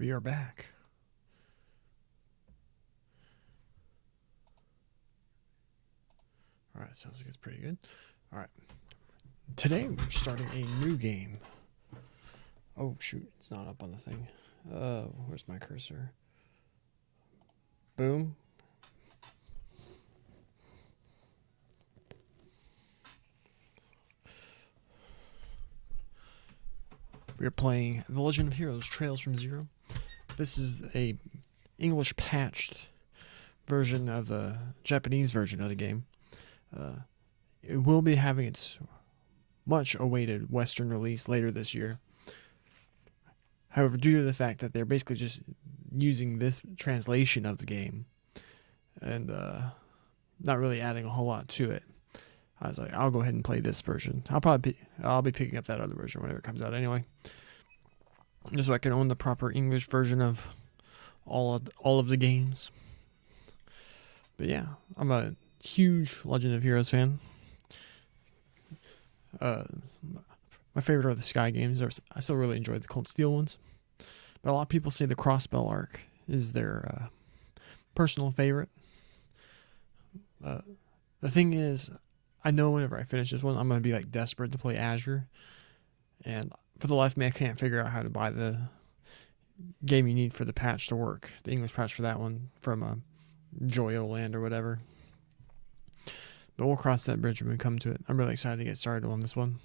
We are back. Alright, sounds like it's pretty good. Alright. Today we're starting a new game. Oh shoot, it's not up on the thing. Where's my cursor? Boom. We're playing The Legend of Heroes: Trails from Zero. This is a English patched version of the Japanese version of the game. It will be having its much awaited Western release later this year. However, due to the fact that they're basically just using this translation of the game and not really adding a whole lot to it, I was like, I'll go ahead and play this version. I'll be picking up that other version whenever it comes out anyway, just so I can own the proper English version of all of the games. But yeah, I'm a huge Legend of Heroes fan. My favorite are the Sky games. I still really enjoy the Cold Steel ones, but a lot of people say the Crossbell arc is their personal favorite. The thing is, I know whenever I finish this one, I'm gonna be like desperate to play Azure, and for the life of me, I can't figure out how to buy the game you need for the patch to work, the English patch for that one from Joyo Land or whatever. But we'll cross that bridge when we come to it. I'm really excited to get started on this one.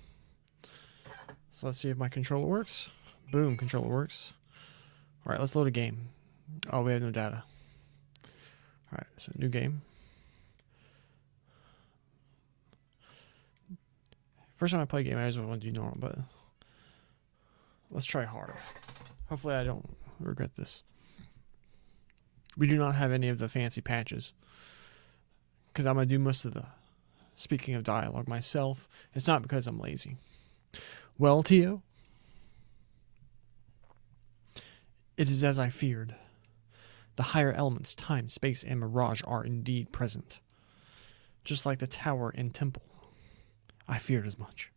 So let's see if my controller works. Boom, controller works. All right, let's load a game. Oh, we have no data. All right, so new game. First time I play a game, I just want to do normal, but let's try hard. Hopefully I don't regret this. We do not have any of the fancy patches, because I'm going to do most of the speaking of dialogue myself. It's not because I'm lazy. Well, Tio, it is as I feared. The higher elements, time, space, and mirage are indeed present. Just like the tower and temple. I feared as much.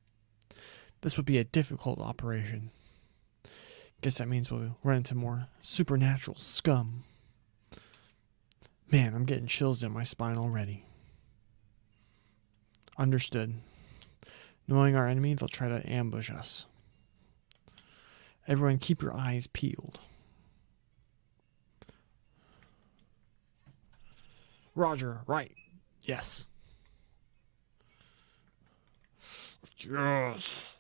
This would be a difficult operation. Guess that means we'll run into more supernatural scum. Man, I'm getting chills in my spine already. Understood. Knowing our enemy, they'll try to ambush us. Everyone keep your eyes peeled. Roger, right. Yes. Yes.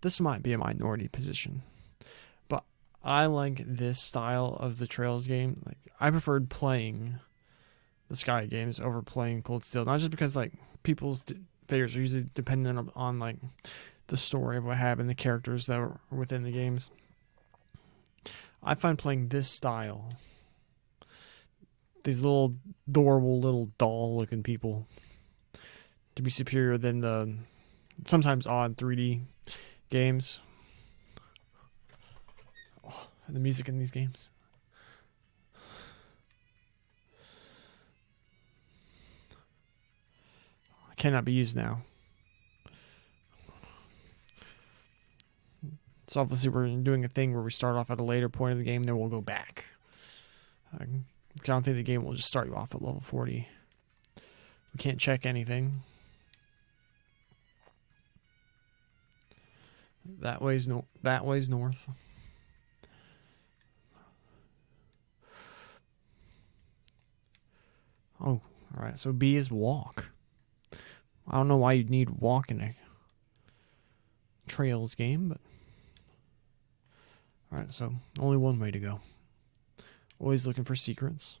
This might be a minority position, but I like this style of the Trails game. Like, I preferred playing the Sky games over playing Cold Steel, not just because like people's favorites are usually dependent on like the story of what happened, the characters that were within the games. I find playing this style, these little adorable little doll looking people, to be superior than the sometimes odd 3D games. Oh, the music in these games. Cannot be used now. So obviously we're doing a thing where we start off at a later point of the game, then we'll go back. I don't think the game will just start you off at level 40. We can't check anything. That way's north. Oh, alright, so B is walk. I don't know why you'd need walk in a Trails game, but alright, so only one way to go. Always looking for secrets.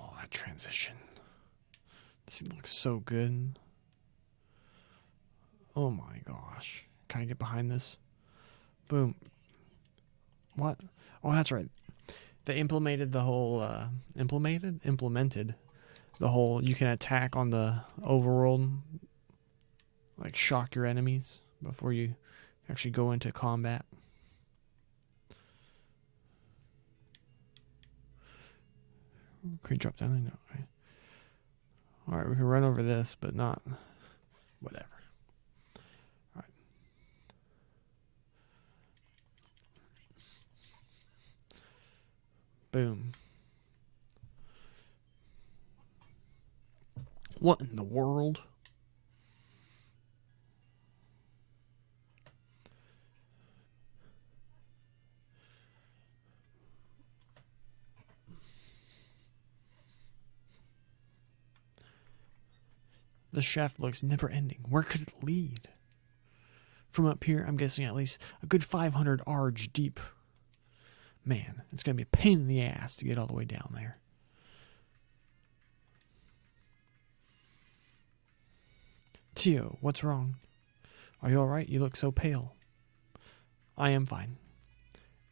Oh, that transition. This looks so good. Oh my gosh. Can I get behind this? Boom. What? Oh, that's right. They implemented the whole, implemented the whole, you can attack on the overworld, like shock your enemies before you actually go into combat. Can you drop down? No, right? Alright, we can run over this, but not... whatever. Alright. Boom. What in the world? The shaft looks never ending. Where could it lead? From up here, I'm guessing at least a good 500 arge deep. Man, it's going to be a pain in the ass to get all the way down there. Tio, what's wrong? Are you alright? You look so pale. I am fine.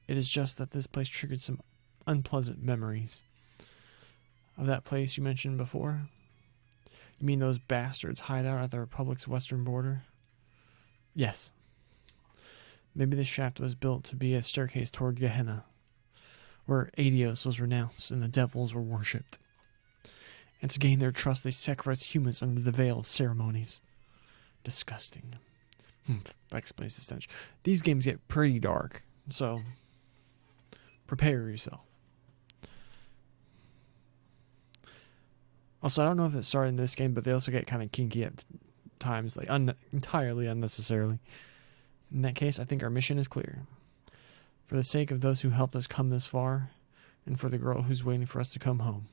It is just that this place triggered some unpleasant memories. Of that place you mentioned before? You mean those bastards hide out at the Republic's western border? Yes. Maybe the shaft was built to be a staircase toward Gehenna, where Adios was renounced and the devils were worshipped. And to gain their trust, they sacrificed humans under the veil of ceremonies. Disgusting. That explains the stench. These games get pretty dark, so prepare yourself. Also, I don't know if it started in this game, but they also get kind of kinky at times, like entirely unnecessarily. In that case, I think our mission is clear. For the sake of those who helped us come this far, and for the girl who's waiting for us to come home,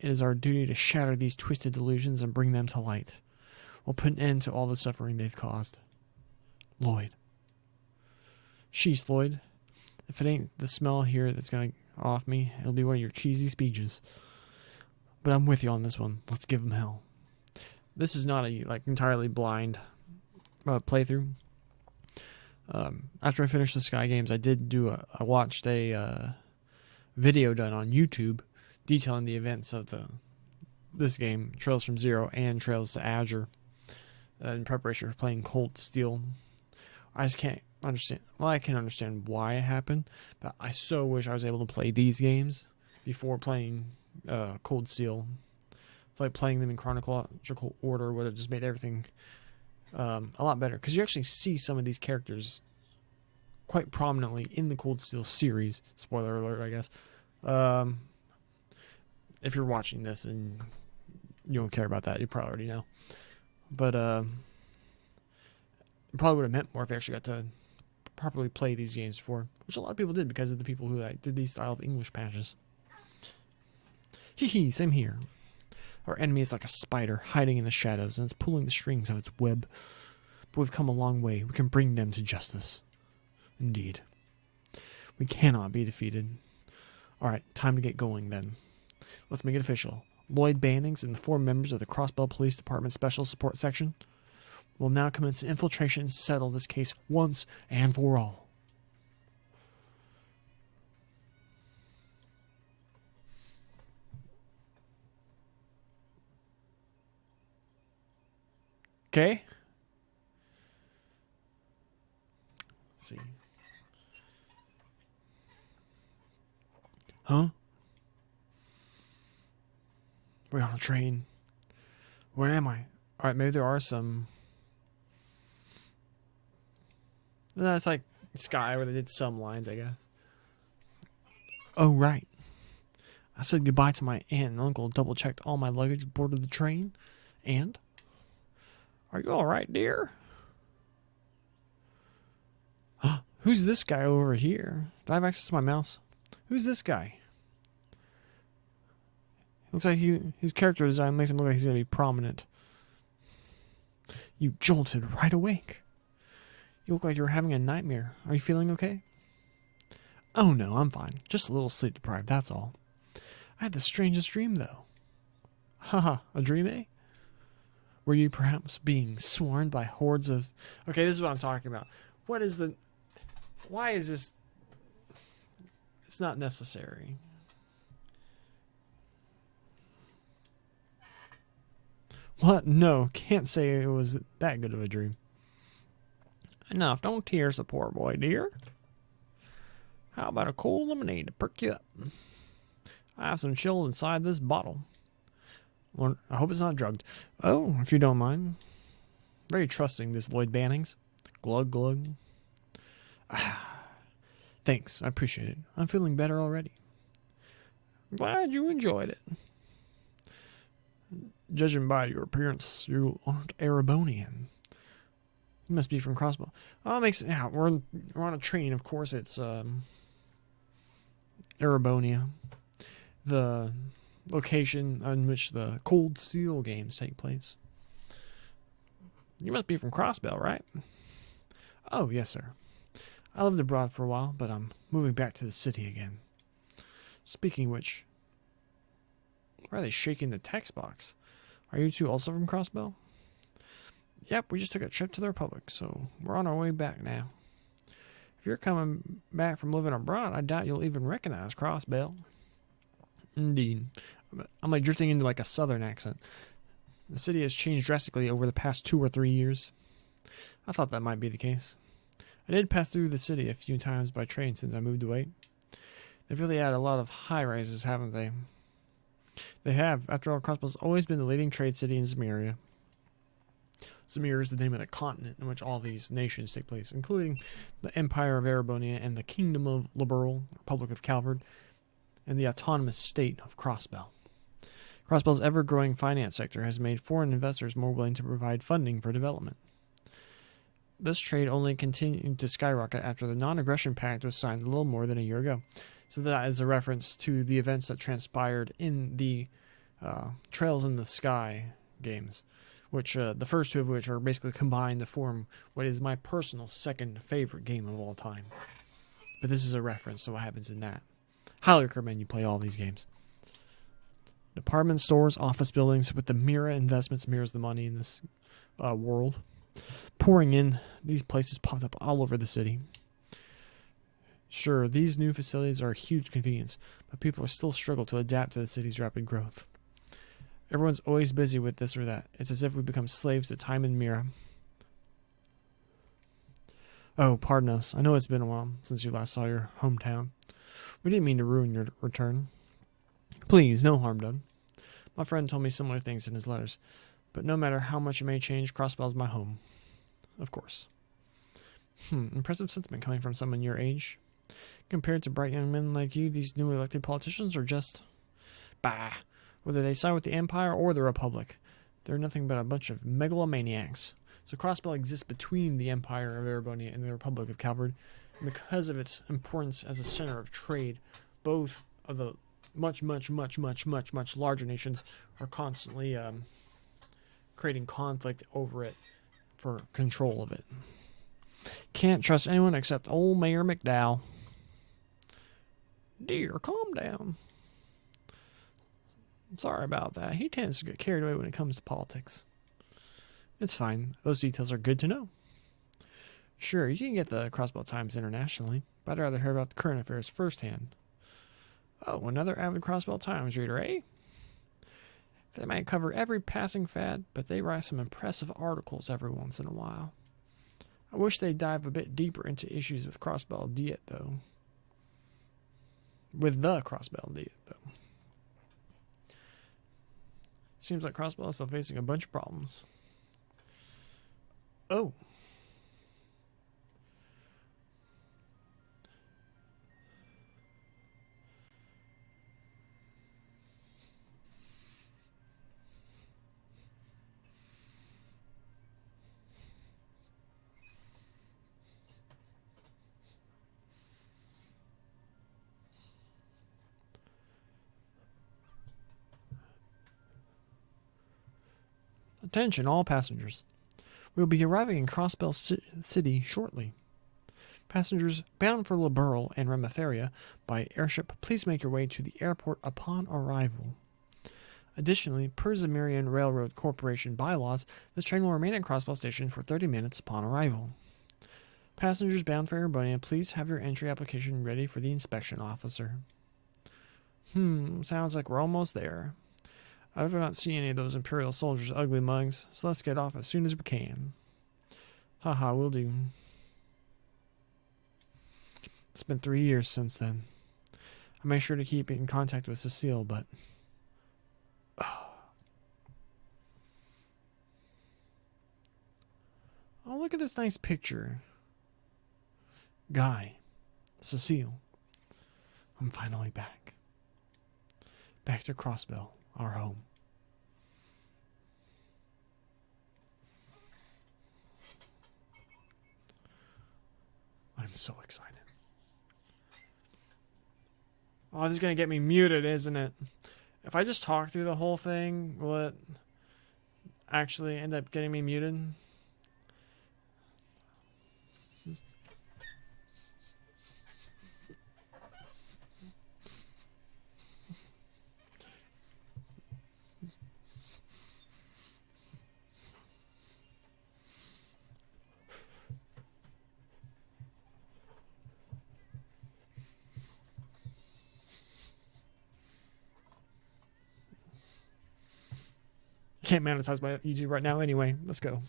it is our duty to shatter these twisted delusions and bring them to light. We'll put an end to all the suffering they've caused. Lloyd. Sheesh, Lloyd. If it ain't the smell here that's gonna off me, it'll be one of your cheesy speeches. But I'm with you on this one. Let's give them hell. This is not a entirely blind playthrough. After I finished the Sky games, I did do I watched a video done on YouTube detailing the events of this game, Trails from Zero and Trails to Azure, in preparation for playing Cold Steel. I just can't understand. Well, I can understand why it happened, but I so wish I was able to play these games before playing Cold Steel. I feel like playing them in chronological order would have just made everything a lot better, because you actually see some of these characters quite prominently in the Cold Steel series. Spoiler alert, I guess. If you're watching this and you don't care about that, you probably already know. But it probably would have meant more if I actually got to properly play these games before, which a lot of people did because of the people who did these style of English patches. Hee, same here. Our enemy is like a spider hiding in the shadows, and it's pulling the strings of its web. But we've come a long way. We can bring them to justice. Indeed. We cannot be defeated. Alright, time to get going then. Let's make it official. Lloyd Bannings and the 4 members of the Crossbar Police Department Special Support Section will now commence an infiltration and settle this case once and for all. Okay. Let's see. Huh? We're on a train. Where am I? Alright, maybe there are some... That's like Sky, where they did some lines, I guess. Oh, right. I said goodbye to my aunt and uncle, double-checked all my luggage, boarded the train, and... Are you alright, dear? Who's this guy over here? Do I have access to my mouse? Who's this guy? Looks like his character design makes him look like he's going to be prominent. You jolted right awake. You look like you're having a nightmare. Are you feeling okay? Oh no, I'm fine. Just a little sleep deprived, that's all. I had the strangest dream, though. Haha, a dream, eh? Were you perhaps being swarmed by hordes of... Okay, this is what I'm talking about. What is the... Why is this... It's not necessary. What? No, can't say it was that good of a dream. Enough, don't tease the poor boy, dear. How about a cold lemonade to perk you up? I have some chill inside this bottle. Or, I hope it's not drugged. Oh, if you don't mind. Very trusting, this Lloyd Bannings. Glug glug. Thanks, I appreciate it. I'm feeling better already. Glad you enjoyed it. Judging by your appearance, you aren't Erebonian. You must be from Crossbar. Oh, it makes yeah. We're on a train, of course. It's Erebonia, the location on which the Cold Steel games take place. You must be from Crossbell, right? Oh, yes, sir. I lived abroad for a while, but I'm moving back to the city again. Speaking of which, why are they shaking the text box? Are you two also from Crossbell? Yep, we just took a trip to the Republic, so we're on our way back now. If you're coming back from living abroad, I doubt you'll even recognize Crossbell. Indeed. I'm like drifting into like a southern accent. The city has changed drastically over the past 2 or 3 years. I thought that might be the case. I did pass through the city a few times by train since I moved away. They've really had a lot of high-rises, haven't they? They have. After all, Crossbell's always been the leading trade city in Zemuria. Zemuria is the name of the continent in which all these nations take place, including the Empire of Erebonia and the Kingdom of Liberal, Republic of Calvard, and the autonomous state of Crossbell. Crossbell's ever-growing finance sector has made foreign investors more willing to provide funding for development. This trade only continued to skyrocket after the Non-Aggression Pact was signed a little more than a year ago. So that is a reference to the events that transpired in the Trails in the Sky games, which the first two of which are basically combined to form what is my personal second favorite game of all time. But this is a reference to what happens in that. Highly recommend you play all these games. Department stores, office buildings with the Mira investments, Mira's the money in this world, pouring in. These places popped up all over the city. Sure, these new facilities are a huge convenience, but people are still struggle to adapt to the city's rapid growth. Everyone's always busy with this or that. It's as if we become slaves to time and Mira. Oh, pardon us. I know it's been a while since you last saw your hometown. We didn't mean to ruin your return. Please, no harm done. My friend told me similar things in his letters, but no matter how much it may change, Crossbell's my home. Of course. Impressive sentiment coming from someone your age. Compared to bright young men like you, these newly elected politicians are just... bah! Whether they side with the Empire or the Republic, they're nothing but a bunch of megalomaniacs. So Crossbell exists between the Empire of Erebonia and the Republic of Calvard, and because of its importance as a center of trade, both of the much larger nations are constantly creating conflict over it for control of it. Can't trust anyone except old Mayor McDowell. Dear, calm down. Sorry about that. He tends to get carried away when it comes to politics. It's fine. Those details are good to know. Sure, you can get the Crossbell Times internationally, but I'd rather hear about the current affairs firsthand. Oh, another avid Crossbell Times reader, eh? They might cover every passing fad, but they write some impressive articles every once in a while. I wish they'd dive a bit deeper into issues with Crossbell Diet, though. With the Crossbell Diet, though. Seems like Crossbell is still facing a bunch of problems. Oh. Attention all passengers. We'll be arriving in Crossbell City shortly. Passengers bound for Liberal and Remiferia by airship, please make your way to the airport upon arrival. Additionally, per Zemurian Railroad Corporation bylaws, this train will remain at Crossbell Station for 30 minutes upon arrival. Passengers bound for Erebonia, please have your entry application ready for the inspection officer. Sounds like we're almost there. I do not see any of those Imperial soldiers' ugly mugs, so let's get off as soon as we can. Haha, will do. It's been 3 years since then. I make sure to keep in contact with Cecile, but... Oh, look at this nice picture. Guy, Cecile. I'm finally back. Back to Crossbell, our home. I'm so excited. Oh, this is going to get me muted, isn't it? If I just talk through the whole thing, will it actually end up getting me muted? I can't monetize my YouTube right now anyway. Let's go.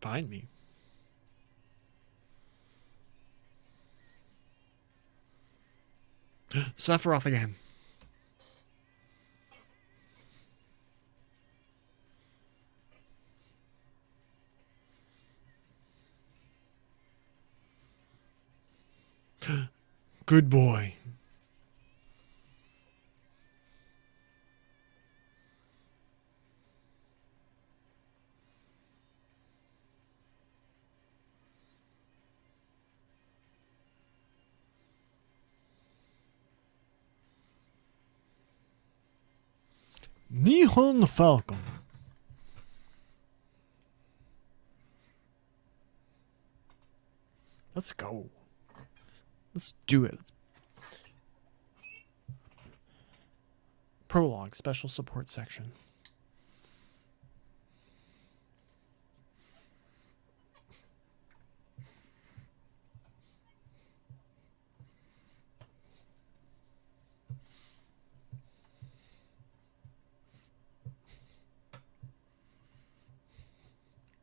Find me. Sephiroth again. Good boy. Nihon Falcon. Let's go. Let's do it. Prologue, special support section.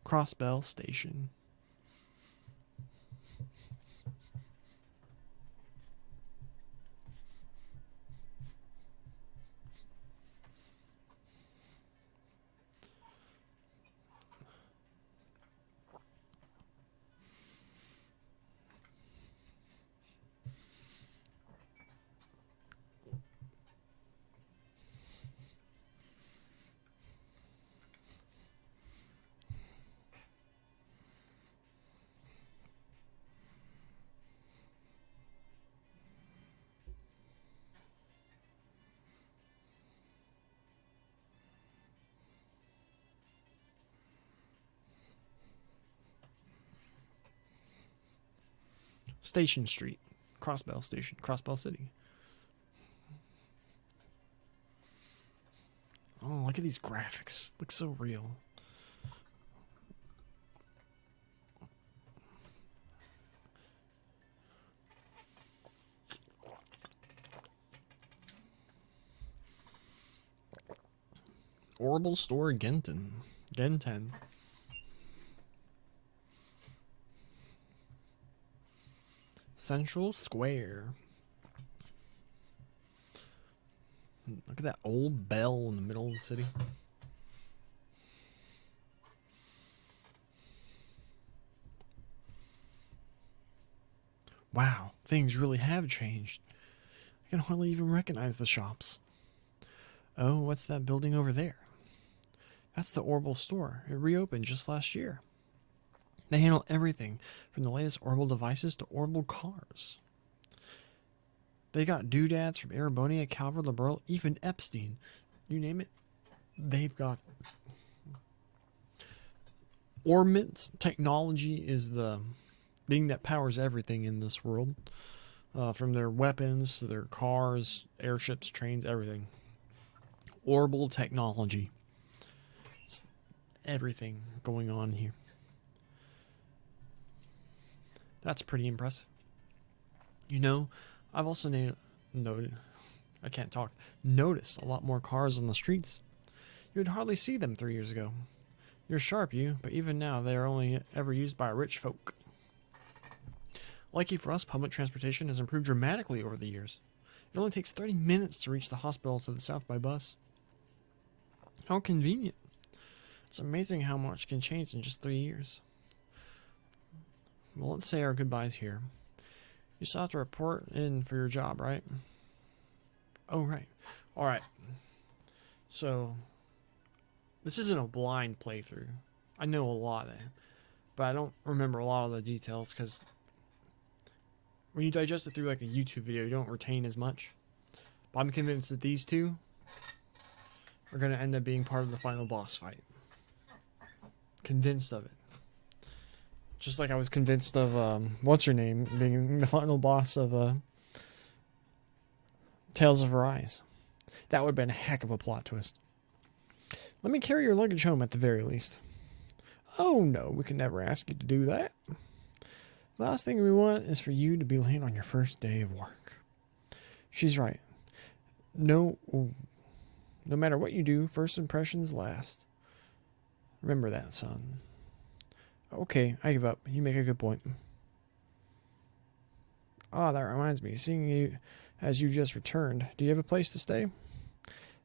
Crossbell Station. Station Street. Crossbell Station. Crossbell City. Oh, look at these graphics. Looks so real. Orbital Store Genten. Central Square. Look at that old bell in the middle of the city. Wow, things really have changed. I can hardly even recognize the shops. Oh, what's that building over there? That's the Orbital Store. It reopened just last year. They handle everything from the latest orbital devices to orbital cars. They got doodads from Ereboni, Calvert, Liberal, even Epstein. You name it, they've got. Ormint's technology is the thing that powers everything in this world. From their weapons to their cars, airships, trains, everything. Orbital technology. It's everything going on here. That's pretty impressive. You know, I've also noted, I can't talk, noticed a lot more cars on the streets. You would hardly see them 3 years ago. You're sharp, you, but even now they are only ever used by rich folk. Lucky for us, public transportation has improved dramatically over the years. It only takes 30 minutes to reach the hospital to the south by bus. How convenient. It's amazing how much can change in just 3 years. Well, let's say our goodbyes here. You still have to report in for your job, right? Oh, right. Alright. So, this isn't a blind playthrough. I know a lot of it, but I don't remember a lot of the details because when you digest it through like a YouTube video, you don't retain as much. But I'm convinced that these two are going to end up being part of the final boss fight. Convinced of it. Just like I was convinced of, what's her name, being the final boss of Tales of Arise. That would have been a heck of a plot twist. Let me carry your luggage home at the very least. Oh no, we can never ask you to do that. The last thing we want is for you to be late on your first day of work. She's right. No matter what you do, first impressions last. Remember that, son. Okay, I give up. You make a good point. Ah, that reminds me. Seeing you as you just returned, do you have a place to stay?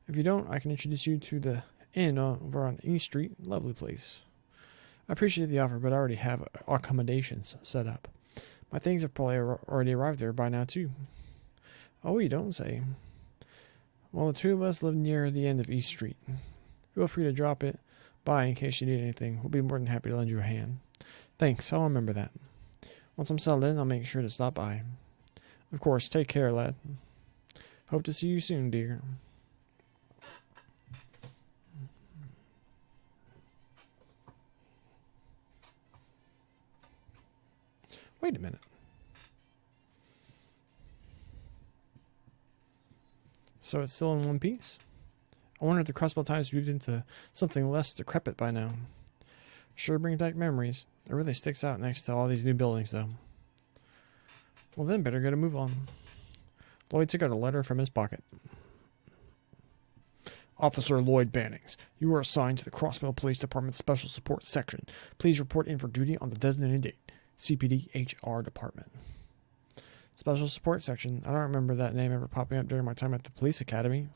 If you don't, I can introduce you to the inn over on E Street. Lovely place. I appreciate the offer, but I already have accommodations set up. My things have probably already arrived there by now, too. Oh, you don't say. Well, the two of us live near the end of East Street. Feel free to drop it by in case you need anything. We'll be more than happy to lend you a hand. Thanks, I'll remember that. Once I'm settled in, I'll make sure to stop by. Of course, take care, lad. Hope to see you soon, dear. Wait a minute. So it's still in one piece? I wonder if the Crossbar times moved into something less decrepit by now. Sure brings back memories. It really sticks out next to all these new buildings, though. Well then, better get a move on. Lloyd took out a letter from his pocket. Officer Lloyd Bannings, you are assigned to the Crossbar Police Department Special Support Section. Please report in for duty on the designated date. CPD HR Department. Special Support Section. I don't remember that name ever popping up during my time at the police academy.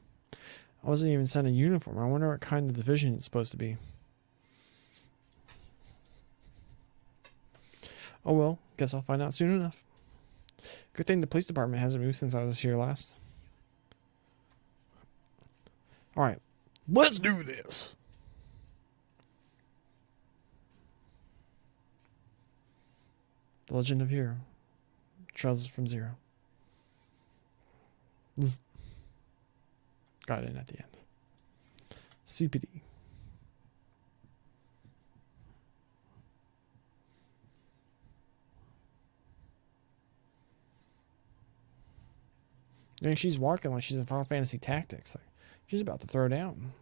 I wasn't even sent a uniform. I wonder what kind of division it's supposed to be. Oh well, guess I'll find out soon enough. Good thing the police department hasn't moved since I was here last. Alright, let's do this! The Legend of Hero. Trails from Zero. Zzz. Got in at the end. CPD. And she's walking like she's in Final Fantasy Tactics. Like she's about to throw down.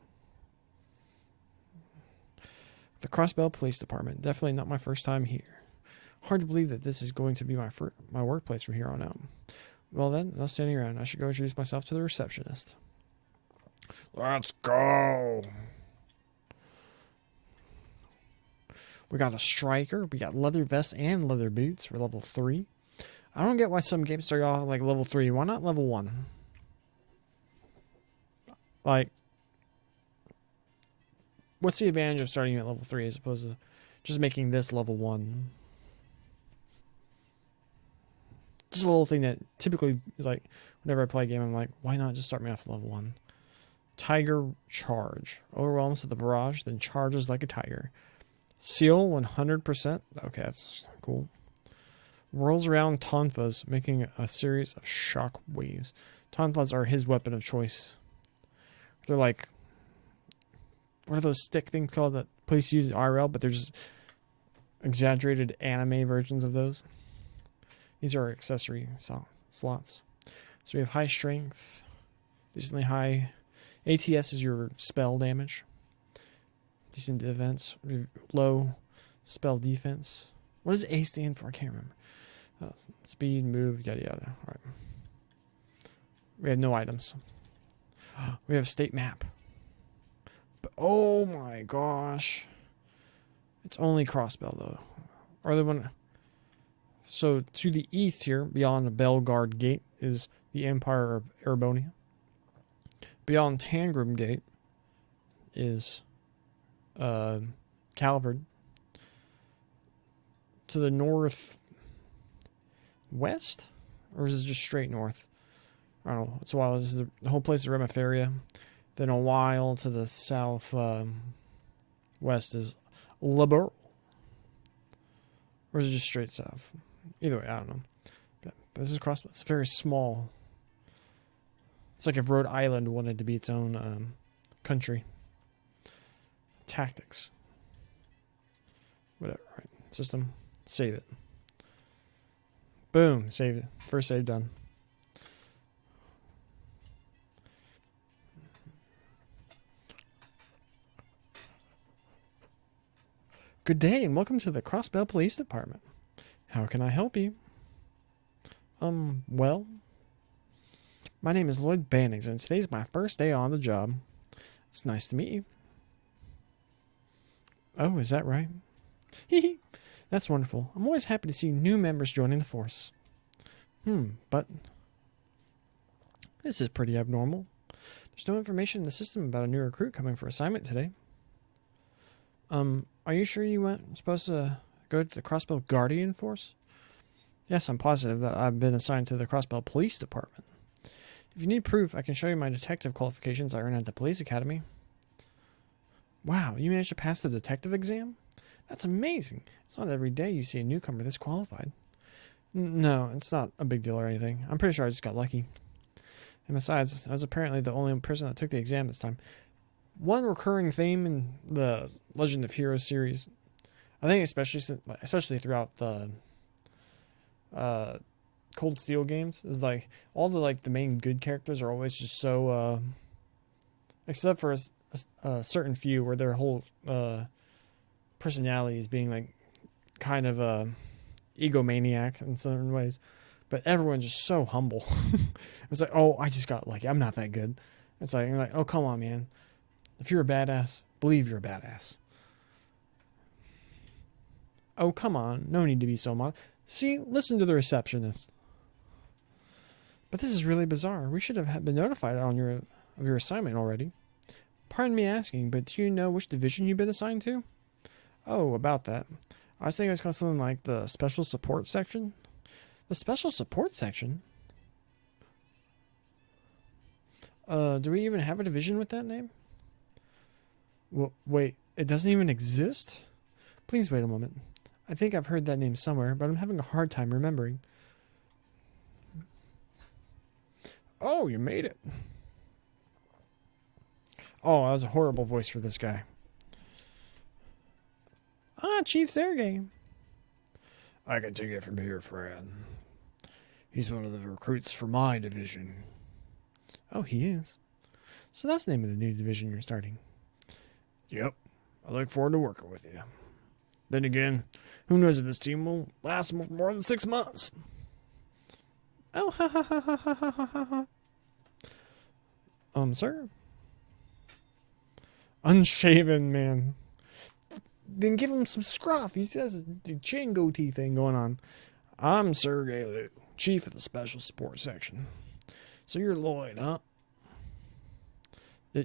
The Crossbell Police Department. Definitely not my first time here. Hard to believe that this is going to be my workplace from here on out. Well then, enough standing around. I should go introduce myself to the receptionist. Let's go. We got a striker. We got leather vest and leather boots for level 3. I don't get why some games start off like level 3. Why not level 1? Like, what's the advantage of starting at level 3 as opposed to just making this level 1? Just a little thing that typically is like, whenever I play a game, I'm like, why not just start me off at level 1? Tiger Charge. Overwhelms with the barrage, then charges like a tiger. Seal 100%. Okay, that's cool. Whirls around Tonfas, making a series of shock waves. Tonfas are his weapon of choice. They're like, what are those stick things called that police use IRL, but they're just exaggerated anime versions of those. These are accessory slots. So we have high strength, decently high. ATS is your spell damage. Decent defense. Low spell defense. What does A stand for? I can't remember. Speed, move, yada yada. All right. We have no items. We have a state map. But oh my gosh. It's only Crossbell though. Or the one. So to the east here, beyond the Belgard Gate, is the Empire of Erebonia. Beyond Tangram Gate is Calvard. To the north west? Or is it just straight north? I don't know. It's a while. This is the whole place is Remiferia. Then a while to the south west is Liberal. Or is it just straight south? Either way, I don't know. But this is Crossbar. It's very small. It's like if Rhode Island wanted to be its own country. Tactics. Whatever. Right. System. Save it. Boom. Save it. First save done. Good day and welcome to the Crossbell Police Department. How can I help you? Well, my name is Lloyd Bannings and today's my first day on the job. It's nice to meet you. Oh, is that right? Hee. That's wonderful. I'm always happy to see new members joining the force. But this is pretty abnormal. There's no information in the system about a new recruit coming for assignment today. Are you sure you weren't supposed to go to the Crossbell Guardian Force? Yes, I'm positive that I've been assigned to the Crossbell Police Department. If you need proof, I can show you my detective qualifications I earned at the police academy. Wow, you managed to pass the detective exam? That's amazing. It's not every day you see a newcomer this qualified. No, it's not a big deal or anything. I'm pretty sure I just got lucky. And besides, I was apparently the only person that took the exam this time. One recurring theme in the Legend of Heroes series, I think especially throughout the Cold Steel games, is like all the main good characters are always just so except for a certain few where their whole personality is being like kind of a egomaniac in certain ways, but everyone's just so humble. It's like, oh, I just got lucky. I'm not that good. It's like, you're like, oh, come on, man. If you're a badass, believe you're a badass. Oh, come on. No need to be so modest. See, listen to the receptionist. But this is really bizarre. We should have been notified of your assignment already. Pardon me asking, but do you know which division you've been assigned to? Oh, about that. I was thinking it was called something like the Special Support Section. The Special Support Section? Do we even have a division with that name? Well, wait, it doesn't even exist? Please wait a moment. I think I've heard that name somewhere, but I'm having a hard time remembering. Oh, you made it. Oh, that was a horrible voice for this guy. Ah, Chief Sergey. I can take it from here, friend. He's one of the recruits for my division. Oh, he is. So that's the name of the new division you're starting. Yep. I look forward to working with you. Then again, who knows if this team will last more than 6 months? Oh, ha ha ha ha ha ha ha ha. Sir? Unshaven man. Then give him some scruff. He has a chin goatee thing going on. I'm Sergey Liu, chief of the Special Support Section. So you're Lloyd, huh?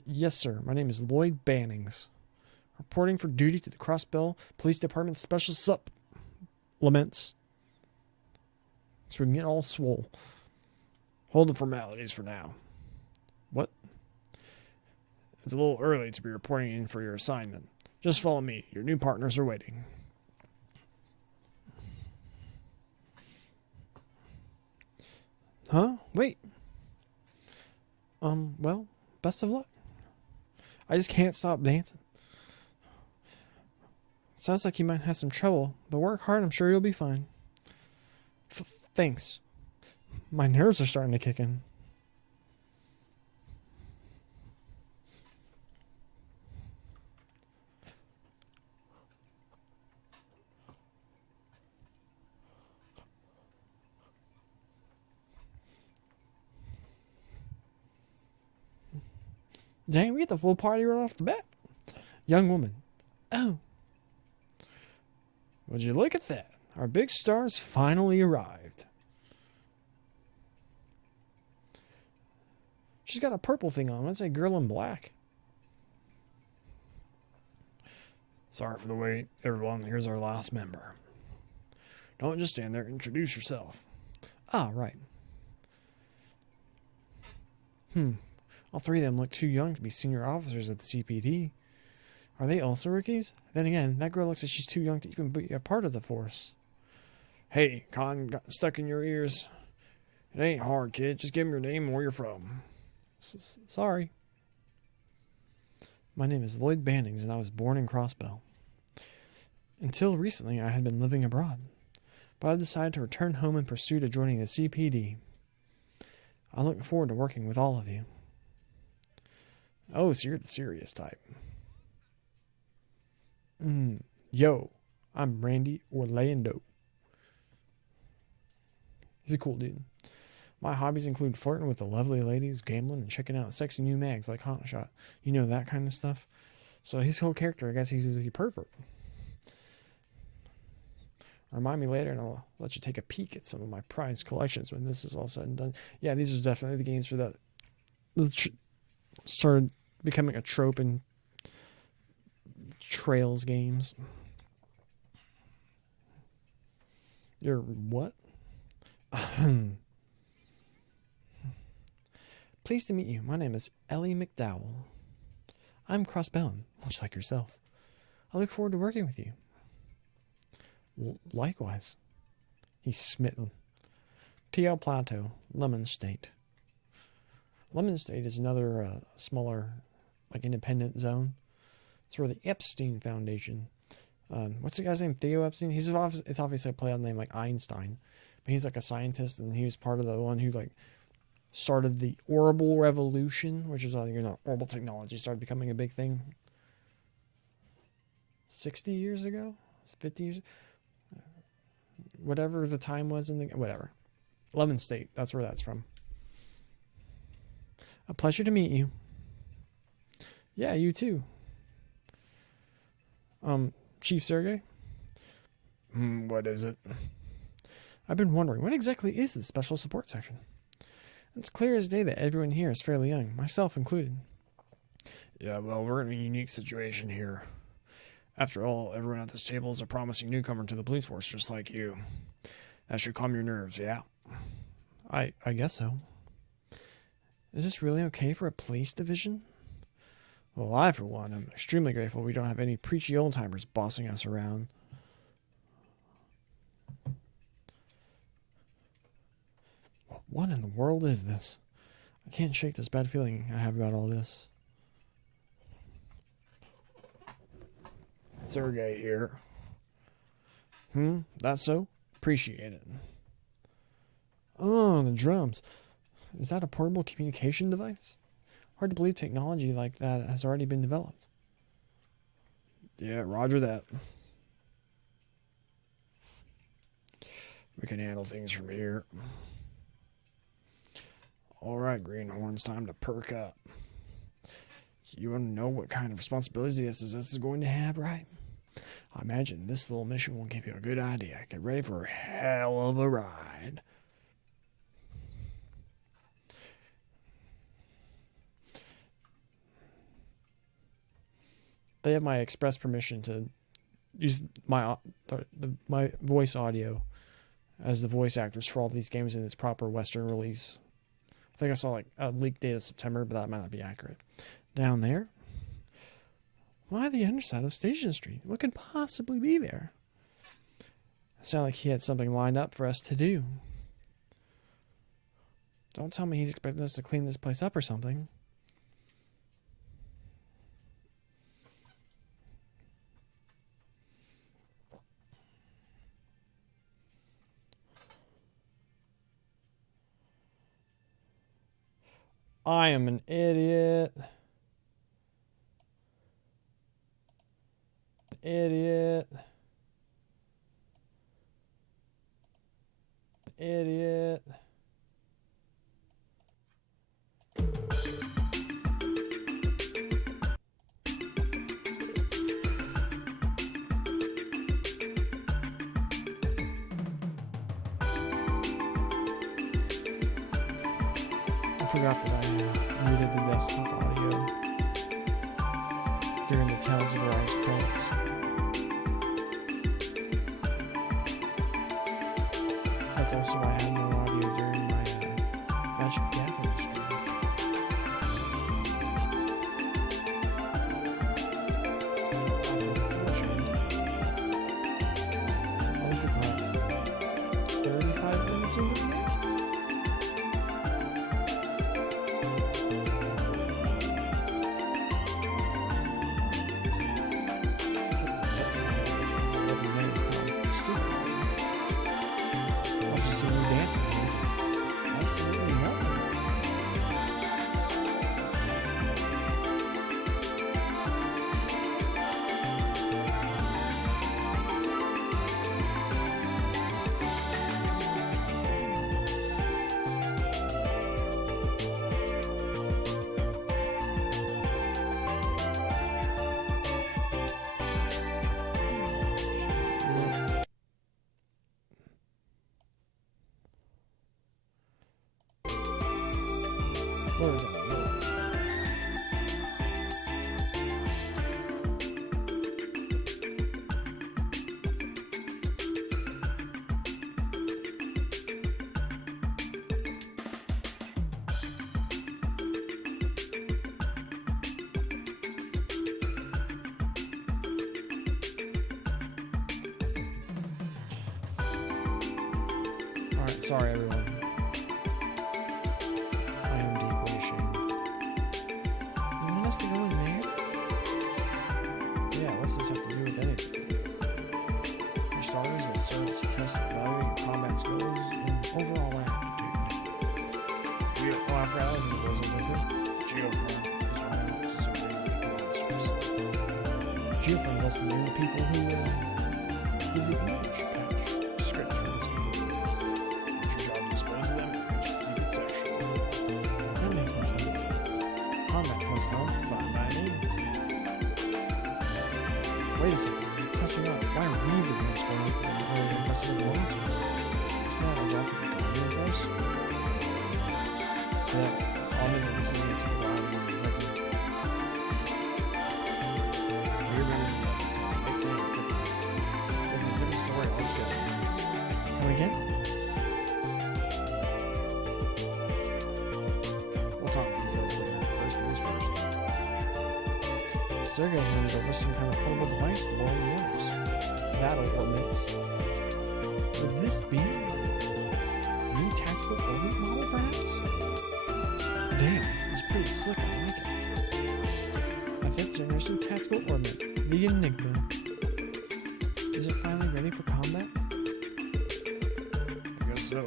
Yes, sir. My name is Lloyd Bannings. Reporting for duty to the Crossbell Police Department Special Supplements. So we can get all swole. Hold the formalities for now. What? It's a little early to be reporting in for your assignment. Just follow me. Your new partners are waiting. Huh? Wait. Well, best of luck. I just can't stop dancing. Sounds like you might have some trouble, but work hard. I'm sure you'll be fine. Thanks. My nerves are starting to kick in. Dang, we get the full party right off the bat. Young woman. Oh. Would you look at that? Our big star's finally arrived. She's got a purple thing on. Let's say girl in black. Sorry for the wait, everyone. Here's our last member. Don't just stand there. Introduce yourself. Ah, right. All three of them look too young to be senior officers at the CPD. Are they also rookies? Then again, that girl looks like she's too young to even be a part of the force. Hey, Con got stuck in your ears. It ain't hard, kid. Just give him your name and where you're from. Sorry. My name is Lloyd Bannings, and I was born in Crossbell. Until recently, I had been living abroad, but I decided to return home in pursuit of joining the CPD. I look forward to working with all of you. Oh, so you're the serious type. Yo, I'm Randy Orlando. He's a cool dude. My hobbies include flirting with the lovely ladies, gambling, and checking out sexy new mags like Hotshot. You know, that kind of stuff. So his whole character, I guess he's a pervert. Remind me later and I'll let you take a peek at some of my prized collections when this is all said and done. Yeah, these are definitely the games for that started becoming a trope in Trails games. You're what? Pleased to meet you. My name is Ellie McDowell. I'm crossbound, much like yourself. I look forward to working with you. Likewise. He's smitten. TL Plateau, Lemon State. Lemon State is another smaller, independent zone. It's where the Epstein Foundation. What's the guy's name? Theo Epstein. It's obviously a play on the name like Einstein, but he's like a scientist, and he was part of the one who started the Orbital Revolution, which is orbital technology started becoming a big thing. 60 years ago, 50 years, whatever the time was whatever. Lemon State. That's where that's from. A pleasure to meet you. Yeah, you too. Chief Sergey? What is it? I've been wondering, what exactly is the Special Support Section? It's clear as day that everyone here is fairly young, myself included. Yeah, well, we're in a unique situation here. After all, everyone at this table is a promising newcomer to the police force, just like you. That should calm your nerves, yeah? I guess so. Is this really okay for a police division? Well, I, for one, am extremely grateful we don't have any preachy old-timers bossing us around. What in the world is this? I can't shake this bad feeling I have about all this. Sergey here. That's so? Appreciate it. Oh, the drums. Is that a portable communication device? Hard to believe technology like that has already been developed. Yeah, roger that. We can handle things from here. All right, Greenhorns, time to perk up. You want to know what kind of responsibilities the SSS is going to have, right? I imagine this little mission will give you a good idea. Get ready for a hell of a ride. They have my express permission to use my voice audio as the voice actors for all these games in its proper Western release. I think I saw a leak date of September, but that might not be accurate. Down there? Why the underside of Station Street? What could possibly be there? It sounded like he had something lined up for us to do. Don't tell me he's expecting us to clean this place up or something. I am an idiot. Idiot. Idiot. forgot that I muted the desktop audio during the Tales of Arise credits. That's also why I had no audio during my Magic the Gathering stream. So ashamed. I was recording 35 minutes into the game. See me dancing. Absolutely nothing. Where is that? Alright, sorry everyone. To go in there? Yeah, what's this have to do with anything? For starters, it serves to test and evaluate your combat skills and overall aptitude. I forgot I was in the Blizzard Liquor. Geofront is home to some really big monsters. Geofront lets the new people who did the English patch script for this game. It's your job to dispose of them and just keep it sexual. That makes more sense. Combat test, huh? Fine by me. Wait a second, testing out. Why are we the ones going into them or investigating monsters? Isn't that our job to be guardian force? Yeah, I'll admit that this isn't too loud and effective. Weird members of the SSS make me a different story altogether. Come again? We'll talk details later. First things first. Sergey hands over some kind of portable device to lower the others. Battle ordnance. Would this be a new tactical orbit model, perhaps? Damn, it's pretty slick. I like it. A 5th generation tactical orbit, the Enigma. Is it finally ready for combat? I guess so.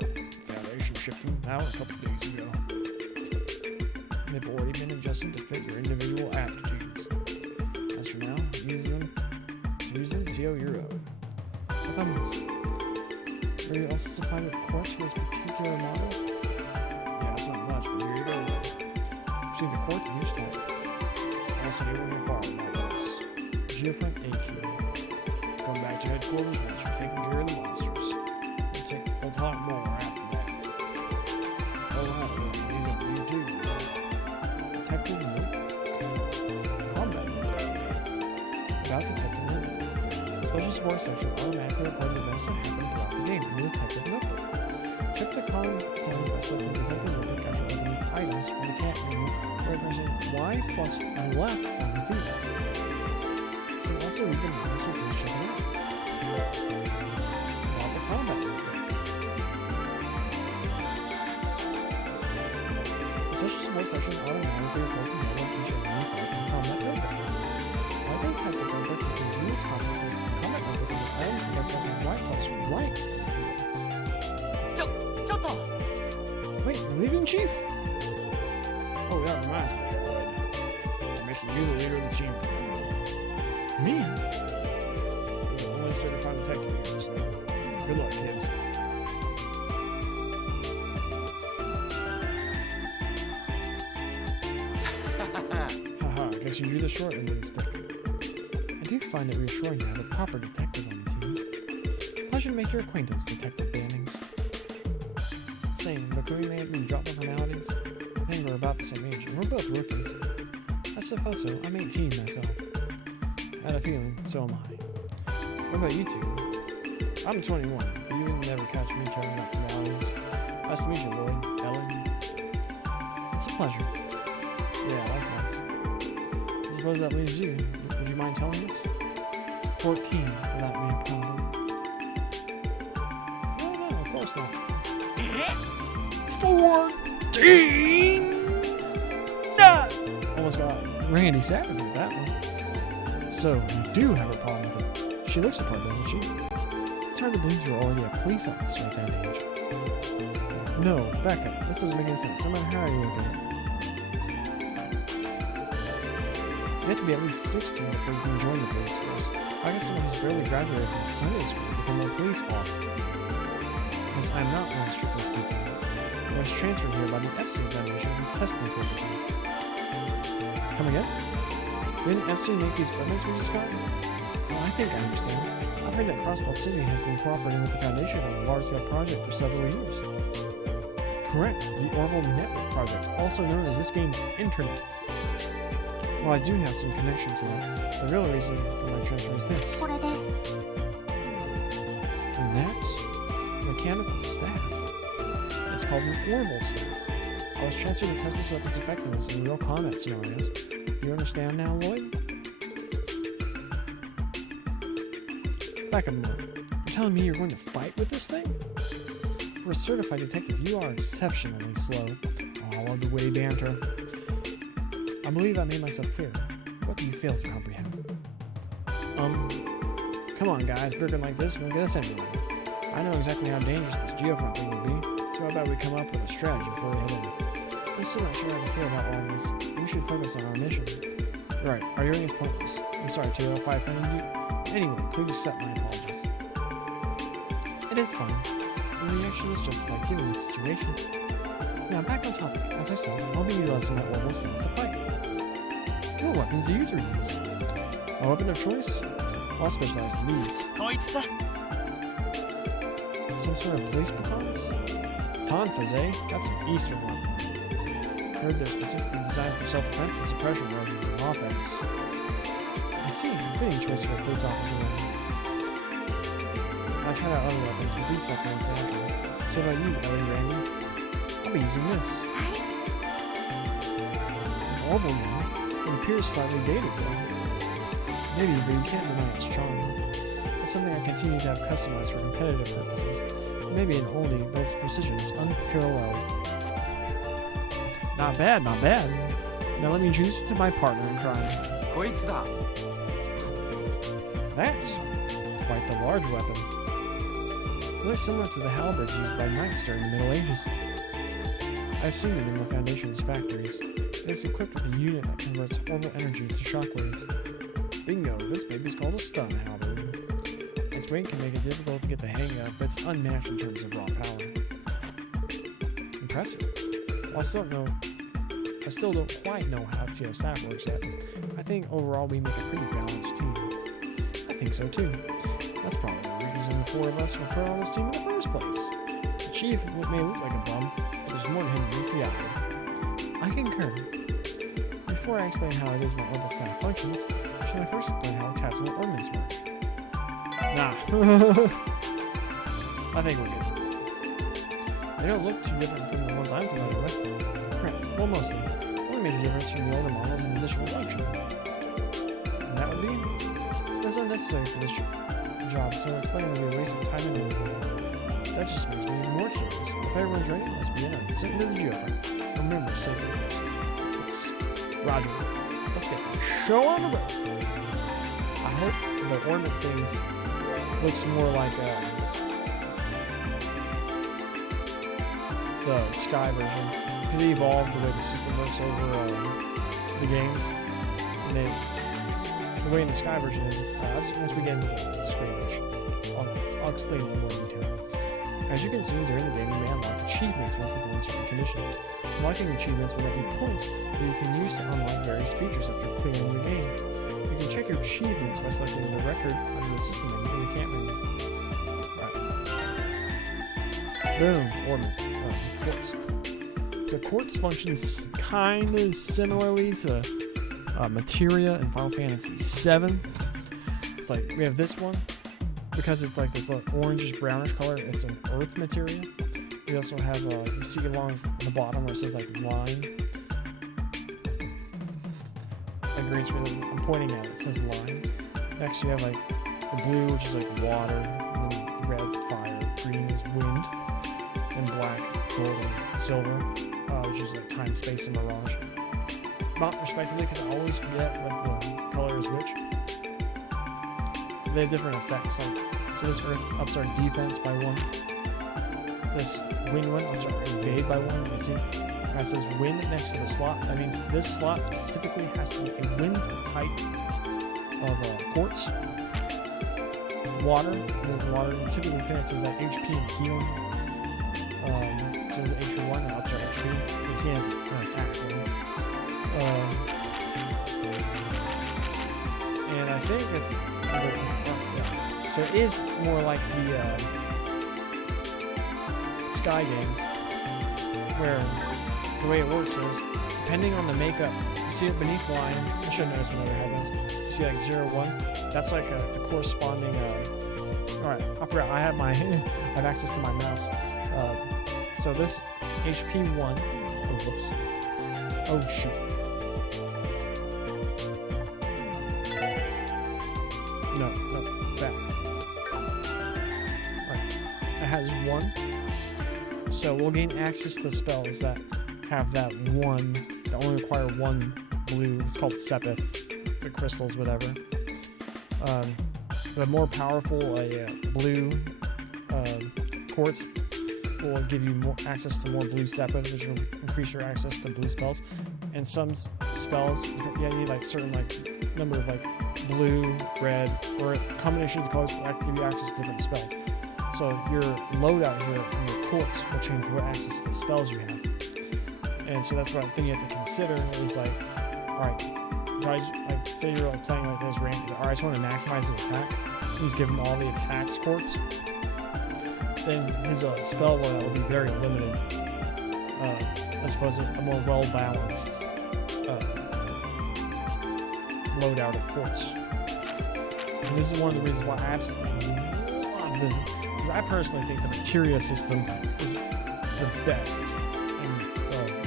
Foundation shipped them out a couple days ago. They've already been adjusted to fit your individual aptitudes. As for now, use them to Euro. If I must. Were you also supplied with quartz for this particular model? Yeah, it's not much, but here you go. Receive the quartz in each type. Also, you will be followed by this. Geofront AQ. Come back to headquarters once you've taken care of the monsters. We'll talk more after that. Oh wow, these are you too. Detective Note. Combat Note. About Detective Note. The Special Support section automatically records events that happen throughout the game in the Detective Notebook. Check the contents by selecting the Detective Notebook after opening items from the cat menu, where pressing Y plus and left on the keyboard. You can also read the manual, so please check it out. Now the combat notebook. The Special Support section automatically records the manual feature in the combat notebook. Like the Detective Notebook, you can view its contents with the combat notebook in the item by pressing Y plus right. Wait, you're leaving, Chief? Oh, that reminds me, I'm making you the leader of the team. Me? You're the only certified detective here, so good luck, kids. Haha, I guess you drew the short end of the stick. I do find it reassuring to have a proper detective on the team. Pleasure to make your acquaintance, Detective Bannings. Same, but could we maybe drop the formalities? think we're about the same age, and we're both rookies. I suppose so. I'm 18 myself. I had a feeling, so am I. What about you two? I'm 21, but you would never catch me carrying out formalities. Nice to meet you, Lloyd. Ellen. It's a pleasure. Yeah, likewise. I suppose that leaves you. Would you mind telling us? 14, without being a problem. No, of course not. 14! Almost got Randy Savage with that one. So, you do have a problem with it. She looks the part, doesn't she? It's hard to believe you're already a police officer at that age. No, back up. This doesn't make any sense, no matter how you look at it. You have to be at least 16 before you can join the police force. I guess someone who's barely graduated from Sunday school become a police officer. Because I'm not one, strictly speaking. I was transferred here by the Epstein Foundation for testing purposes. Come again? Didn't Epstein make these ordinance we just got? Well, I think I understand. I've heard that Crossbar City has been cooperating with the Foundation on a large-scale project for several years. Correct, the Orbital Network project, also known as this game's Internet. Well, I do have some connection to that. The real reason for my transfer is this. And that's mechanical staff. It's called an orbital staff. I was transferred to test this weapon's effectiveness in real combat scenarios. You understand now, Lloyd? Back up a moment. You're telling me you're going to fight with this thing? For a certified detective, you are exceptionally slow. All of the witty banter. I believe I made myself clear. What do you fail to comprehend? Come on guys, bickering like this won't get us anywhere. I know exactly how dangerous this geofront thing will be, so how about we come up with a strategy before we head in? I'm still not sure how to feel about all this. We should focus on our mission. Right, arguing is pointless. I'm sorry, Tio, if I offended you. Anyway, please accept my apologies. It is fine. The reaction is justified given the situation. Now, back on topic. As I said, I'll be utilizing my orbital staff to fight. What weapons do you three use? My weapon of choice? I'll specialize in these. Some sort of police batons? Tonfas, eh? That's an Eastern weapon. Heard they're specifically designed for self-defense and suppression rather than offense. I see, a fitting choice for a police officer. I tried out other weapons, but these felt nice naturally. So about you, Ellie Randy? I'll be using this. An orbital gun? It appears slightly dated though. Maybe, but you can't deny its charm. It's something I continue to have customized for competitive purposes. Maybe an oldie, but its precision is unparalleled. Not bad, not bad. Now let me introduce you to my partner in crime. That's quite the large weapon. Really similar to the halberds used by knights during the Middle Ages. I've seen them in the Foundation's factories. It is equipped with a unit that converts orbital energy to shockwaves. Bingo, this baby's called a stun halberd. Its weight can make it difficult to get the hang of, but it's unmatched in terms of raw power. Impressive. While I still don't quite know how TO staff works yet. I think overall we make a pretty balanced team. I think so too. That's probably the reason the four of us were put on this team in the first place. The chief may look like a bum, but there's more to him than meets the eye. I concur. Before I explain how it is my orbital staff functions, should I first explain how tactical ordnance work? Nah. I think we're good. They don't look too different from the ones I'm familiar with. Correct. Well, mostly. Only major difference from the older models in initial function. And that would be? That's unnecessary for this job, so explaining would be a waste of time and energy. That just makes me even more curious. If everyone's ready, let's begin and sit into the geofront. Remember, safety first. Roger. Let's get the show on the road. I hope the ornament things looks more like the Sky version, because it evolved the way the system works over the games. And the way in the Sky version is, once we get into the screen, I'll explain it in more detail. As you can see, during the game you may unlock achievements once fulfilling certain conditions. Unlocking achievements will net you points that you can use to unlock various features after clearing the game. You can check your achievements by selecting the record under the system menu in the camp menu. Right. Boom. Ornament. Books. So quartz functions kind of similarly to materia in Final Fantasy VII. It's like we have this one because it's like this orangish brownish color. It's an earth materia. We also have you see along the bottom where it says like lime. Like green screen, I'm pointing at it. It says lime. Next you have like the blue, which is like water, and then red fire, green is wind, and black, gold, and silver, which is like time, space, and mirage. Not respectively, because I always forget what the color is which. They have different effects. Like so, this earth ups our defense by 1. This wind one ups our evade by 1. You see, it says wind next to the slot. That means this slot specifically has to be a wind type of quartz. Water, typically connected to that HP and healing. So this is HP 1, that ups our HP. HP has an attack for me. And I think so it is more like the Sky games, where the way it works is, depending on the makeup, you see it beneath the line, I should have noticed when I had this, you see like 0, 1, that's like a corresponding, alright, I forgot, I have access to my mouse. So this HP 1, oh whoops, oh shoot. No, back. Alright, it has 1. So we'll gain access to spells that have that 1, that only require 1 blue. It's called Sepith, the crystals, whatever. The more powerful blue quartz will give you more access to more blue Sepith, which will increase your access to blue spells. And some spells, you need like certain like number of like blue, red, or a combination of the colors will give you access to different spells. So your loadout here in your quartz will change what access to the spells you have. And so that's what I think you have to consider is like, alright, like say you're like playing like this rank, alright, I just want to maximize his attack. You give him all the attacks quartz. Then his spell will be very limited. As opposed to a more well-balanced loadout of quartz. And this is one of the reasons why I absolutely love this. Because I personally think the materia system is the best in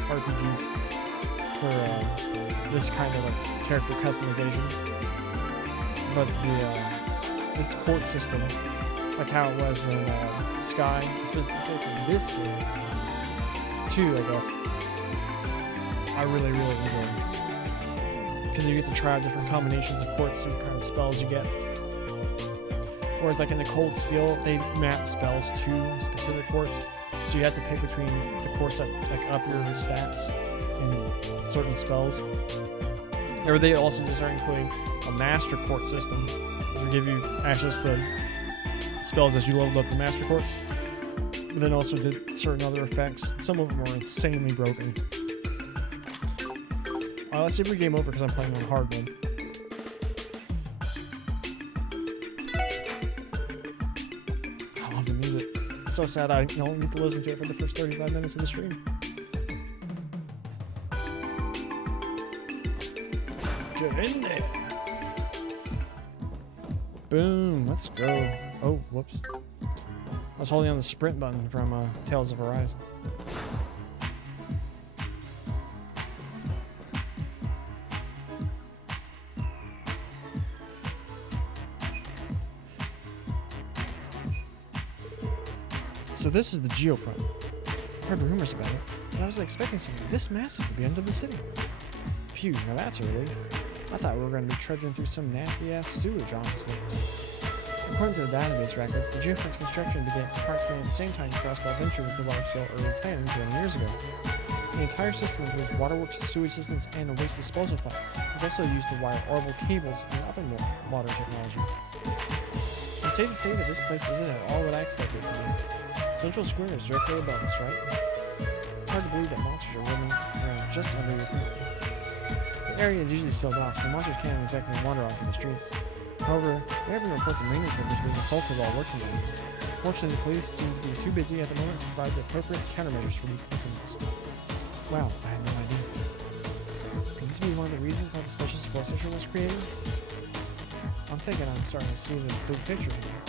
RPGs for this kind of like character customization. But this quartz system, like how it was in Sky, specifically in this game, too, I guess, I really, really enjoy. Because you get to try out different combinations of quartz and kind of spells you get. Whereas like in the Cold Steel, they map spells to specific quartz, so you have to pick between the quartz that like up your stats in certain spells. Or they also just are including a master quartz system, which will give you access to spells as you level up the master quartz. But then also did certain other effects. Some of them are insanely broken. Let's see if we game over because I'm playing on hard mode. I love the music. It's so sad I don't get to listen to it for the first 35 minutes of the stream. Get in there. Boom, let's go. Oh, whoops. I was holding on the sprint button from Tales of Horizon. So this is the Geoprime. I've heard rumors about it, but I was expecting something this massive to be under the city. Phew, now that's a relief. I thought we were going to be trudging through some nasty-ass sewage, honestly. According to the database records, the Geoprime's construction began approximately at the same time Crossbar ventured into large-scale urban planning 20 years ago. The entire system includes waterworks, sewage systems, and a waste disposal plant. It's also used to wire orbital cables and other modern technology. It's safe to say that this place isn't at all what I expected from you. Central Square is directly above us, right? It's hard to believe that monsters are roaming around just under your feet. The area is usually sealed off, so monsters can't exactly wander onto the streets. However, we have been reports of maintenance workers being assaulted while working there. Fortunately, the police seem to be too busy at the moment to provide the appropriate countermeasures for these incidents. Wow, I had no idea. Could this be one of the reasons why the special support section was created? I'm thinking I'm starting to see the big picture here.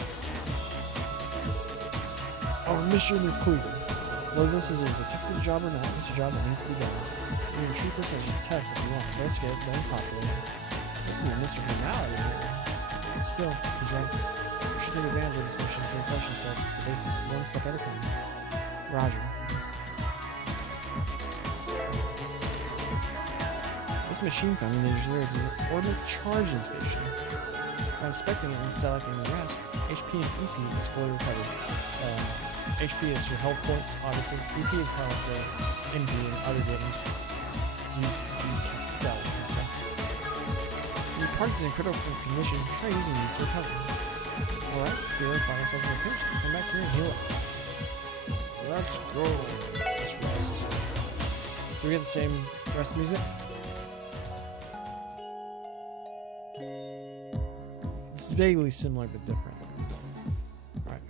Our mission is clear. Whether this is a detective job or not, it's a job that needs to be done. You can treat this as a test if you want. Let's get very popular. This is Mr. Formality here. Still, he's right. You should take advantage of this mission to refresh yourself with the basics one step at a time. Roger. This machine found in the engineers is an orbital charging station. By inspecting it and selecting the rest, HP and EP is fully recovered. HP is your health points, obviously. EP is kind of like the MP in other games. It's used to cast spells and stuff. When your party's in critical condition, try using these to recover. Alright, we really find ourselves in a pinch. Let's come back here and heal up. Let's go. Let's rest. Do we get the same rest music? It's vaguely similar but different. Alright.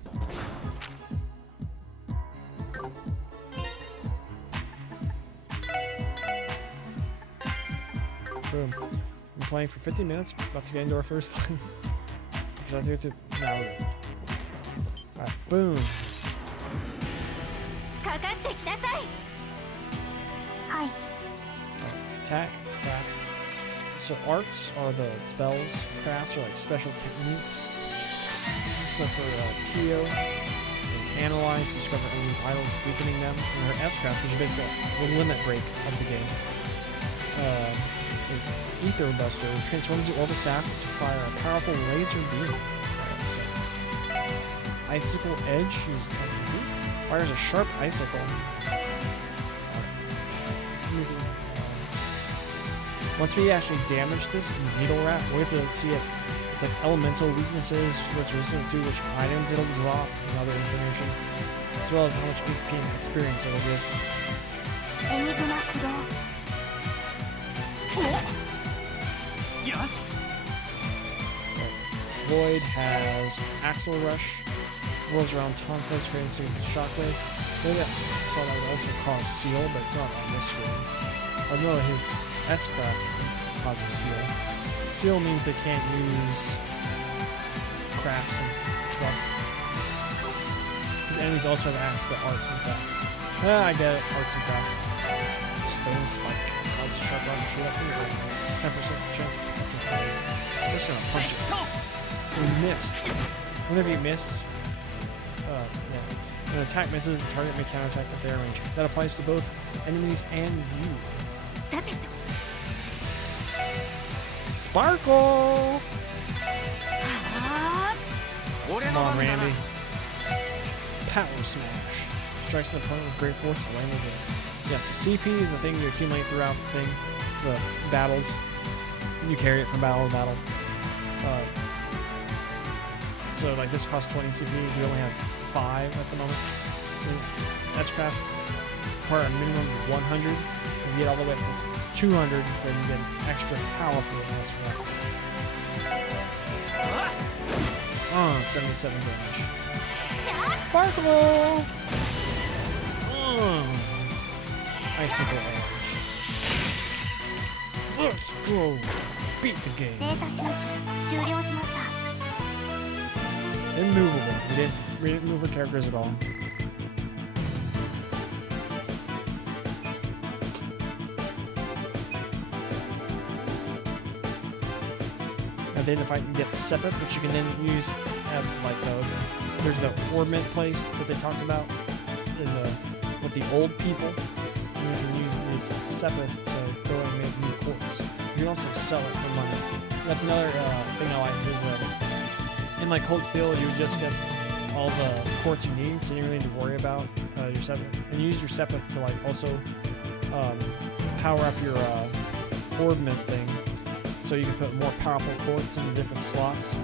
Boom. We're playing for 50 minutes. About to get into our first fight. Should I do it to... No. Alright, boom. Attack, crafts. So arts are the spells, crafts are like special techniques. So for Tio, analyze, discover enemy idols, weakening them. And her S-craft, which is basically the limit break of the game, is Ether Buster. Transforms the orbital staff to fire a powerful laser beam. So, Icicle Edge, she's fires a sharp icicle. Once we actually damage this Needle Rat, we have to see it. It's like elemental weaknesses, what's resistant to, which items it'll drop, and other information, as well as how much HP and experience it'll give. Yes. Void has Axle Rush, rolls around Tonka's, creating series of shockwaves. Maybe I saw that would also cause Seal, but it's not on this screen. I know his S-craft causes Seal. Seal means they can't use crafts and stuff. His enemies also have access to arts and crafts. I get it, arts and crafts. Stone Spike. Causes a sharp rock to shoot up in your 10% chance of catching fire. I'm just gonna punch it. We missed. Whenever you miss, yeah. When an attack misses, the target may counterattack at their range. That applies to both enemies and you. Sparkle! Come on, Randy. Power Smash. Strikes an opponent with great force to land over. Yeah, so CP is a thing you accumulate throughout the battles. You carry it from battle to battle. So like this costs 20 CP, we only have 5 at the moment. S-crafts require a minimum of 100. If you get all the way up to 200, then you get extra powerful S-craft. 77 damage. Sparkle! Icicle Edge. Let's go! Beat the game. Immovable. We didn't move the characters at all. And then if I can get Sepith, which you can then use at like there's the ornament place that they talked about with the old people. And you can use this Sepith to go and make new quartz. You can also sell it for money. That's another thing I like is in like Cold Steel, you just get all the quartz you need, so you don't need to worry about your Sepith. And you use your Sepith to like also power up your ornament thing, so you can put more powerful quartz into different slots.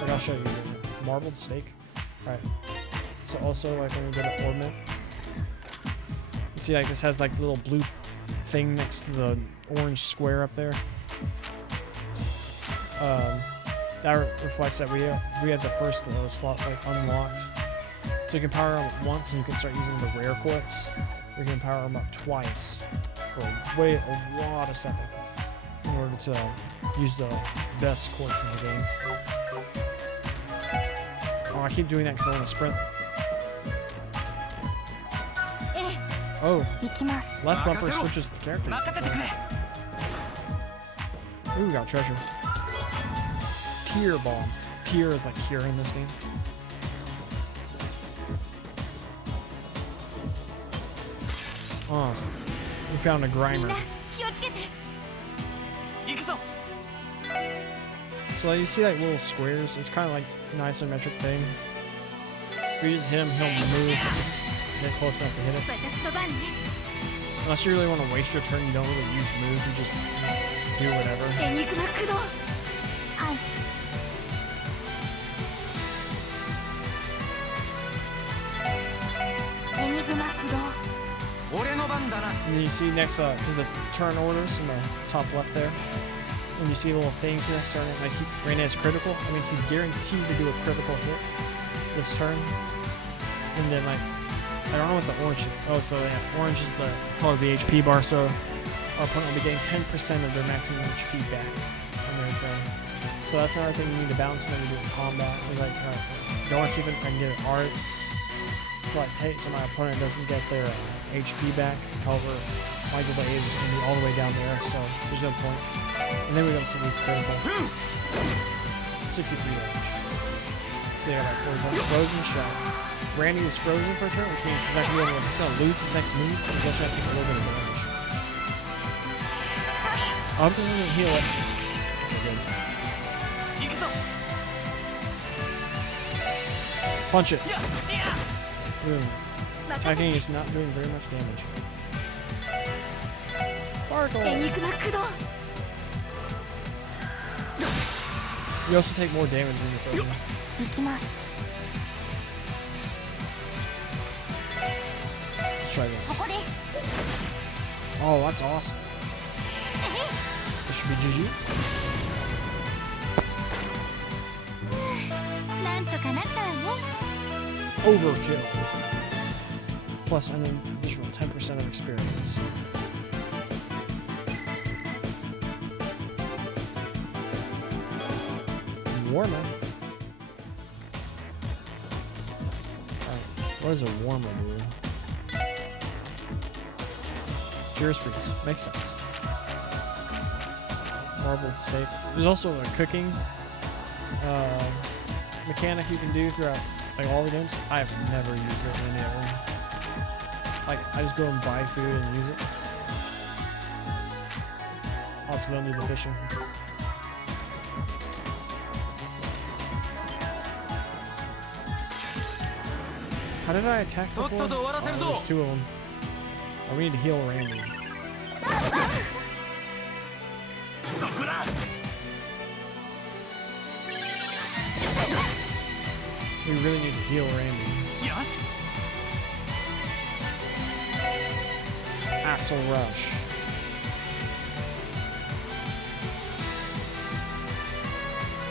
Like I'll show you here. Marbled steak. Alright. So also like when we go to ornament, you see like this has like a little blue thing next to the orange square up there. That reflects that we have the first slot like unlocked. So you can power it once and you can start using the rare quartz. we can power them up twice for a lot of seconds in order to use the best course in the game. Oh, I keep doing that because I want to sprint. Oh, left bumper switches the character. Ooh, got treasure. Tear bomb. Tear is like cure in this game. Oh, we found a grimer. So like, you see like little squares. It's kind of like an isometric thing. If you just hit him, he'll move. Get close enough to hit it. Unless you really want to waste your turn, you don't really use moves. You just do whatever. And then you see next to the turn orders in the top left there. And you see little things next to it. Like Reina is critical. That means he's guaranteed to do a critical hit this turn. And then like, I don't know what the orange is. Oh, so yeah, orange is the color of the HP bar. So our opponent will be getting 10% of their maximum HP back on their turn. So that's another thing you need to balance when you do in combat. It's like, alright, do I want to see if I can get an art to like take so my opponent doesn't get their HP back. However, my delay is going to be all the way down there, so there's no point. And then we don't see these critical. 63 damage. So yeah, like for example, frozen shot. Randy is frozen for a turn, which means he's not going to lose his next move. He's also going to take a little bit of damage. I hope this doesn't heal it. Okay, good. Punch it. Boom. Attacking is not doing very much damage. Sparkle! You also take more damage when you're frozen. Let's try this. Oh, that's awesome. This should be GG. Overkill. Plus an additional 10% of experience. Warmer. Alright, what does a warmer do? Cures freeze. Makes sense. Marble safe. There's also a cooking mechanic you can do throughout like all the games. I have never used it in any of them. Like, I just go and buy food and use it. Also don't do the fishing. How did I attack before? Oh, there's two of them. Oh, we need to heal Randy. We really need to heal Randy. Yes. Axle Rush.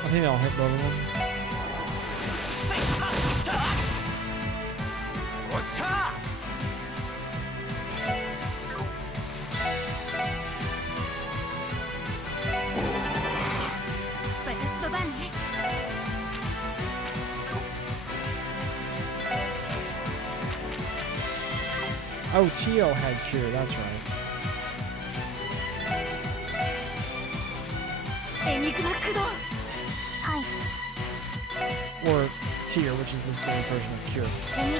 I think I'll hit both of them. Oh, Tio had cure, that's right. Or Tier, which is the story version of cure. Pretty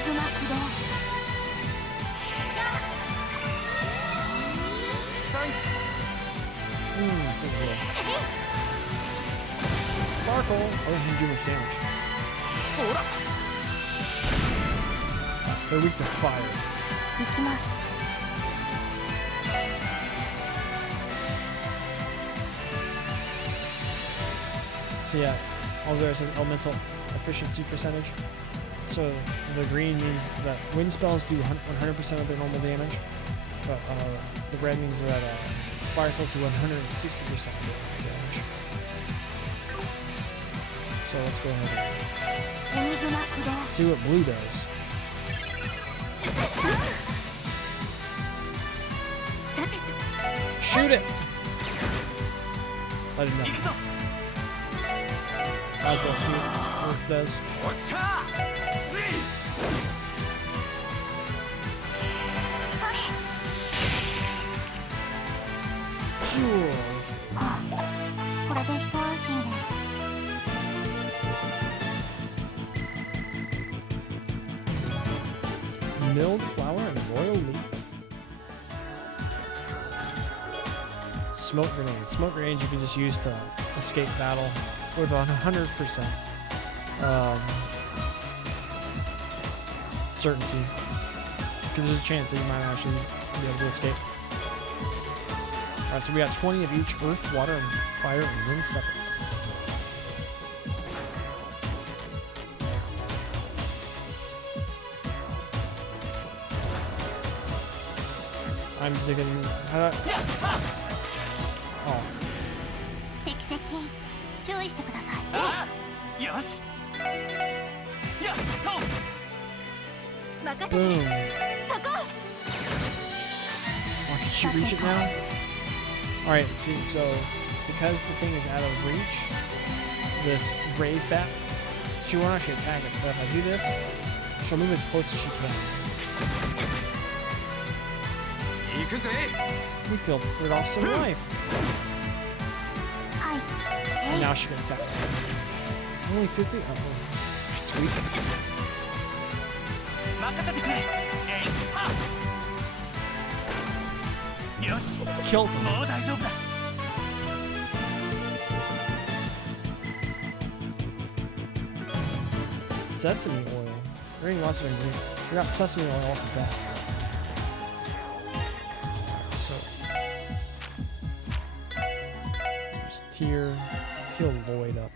good. Sparkle! Oh, he didn't do much damage. They're weak to fire. So yeah, over there it says elemental efficiency percentage. So the green means that wind spells do 100% of their normal damage, but the red means that fire spells do 160% of their damage. So let's go ahead and see what blue does. Shoot it! I didn't know. Might as well see what it does. Milled flour and royal leaf. Smoke grenades. Smoke grenades you can just use to escape battle with 100% certainty. Because there's a chance that you might actually be able to escape. Alright, so we got 20 of each: earth, water, and fire, and wind separate. I'm thinking, how do I... Oh. Boom. Oh, can she reach it now? Alright, see, so because the thing is out of reach, this brave bat, she won't actually attack it, but if I do this, she'll move as close as she can. We filtered off some life. And now she can attack. Only 50? Oh, sweet. Killed him. Sesame oil. We're getting lots of ingredients. We got sesame oil off the bat. Tier, heal Lloyd up.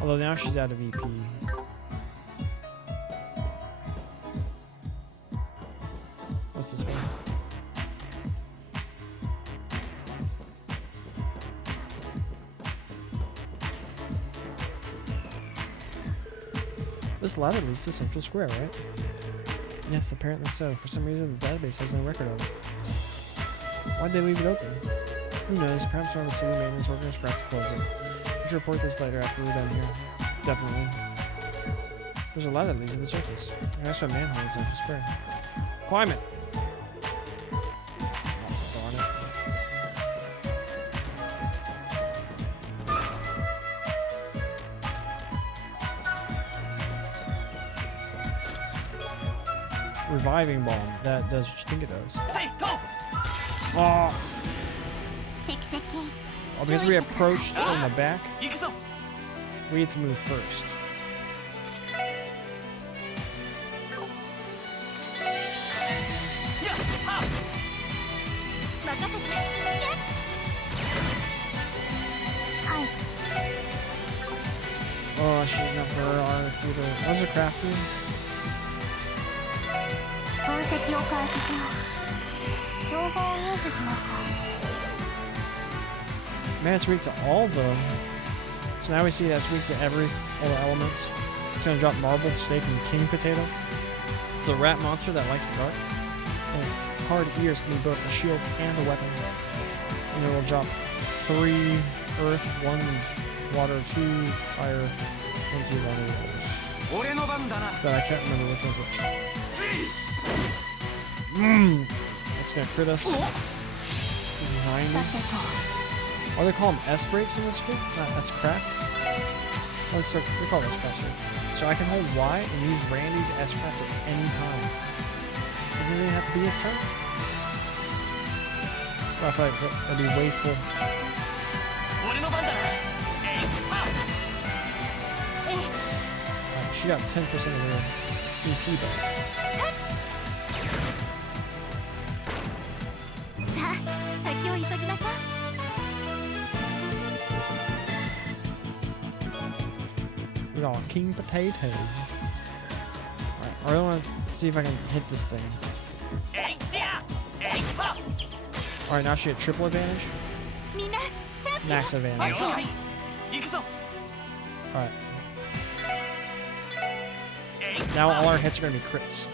Although now she's out of EP. What's this one? This ladder leads to Central Square, right? Yes, apparently so. For some reason, the database has no record of it. Why'd they leave it open? Who knows? Perhaps one of the city maintenance workers forgot to close it. We should report this later after we're done here. Definitely. There's a ladder that leads to the surface. That's what manhole is Central Square. Climb it! Oh, darn it. Reviving bomb. That does what you think it does. Oh! Oh, because we approached from the back, we need to move first. Oh, she's not for her arts either. What's her crafting? Man, it's weak to all of them. So now we see that's weak to all the elements. It's gonna drop marbled steak and king potato. It's a rat monster that likes the dark. And its hard ears can be both a shield and a weapon. And it will drop 3 earth, 1 water, 2 fire, 1, 2 waters. But I can't remember which one's which. That's gonna crit us. 90. Oh, they call them S-breaks in this script? Not S-crafts? Oh, so they call them S-crafts. So I can hold Y and use Randy's S-craft at any time. It doesn't even have to be his turn. Oh, I feel like that'd be wasteful. Right, she got 10% of her EP back. We got king potato. Alright, I really want to see if I can hit this thing. Alright, now she had triple advantage. Max advantage. Alright. Now all our hits are going to be crits.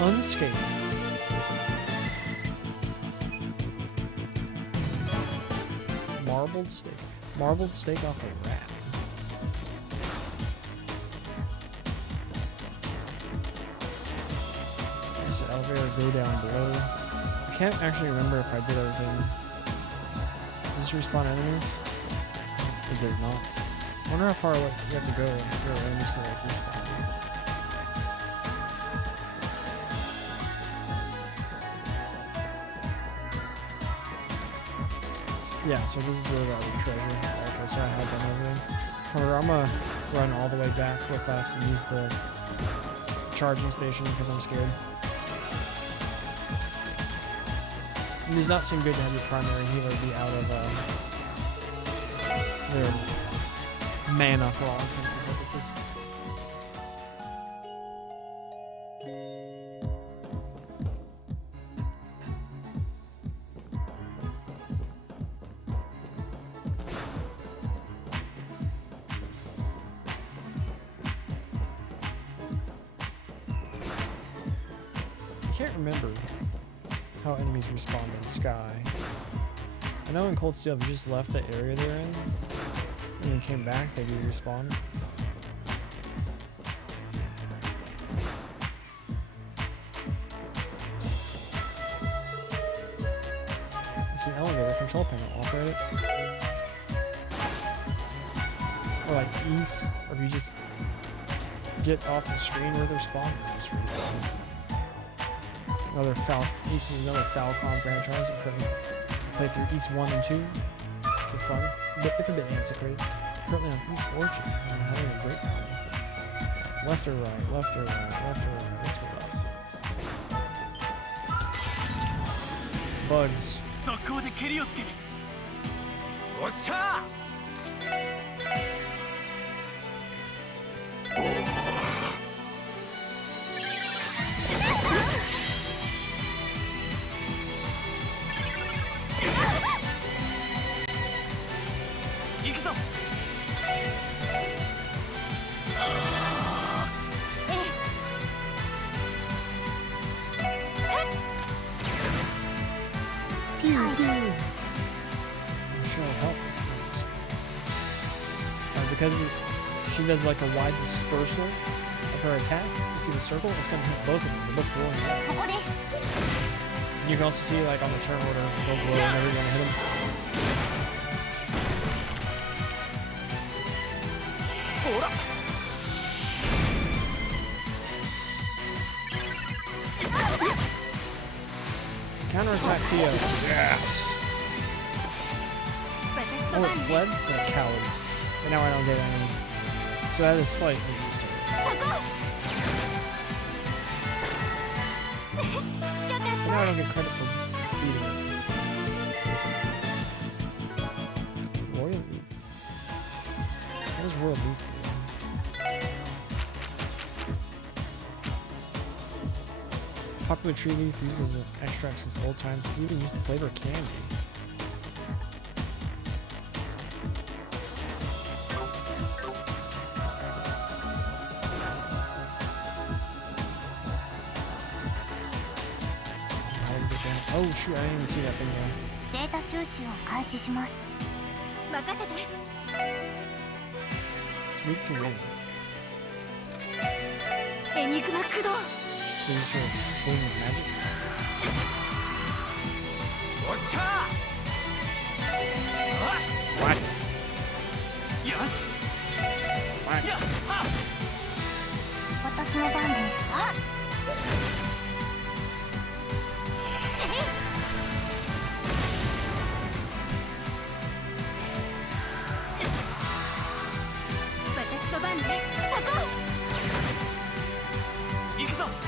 Unscathed. Marbled steak. Marbled steak off a rat. This elevator go down below. I can't actually remember if I did everything. Does this respawn enemies? It does not. I wonder how far you have to go for enemies to like respawn. Yeah, so this is the treasure. Okay, so I have done everything. However, I'm gonna run all the way back real fast and use the charging station because I'm scared. It does not seem good to have your primary healer be out of their mana for all intents and purposes. I can't remember how enemies respawn in Sky. I know in Cold Steel, if you just left the area they're in and then came back, they do respawn. It's an elevator control panel. Operate it. Or like ease, or if you just get off the screen where they're spawned, just respawn. Another East is another Falcon franchise. I'm currently played through East 1 and 2, which are fun. It's a bit antiquated. Currently on East Origin, and I'm having a great time. Left or right, left or right, left or right. Let's go left. Bugs. Because she does like a wide dispersal of her attack. You see the circle? It's going to hit both of them. They both blow in. You can also see like on the turn order, they'll blow whenever you're going to hit them. Counterattack Tio. Yes! Oh, it fled? That coward. But now I don't get any. So that is slightly easier. But now I don't get credit for beating it. Royal Leaf. What does Royal Leaf do? Popular tree leaf used as an extract since old times. It's even used to flavor candy. Oh shoot, I didn't even see that thing there. It's weak to wings. So use your wing magic. What? Yes. What?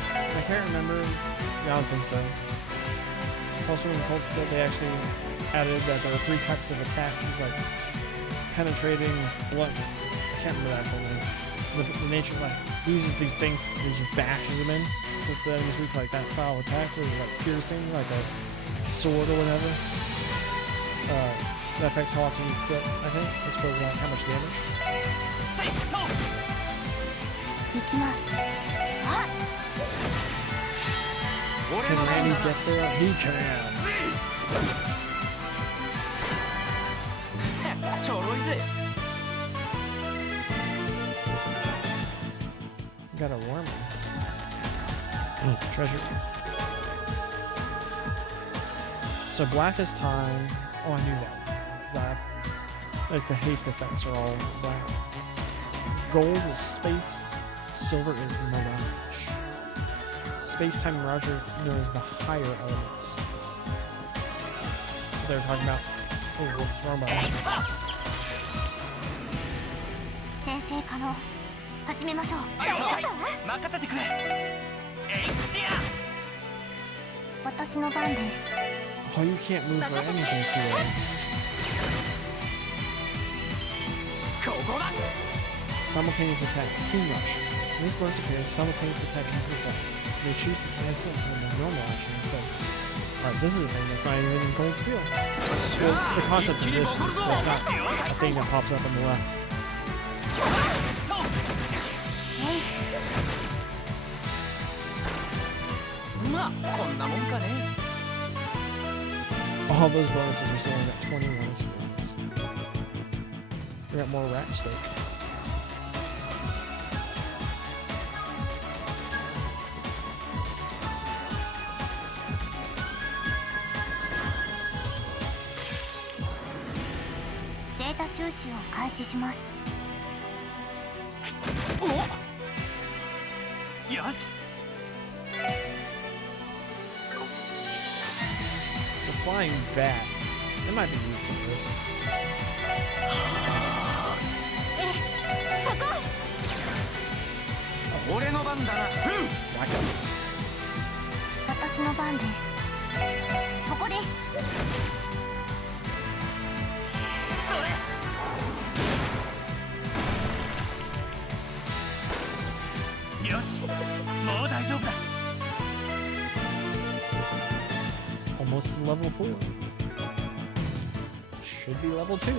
I can't remember. Yeah, I don't think so. It's also in Cold Steel they actually added that there were 3 types of attack. It was like penetrating, blunt. I can't remember the actual name. The nature, like, he uses these things, he just bashes them in. So that enemies weak to like that style of attack where you're like piercing, like a sword or whatever. That affects how often you crit, I think, as opposed to how much damage. Can Randy get there? He can. Got a worm. Treasure. So blackest time. Oh, I knew that. Like the haste effects are all black. Gold is space. Silver is mirage. Space, time, and mirage are known as the higher elements. So they're talking about. Oh, what's wrong about that? 先生可能始めましょう。任せてくれ。私の番です。Oh, you can't move or anything to it. Simultaneous attack. Team rush. When this bonus appears, simultaneous attack can perform. You may choose to cancel and perform a normal action instead. Alright, this is a thing that's not even in gold steel. Well, the concept of this is it's not a thing that pops up on the left. All those bonuses are selling at 21 experience. We got more rat steak. Data 収集を開始します。よし。It's a flying bat. It might be weak to earth. そこ。俺の番だな。私の番です。そこです。よし、もう大丈夫だ。Almost level 4. Should be level 2.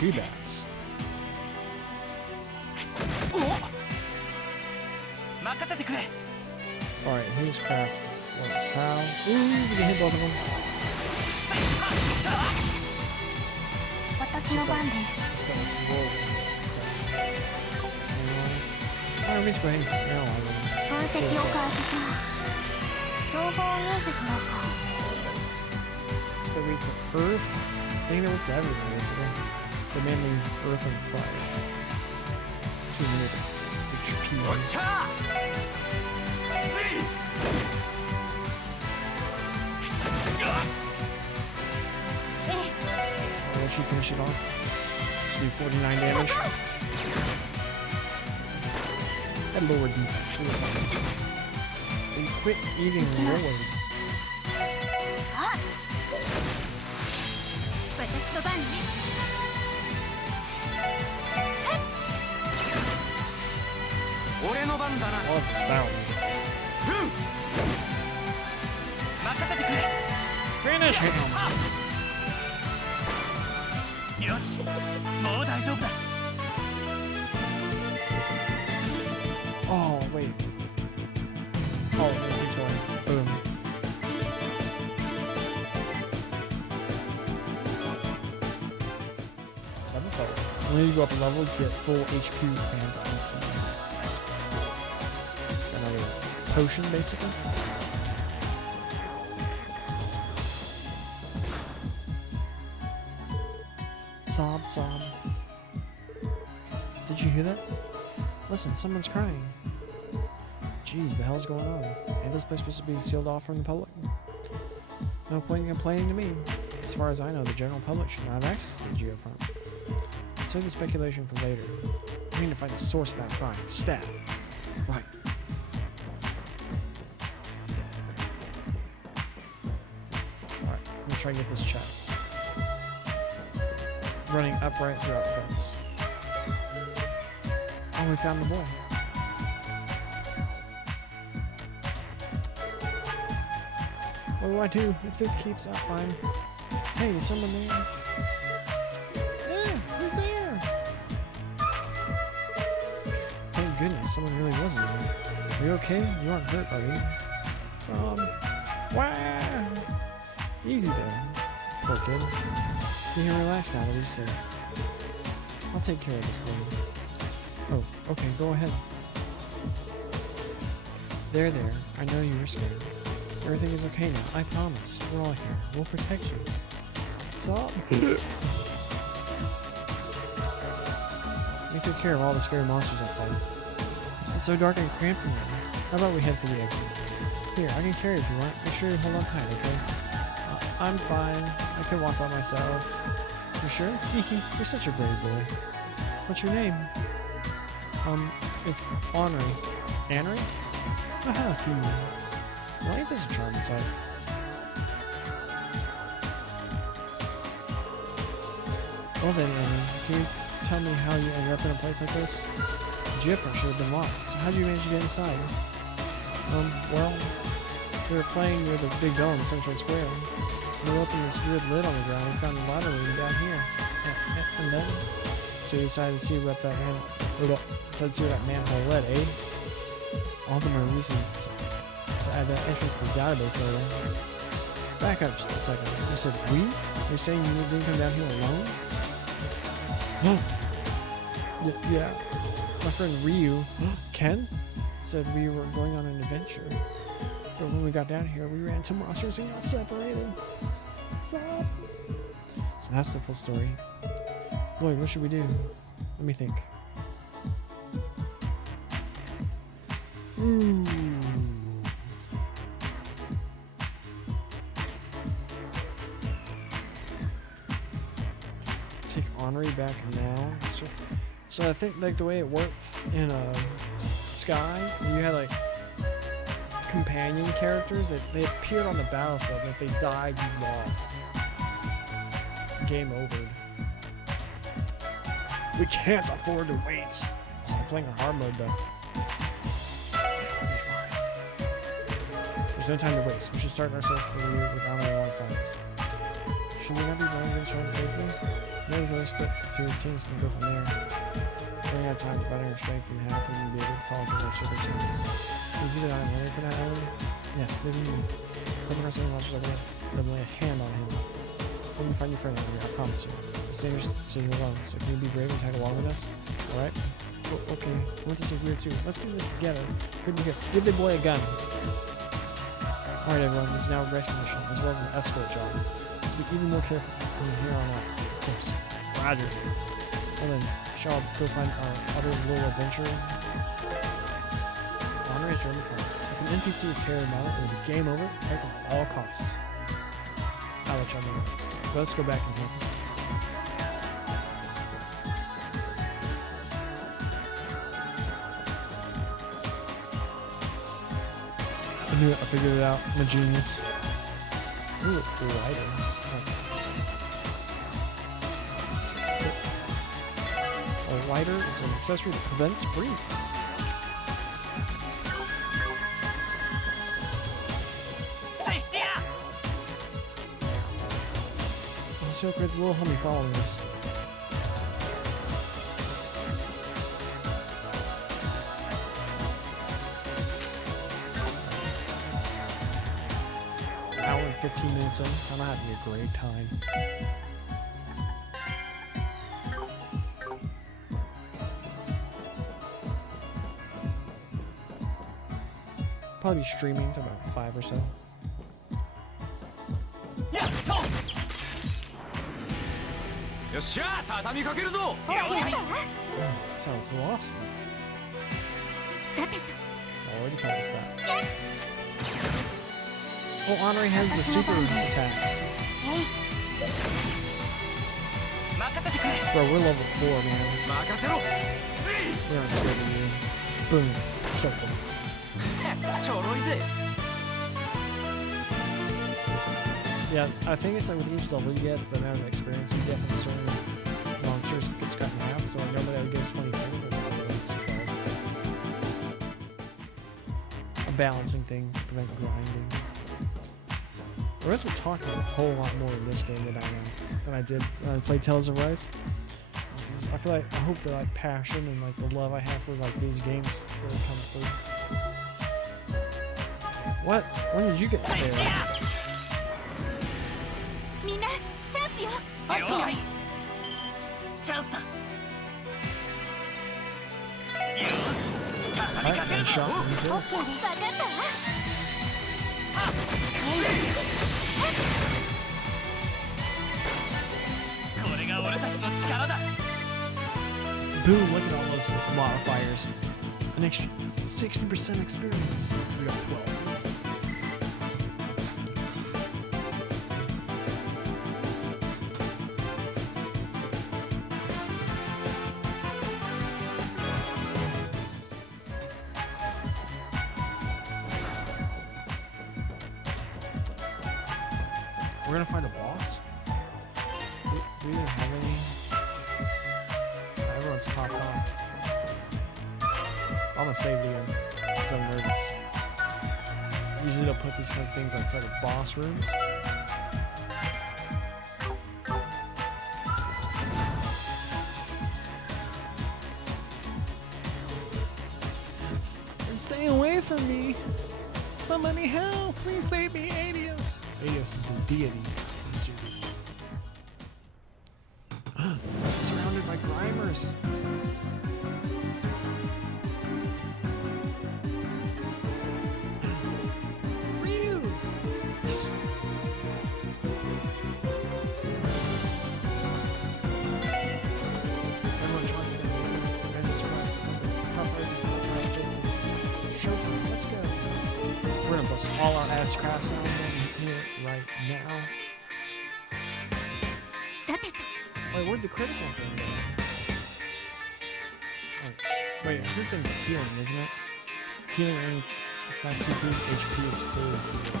Two bats. Alright, his craft works. How? Ooh, we can hit both of them. It's just like, instead of rolling. Alright, let me just go ahead and analyze them. So they reach to Earth. I think they work to everything, basically. But mainly Earth and Fire. 200 HP. I'll let you finish it off. Just do 49 damage. That lower defense. They quit eating lower. 私の番ね。俺の番だな。All of its bounds. Finish him. よし、もう大丈夫だ。Oh, wait. Oh, it keeps going. Boom. When you go up a level, you get full HP and another potion, basically. Sob, sob. Did you hear that? Listen, someone's crying. Jeez, the hell's going on? Ain't this place supposed to be sealed off from the public? No point in complaining to me. As far as I know, the general public should not have access to the geofront. Save the speculation for later. I need to find the source of that crying. Stab. Right. Alright, I'm gonna try and get this chest. Running upright throughout the fence. Oh, we found the boy. What do I do if this keeps up? Fine. Hey, is someone there? Yeah, who's there? Thank goodness, someone really was there. Are you okay? You aren't hurt, buddy. Wow. Easy there, poor kid. You can relax now that he's safe. I'll take care of this thing. Oh, okay, go ahead. There. I know you were scared. Everything is okay now. I promise. We're all here. We'll protect you. So we took care of all the scary monsters outside. It's so dark and cramped in here. How about we head for the exit? Here, I can carry if you want. Make sure you hold on tight, okay? I'm fine. I can walk by myself. You sure? You're such a brave boy. What's your name? It's Henri. Henri? Aha, well, ain't this a charming sight? Well then, Annie, can you tell me how you ended up in a place like this? The gypper should have been locked, so how did you manage to get inside? Well, we were playing near the big bell in Central Square. We opened this weird lid on the ground and found a ladder leading down here. And then, so we decided to see what that manhole led, eh? All the more reason to add that entrance to the database later. Back up just a second. You said we? You're saying you didn't come down here alone? Yeah. My friend Ryu, Ken, said we were going on an adventure. But when we got down here, we ran into monsters and got separated. So that's the full story. Lloyd, what should we do? Let me think. Take Henri back now. So I think like the way it worked in Sky, you had like companion characters that they appeared on the battlefield, and if they died, you lost. Game over. We can't afford to wait. I'm playing on hard mode though. There's no time to waste. We should start our search for you with Henri alongside us. Should we not be going against Charlotte safely? No, we're going to split two teams and go from there. Running out of time dividing our strength in half and be able to call for those circumstances. Can you do that on Henri for now, Ellen? Yes, maybe you. Come across any monsters like that, then lay a hand on him. Let me find your friend Henri, I promise you. It's dangerous to see you alone, so can you be brave and tag along with us? Alright? Okay, I want to say weird too. Let's do this together. Give the boy a gun. Alright everyone, this is now a rescue mission, as well as an escort job. Let's be even more careful from here on out. Of course. Roger. Well then, shall we go find our other little adventure? Henri is your only friend. If an NPC is carried out, it will be game over, fight at all costs. I'll let y'all know. But let's go back and help. I knew it, I figured it out. I'm a genius. Ooh, a lighter. A lighter is an accessory that prevents breeze. Oh, so great, the little homie following us. Hour and 15 minutes in, I'm having a great time. Probably be streaming to about 5 or so. Oh, sounds so awesome. I already told us that. Oh, Henri has the super attacks. Bro, we're level 4, man. We aren't scared of you. Boom. Killed them. Yeah, I think it's like with each level you get, the amount of experience you get from certain monsters gets cut in half. So normally I would guess 24, but it's 12. A balancing thing to prevent grinding. The rest are talking a whole lot more in this game than I did when I played Tales of Rise. I feel like I hope the like passion and like the love I have for like these games really comes through. What? When did you get there? みんなチャンスよ。よしチャンスだよし畳みかけるぞ shot. オッケーです。分かったわ。これが俺たちの力だ Boom, look at all those modifiers. An extra 60% experience. We got 12. We're gonna find a boss? We didn't have any. Everyone's topped off. I'm gonna save the end. Because I'm nervous. Usually they'll put these kinds of things outside of boss rooms. Stay away from me! Somebody help! Please save me, Adios! Adios is the deity in the series. Surrounded by Grimers. Ryu! Everyone tries to and just tries to showtime, let's go. We're gonna bust all our ass crafts out here right now. さてと。 Wait, where'd the critical thing go? Oh, wait, here's the healing, isn't it? Healing and flat CP HP is fully healed.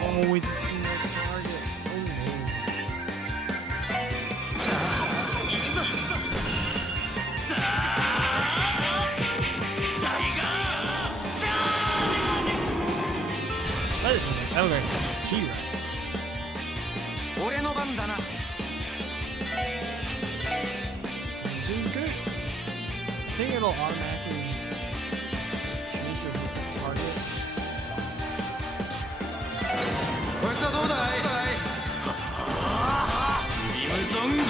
Always a single target. Oh no. That was like T-Rex. 俺の番だな Doing good. I think it'll automatically change the target. こいつはどうだいリムゾンゲイル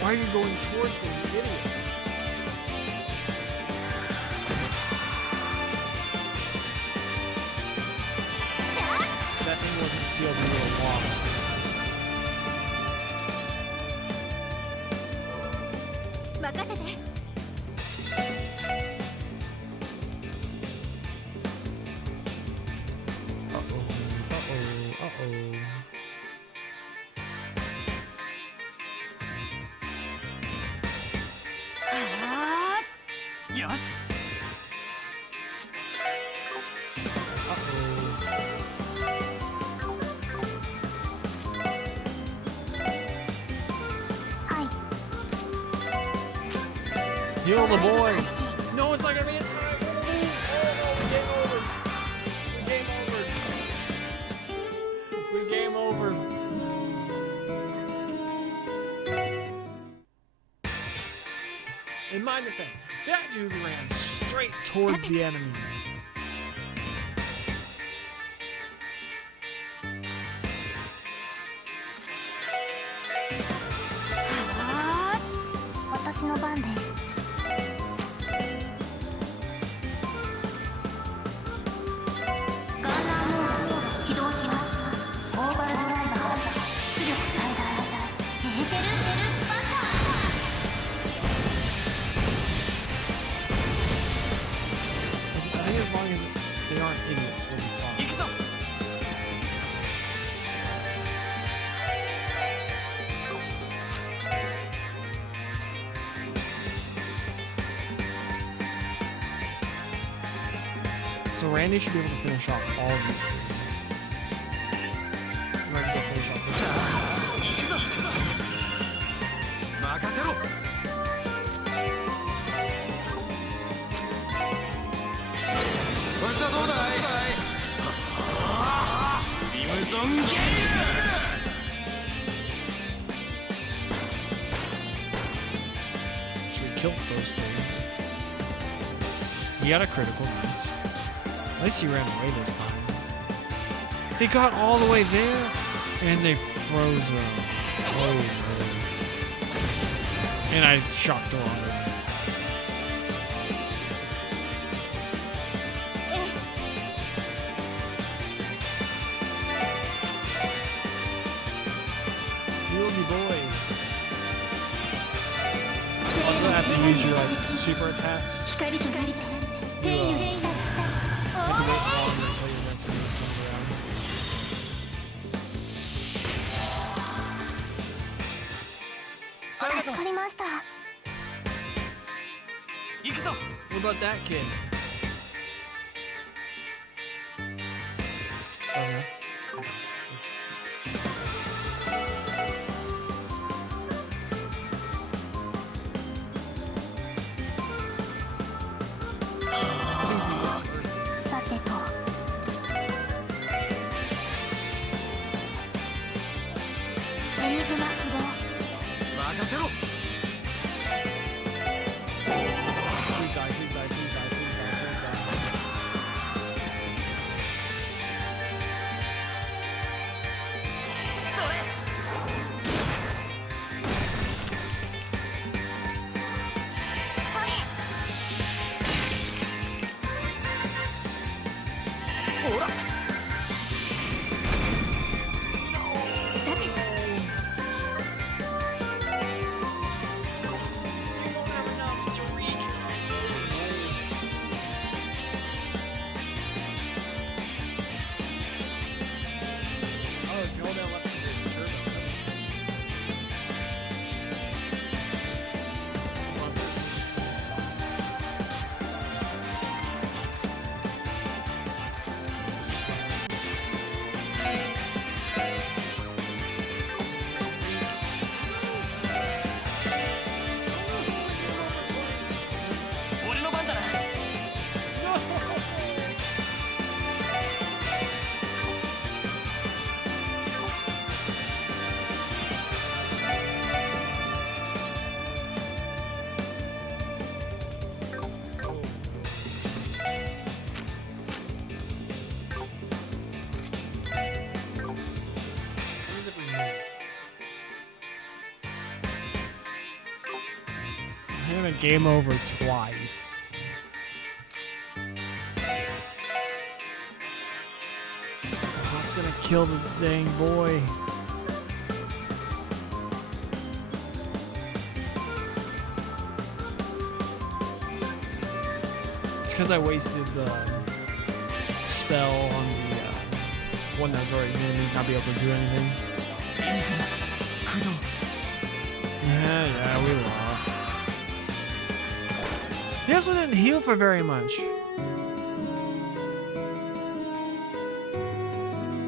Why are you going towards them, you idiot? That thing wasn't sealed, we were lost. Uh-oh. よし Heal the boy! No, it's not gonna be in time! Oh no, game over! We game over! In my defense, that dude ran straight towards the enemies. as long as they aren't idiots, we'll be fine. 行くぞ So Randy should be able to finish off all of these three. I'm ready to go finish off this one. 行くぞ任せろこいつはどうだいビムゾンゲイル So we killed those three. He got a critical, nice. At least he ran away this time. They got all the way there, and they froze him. Oh, man. And I shocked the wrong way. Fieldy boy. Also have to use your like super attacks. 光と光天揺れ来た You have to wait longer until your next move comes around. 助かりました 行くぞ What about that kid? Okay. Things be good. さてとエニグマ起動任せろ Please die, please die, please die, please die, please die. それ それ ほら さて Oh, if you hold down left trigger, it's turbo. Yeah. 俺の番だな Having a game over twice. That's gonna kill the dang boy. It's because I wasted the spell on the one that was already near me, not be able to do anything. Yeah, we lost. He also didn't heal for very much.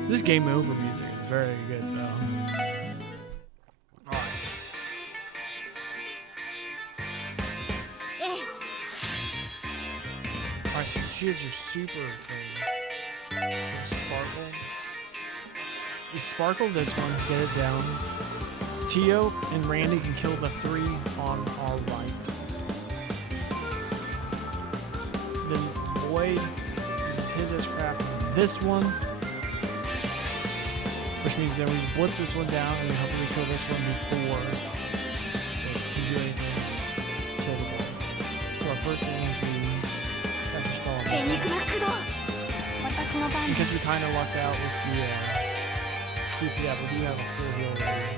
This game over music is very good though. Alright. え Alright, so she has your super thing. So sparkle. We sparkle this one, get it down. Tio and Randy can kill the three on our right. Then Boyd uses his S-Craft on this one. Which means then we just blitz this one down and then hopefully kill this one before they can do anything. Kill the boy. So our first thing is we cast a spell on エニ this グ one. マ駆動私の番で Because we す kind of lucked out with the CP up. We do have a full heal already.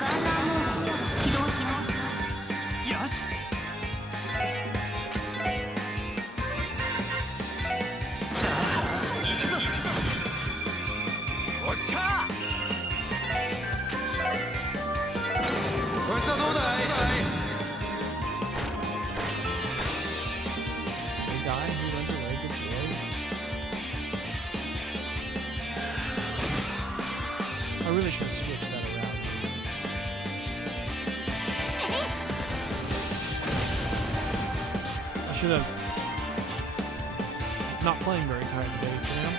ガンナーモード起動しますよし guy who runs away. Good boy. I really should have switched that around. I should have not playing very tight today, you know?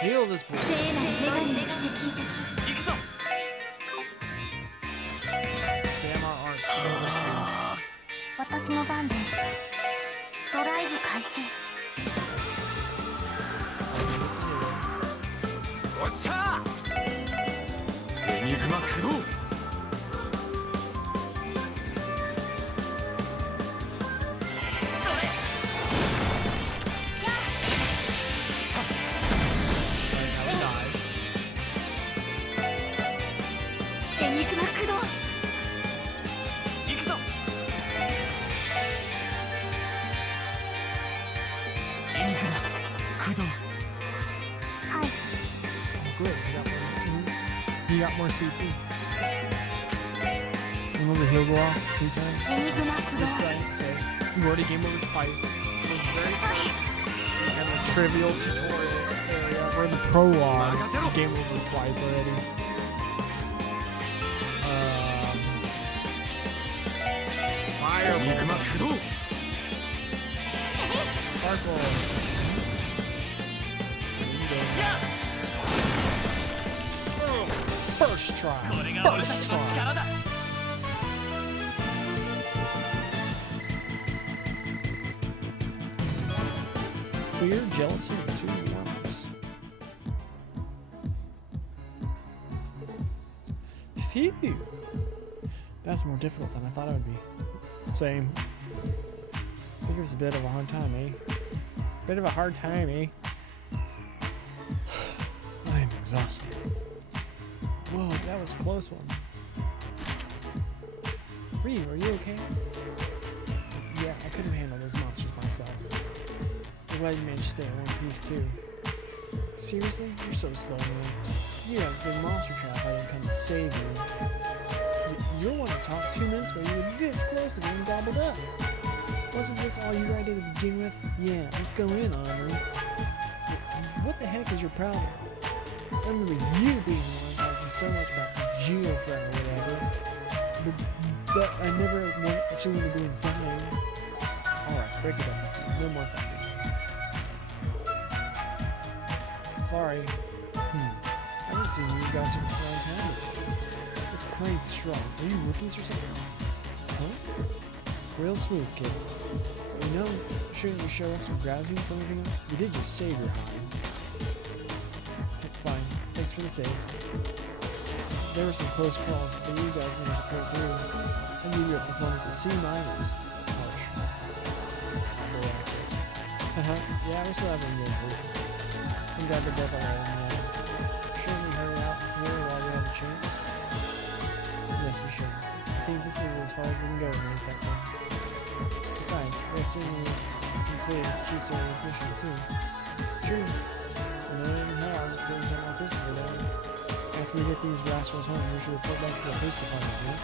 Heal this boy. Spam our arts. 私の番です。ドライブ開始。おっしゃー。エニグマ駆動。You got more CP. Remember he'll go off 2 times? Just playing, so you already game over twice. It was very close. And the trivial tutorial area. We're in the prologue. You game over twice already. Fireball. Sparkle. First try. First try. Fear, jealousy, and 2 ones. Phew. That's more difficult than I thought it would be. Same. I think it was a bit of a hard time, eh? Bit of a hard time, eh? I am exhausted. Whoa, that was a close one. Ryu, are you okay? Yeah, I couldn't handle those monsters myself. I'm glad you managed to stay in one piece too. Seriously? You're so slow, man. You have a big monster trap. I didn't come to save you. You're one to talk 2 minutes ago. You were this close to being gobbled up. Wasn't this all you tried to begin with? Yeah, let's go in, Henri. What the heck is your problem? I remember you being the one talking so much about the geofriend or whatever. But I never actually want to go in front of you. Alright, break it up. No more fighting. Sorry. I haven't seen you guys around town. You're crazy strong. Are you rookies or something? Huh? Real smooth, kid. You know, shouldn't you show us some gratitude for anything else? We did just save your hide. Fine. Thanks for the save. There were some close calls, but you guys managed to pull through. I give you a performance of C-. Harsh. Yeah, we're still having a good group. I'm glad they're both alright in there. Shouldn't we hurry out here while we have a chance? Yes, we should. I think this is as far as we can go in this sector. Besides, we're assuming we completed Chief's area's mission too. True. And then how I was doing something like this the other day. After we get these rascals home, we should report back to the police department, right?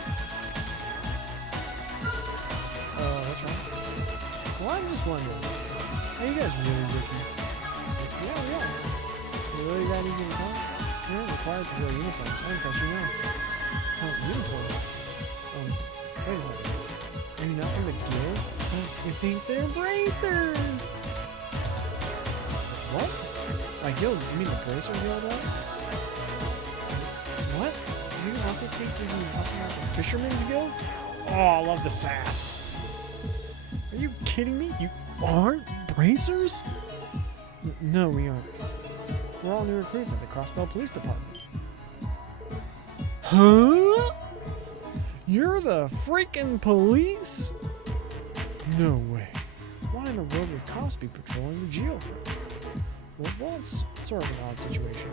That's right. Well, I'm just wondering. Are you guys really rookies? Yeah, we are. You really that easy to tell? You're not required to wear uniforms. I think that's your nice. Uniforms? Wait a minute. Are you not from the guild? You think they're bracers? What? My guild? You mean the Bracer Guild one? What? Do you also think you're talking about the Fisherman's Guild? Oh, I love the sass. Are you kidding me? You aren't bracers? No, we aren't. We're all new recruits at the Crossbar Police Department. Huh? You're the freaking police? No way. Why in the world would cops be patrolling the geofront? Well, it's sort of an odd situation.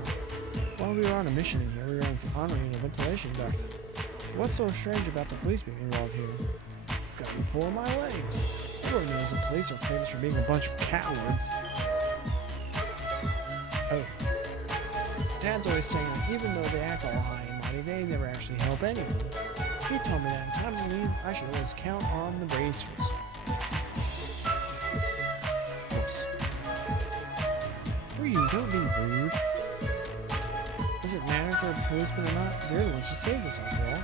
While we were on a mission in here, we were honoring a ventilation duct. What's so strange about the police being involved here? Got me pulling my leg. Everyone knows the police are famous for being a bunch of cowards. Oh. Dad's always saying that even though they act all high and mighty, they never actually help anyone. He told me that in times of need, I should always count on the bracers. Reed, don't be rude. Does it matter if they're a policeman or not? They're the ones who saved us after all.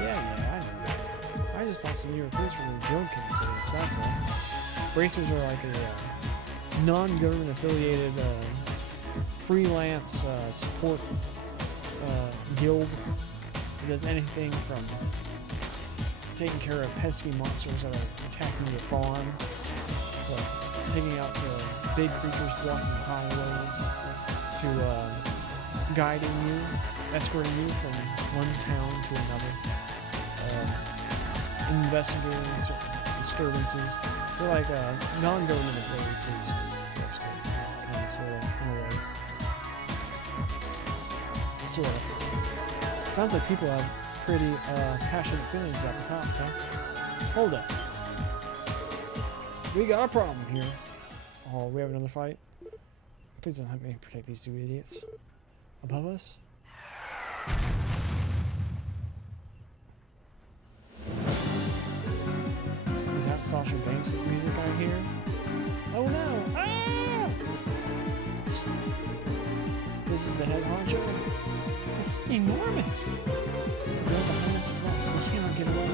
Yeah, I know that. I just thought some of your police were drug case saved, that's all. Bracers are like a non-government affiliated freelance support guild that does anything from taking care of pesky monsters that are attacking your farm, so taking out the big creatures blocking the highways, to guiding you, escorting you from one town to another, investigating certain disturbances. They're like non-government affiliated police force, basically, sort of. Sounds like people have pretty passionate feelings about the cops, huh? Hold up. We got a problem here. Oh, we have another fight? Please don't help me protect these two idiots. Above us? Is that Sasha Banks' music I hear? Oh no! Ah! This is the head honcho? It's enormous! The girl behind us is locked. We cannot get away.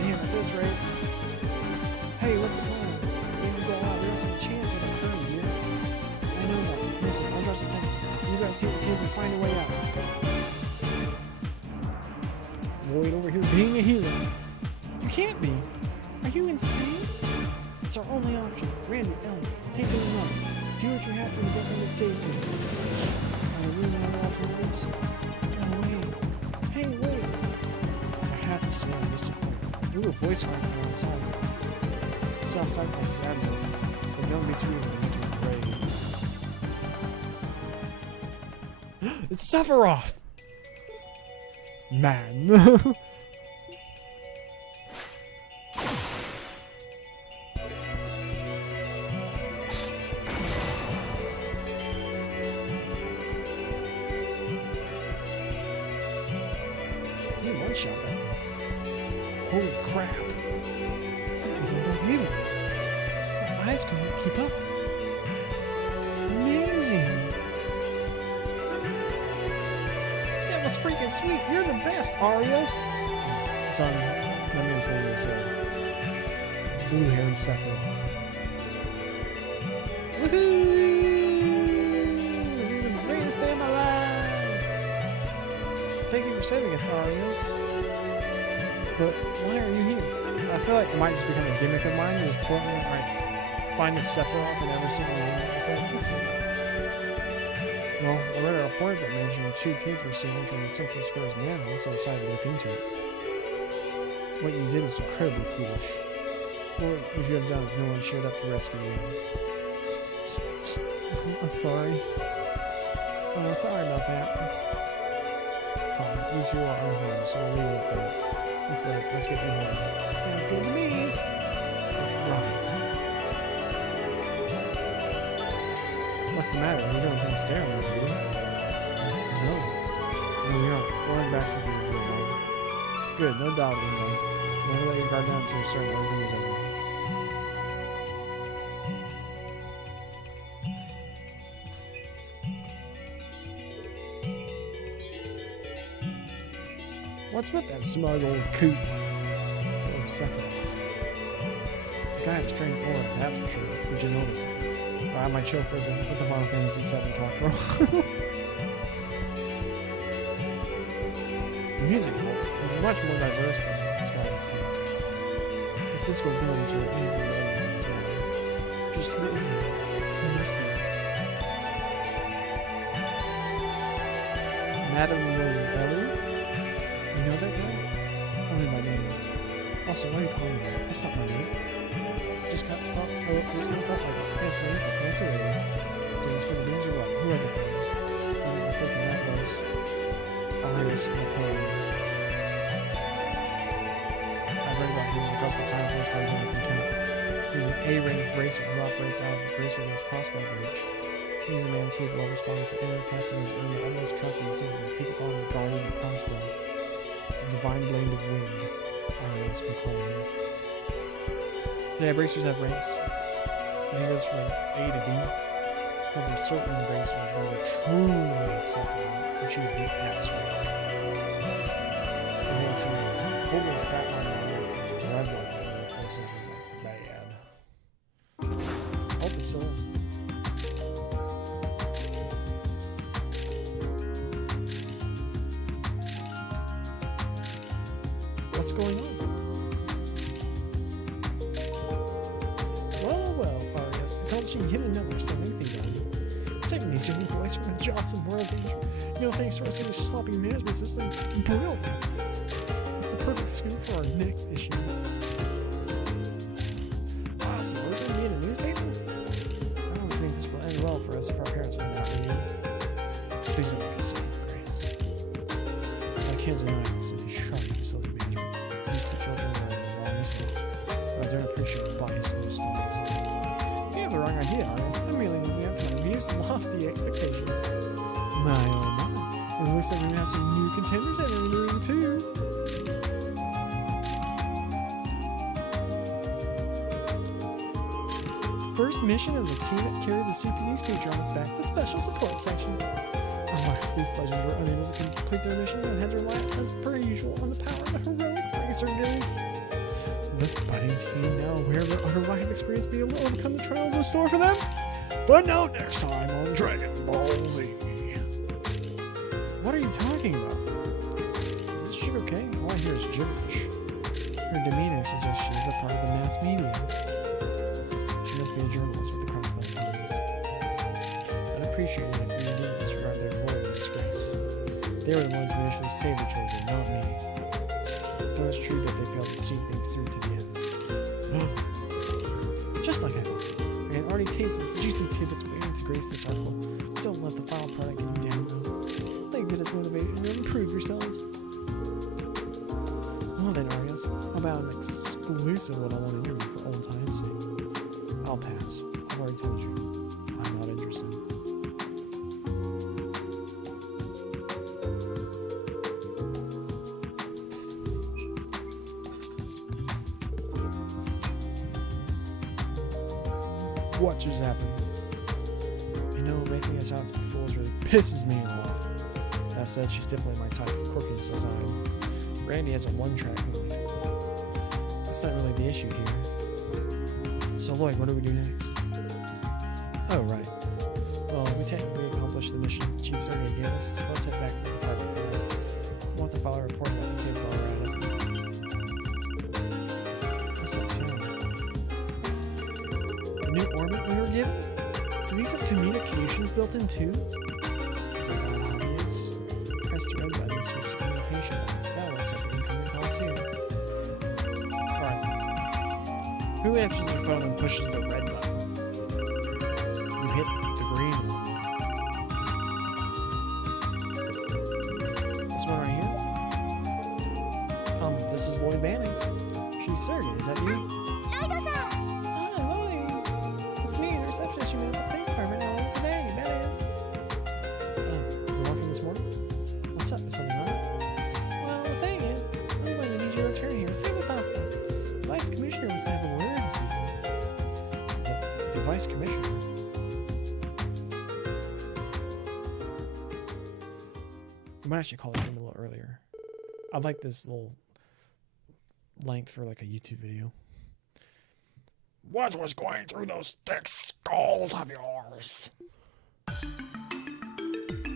Man, at this rate. Hey, what's the plan? We need to go out. There's a chance of occurring here. I know that. Listen, I'll trust the tech. You guys save the kids and find a way out. Lloyd over here being a hero. You can't be. Are you insane? It's our only option. Randy, Ellen, take it and run. Do what you have to get them to safety. Are there really no alternatives? No way. Hey, wait. I have to say I missed a point. We were voice calling from outside. Self-sacrifice is admirable, but don't be too brave. It's Sephiroth! Man. You one-shot that thing. Holy crap. That was unbelievable. My eyes couldn't keep up. Amazing. That was freaking sweet. You're the best, Arios. Son, that man's name is blue-haired Sephiroth. Woohoo! This is the greatest day of my life. Thank you for saving us, Arios. But why are you here? I feel like it might just become a gimmick of mine. Just pointing, like, find a Sephiroth in every single one. Well, I read a report that mentioned 2 kids were seen entering the Central Square's manhole, so I decided to look into it. What you did was incredibly foolish. What would you have done if no one showed up to rescue you? I'm sorry. I'm sorry about that. You two are unharmed, so we'll leave it at that. It's late. Let's get you home. Sounds good to me. Right. What's the matter? You don't intend to stay on there, do you? No. No, we aren't. We're going back with you. Good. No dawdling, though. Never let your guard down until you're certain everything is over. What's with that smug old coot? Oh, Sephiroth. The guy has strange aura, that's for sure. It's the Genoa sense. I might chill for a bit with the Final Fantasy VII talk for a while. The music is much more diverse than Skyrim's. His physical abilities are even better than his own. Just amazing. He must be. Madame was Ellie? You know that guy? Only by name. Also, why are you calling me that? That's not my name. Just kind of felt like a fancy name for a fancy lady. So you spilled the beans or what? Who was it? I'm not mistaken, that was Elias McCoy. I've read about him across the times more times than I can count. He's an A-rated racer who operates out of the Racer's Crossbar bridge. He's a man capable of responding to inner casting has earned the utmost trust of the citizens. People call him the guardian of Crossbar. The divine blade of wind, Arias McCoy. So yeah, bracers have ranks. I think it goes from A to D. Over certain bracers where they're truly exceptional, achieve the S rank. And then some holding a crap on the red one, or something like bad. Hope it still is. What's going on? Well, Arias, accomplishing yet another still anything done. Saving these young boys from the jobs and moral danger. Thanks to our city's sloppy management system. Brilliant. It's the perfect scoop for our next issue. So we're going to be in a newspaper? I don't think this will end well for us if our parents find out we need. Please don't make us so grace. My kids and I can see sharp facility management. These two children are in the wrong school. But I don't appreciate the bias in those stories. You have the wrong idea, Arias. I'm merely moving up to my views and lofty expectations. My oh my. It looks like we have some new contenders entering the ring too. First mission of the team that carries the CPD's future on its back, the Special Support Section. Alas, these legends were unable to complete their mission and had to rely, as per usual, on the power of the heroic Racer Gang. This budding team, now aware of their utter lack of experience, be able to overcome the trials in store for them? But no, next time on Dragon Ball Z. What are you talking about? Is this chick okay? All I hear is gibberish. Her demeanor suggests she is a part of the mass media. She must be a journalist with the Crossbar Times. I'd appreciate it if we didn't disregard their moral disgrace. They were the ones who initially saved the children, not me. Though it's true that they failed to see things through to the end. Just like I thought. I can already taste this juicy tidbits waiting to grace this article. Don't let the final product get you down, though. Thank goodness motivation to improve yourselves. Well then, Arias, how about an exclusive one I want to interview for old time's sake? I'll pass. I've already told you. I'm not interested. What just happened? Making us out to be fools really pisses me off. That said, she's definitely my type of quirkiness design. Randy has a one-track movie. That's not really the issue here. So Lloyd, what do we do next? Oh, right. Well, we technically accomplished the mission the Chief's already gave us, so let's head back to the department for that. We'll have to file a report about the kids while we're at it. What's that sound? A new orbit we were given? Do these have communications built in too? Is it not obvious? Press the red button to switch to communication. That looks like an incoming call too. Alright. Who answers the phone and pushes the red button? You hit the green one. This one right here? This is Lloyd Bannings. She's Sergey, is that you? Receptionist, you mean, at the police department now today, that is. You working this morning? What's up? Is something wrong? Well, the thing is, I'm going to need you to return here as soon as possible. The vice commissioner wants to have a word with you. The vice commissioner? You might actually call him a little earlier. I'd like this little length for like a YouTube video. What was going through those thick skulls of yours?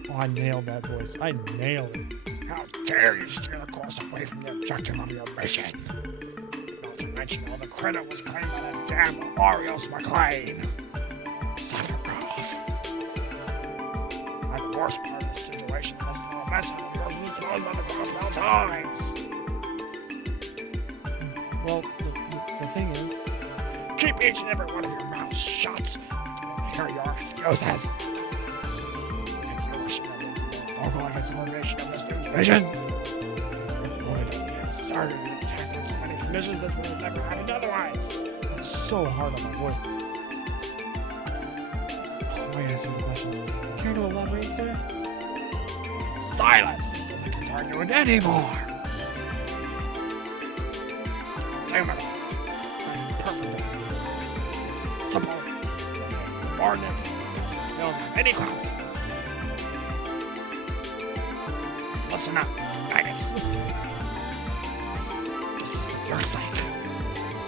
Oh, I nailed that voice. I nailed it. How dare you steer the course away from the objective of your mission? Not to mention all the credit was claimed by that damn Arias McClain. Slap your wrath. And the worst part of the situation is the mess out of yours was thrown by the Crossbar Times. Well, the thing is, keep each and every one of your mouths shut. Hear your excuses. And you should have vocal against the elimination of this new division. If only that damn started to attack in so many conditions, this would have never happened otherwise. It's so hard on my voice. Why are you asking me questions? Care to elaborate, sir? Silence! This doesn't concern you anymore! Damn it! That's perfect. Simple. Subordinates. They don't have any clout. Listen up, maggots. This is for your sake.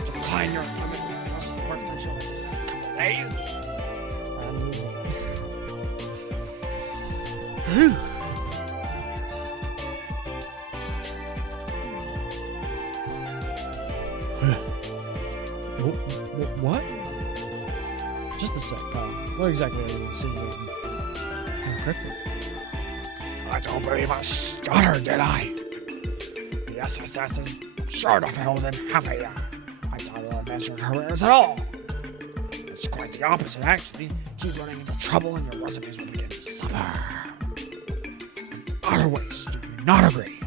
Decline your assignment with us work until the next couple of days. I'm losing. What? Just a sec, pal. What exactly are you insinuating? How cryptic. I don't believe I stuttered, did I? The SSS is sure to fail within half a year. I doubt it'll advance your careers at all. It's quite the opposite, actually. Keep running into trouble and your resumes will begin to suffer. Utter waste. Do you not agree?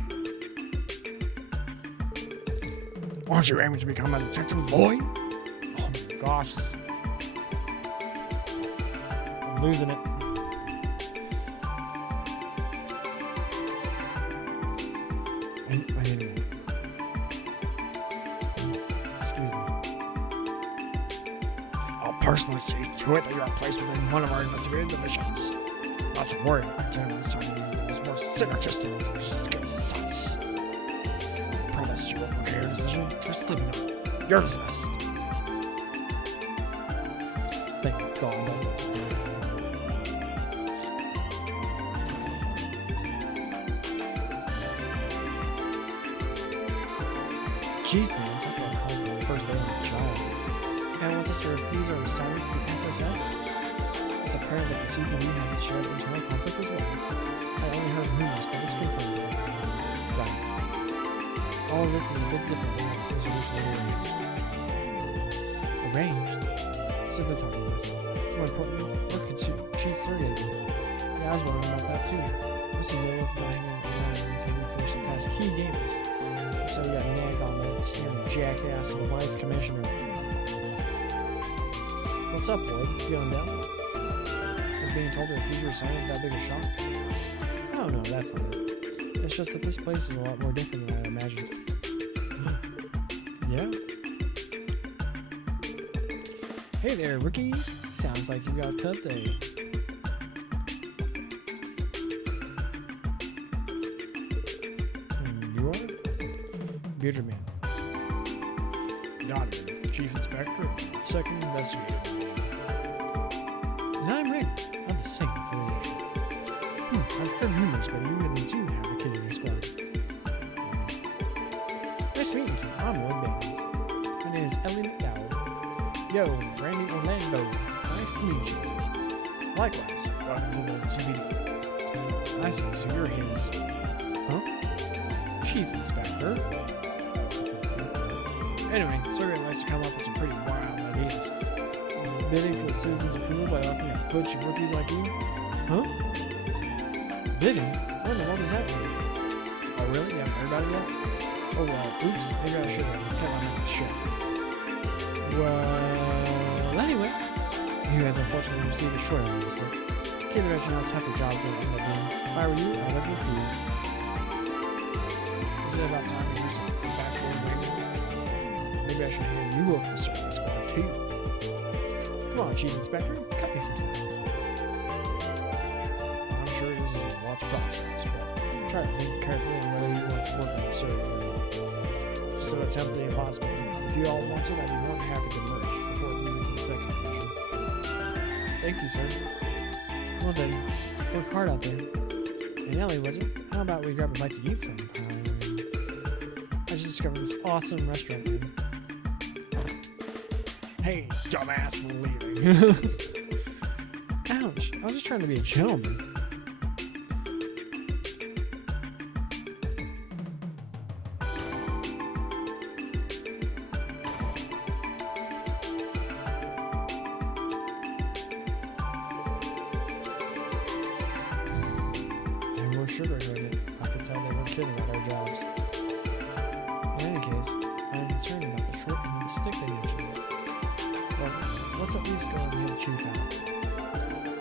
Aren't you aiming to become a detective boy? Oh my gosh. I'm losing it. Anyway. Excuse me. I'll personally see to it that you are placed within one of our investigative divisions. Not to worry about continuing assigning you those more synergistic with your skill sets. I promise you will prepare your decision. Just let me know. You're dismissed. Thank God that was it. Jeez, man, I'm talking about how the first day on the job. The guy wants us to refuse our assignment to the SSS. It's apparent that the CPD has a shared internal conflict as well. I only heard rumors, but this confirms that. Right. All of this is a bit different than what was originally arranged. Simply talking to myself. More importantly, what could Chief 30 do? Yeah, I was wondering about that too. This seems a little dying until we finish the task he gave us. So we got nagged on that sneering jackass and vice commissioner. What's up, Lloyd? Feeling down? Was being told to refuse your assignment that big a shock? Oh no, that's not it. It's just that this place is a lot more different than I imagined. Yeah? Hey there, rookies. Sounds like you got cut day. You are? Bearded Man. Donovan, Chief Inspector, Second Investigator. And I'm Rainer, of the same affiliation. I've heard rumors, but you really do have a kid in your squad. Nice to meet you, sir. I'm Lloyd Band. My name is Ellie McDowell. Yo, Randy Orlando. Nice to meet you. Likewise, welcome to the CPD. I see, so you're his... Huh? Chief Inspector. Anyway, Surrey likes to come up with some pretty wild ideas. Bidding for the citizens' approval by offering a bunch of rookies like you? Huh? Bidding? What in the world does that mean? Oh really? You haven't heard about it yet? Oh well, oops, maybe I should have kept my mouth shut. Well, anyway, you guys unfortunately received a short end of the stick. Can't imagine how tough your jobs will end up being. If I were you, I'd have refused. Is it about time to do some backboard wrangling? Maybe I should hand you over to the service squad too. Come on, Chief Inspector, cut me some slack. I'm sure this is a watch process, but try to think carefully on whether you want to work on the server area. Just to attempt the impossible. If you all want it, I'd be more than happy to merge before moving to the second mission. Thank you, sir. Well then, work hard out there. And Ellie, was it? How about we grab a bite to eat sometime? I just discovered this awesome restaurant, man. Hey, dumbass, we're leaving. Ouch, I was just trying to be a gentleman. sugarcoat it. I could tell they were kidding about our jobs. In any case, I'm concerned about the short end of the stick they mentioned. Well, let's at least go and meet the chief out.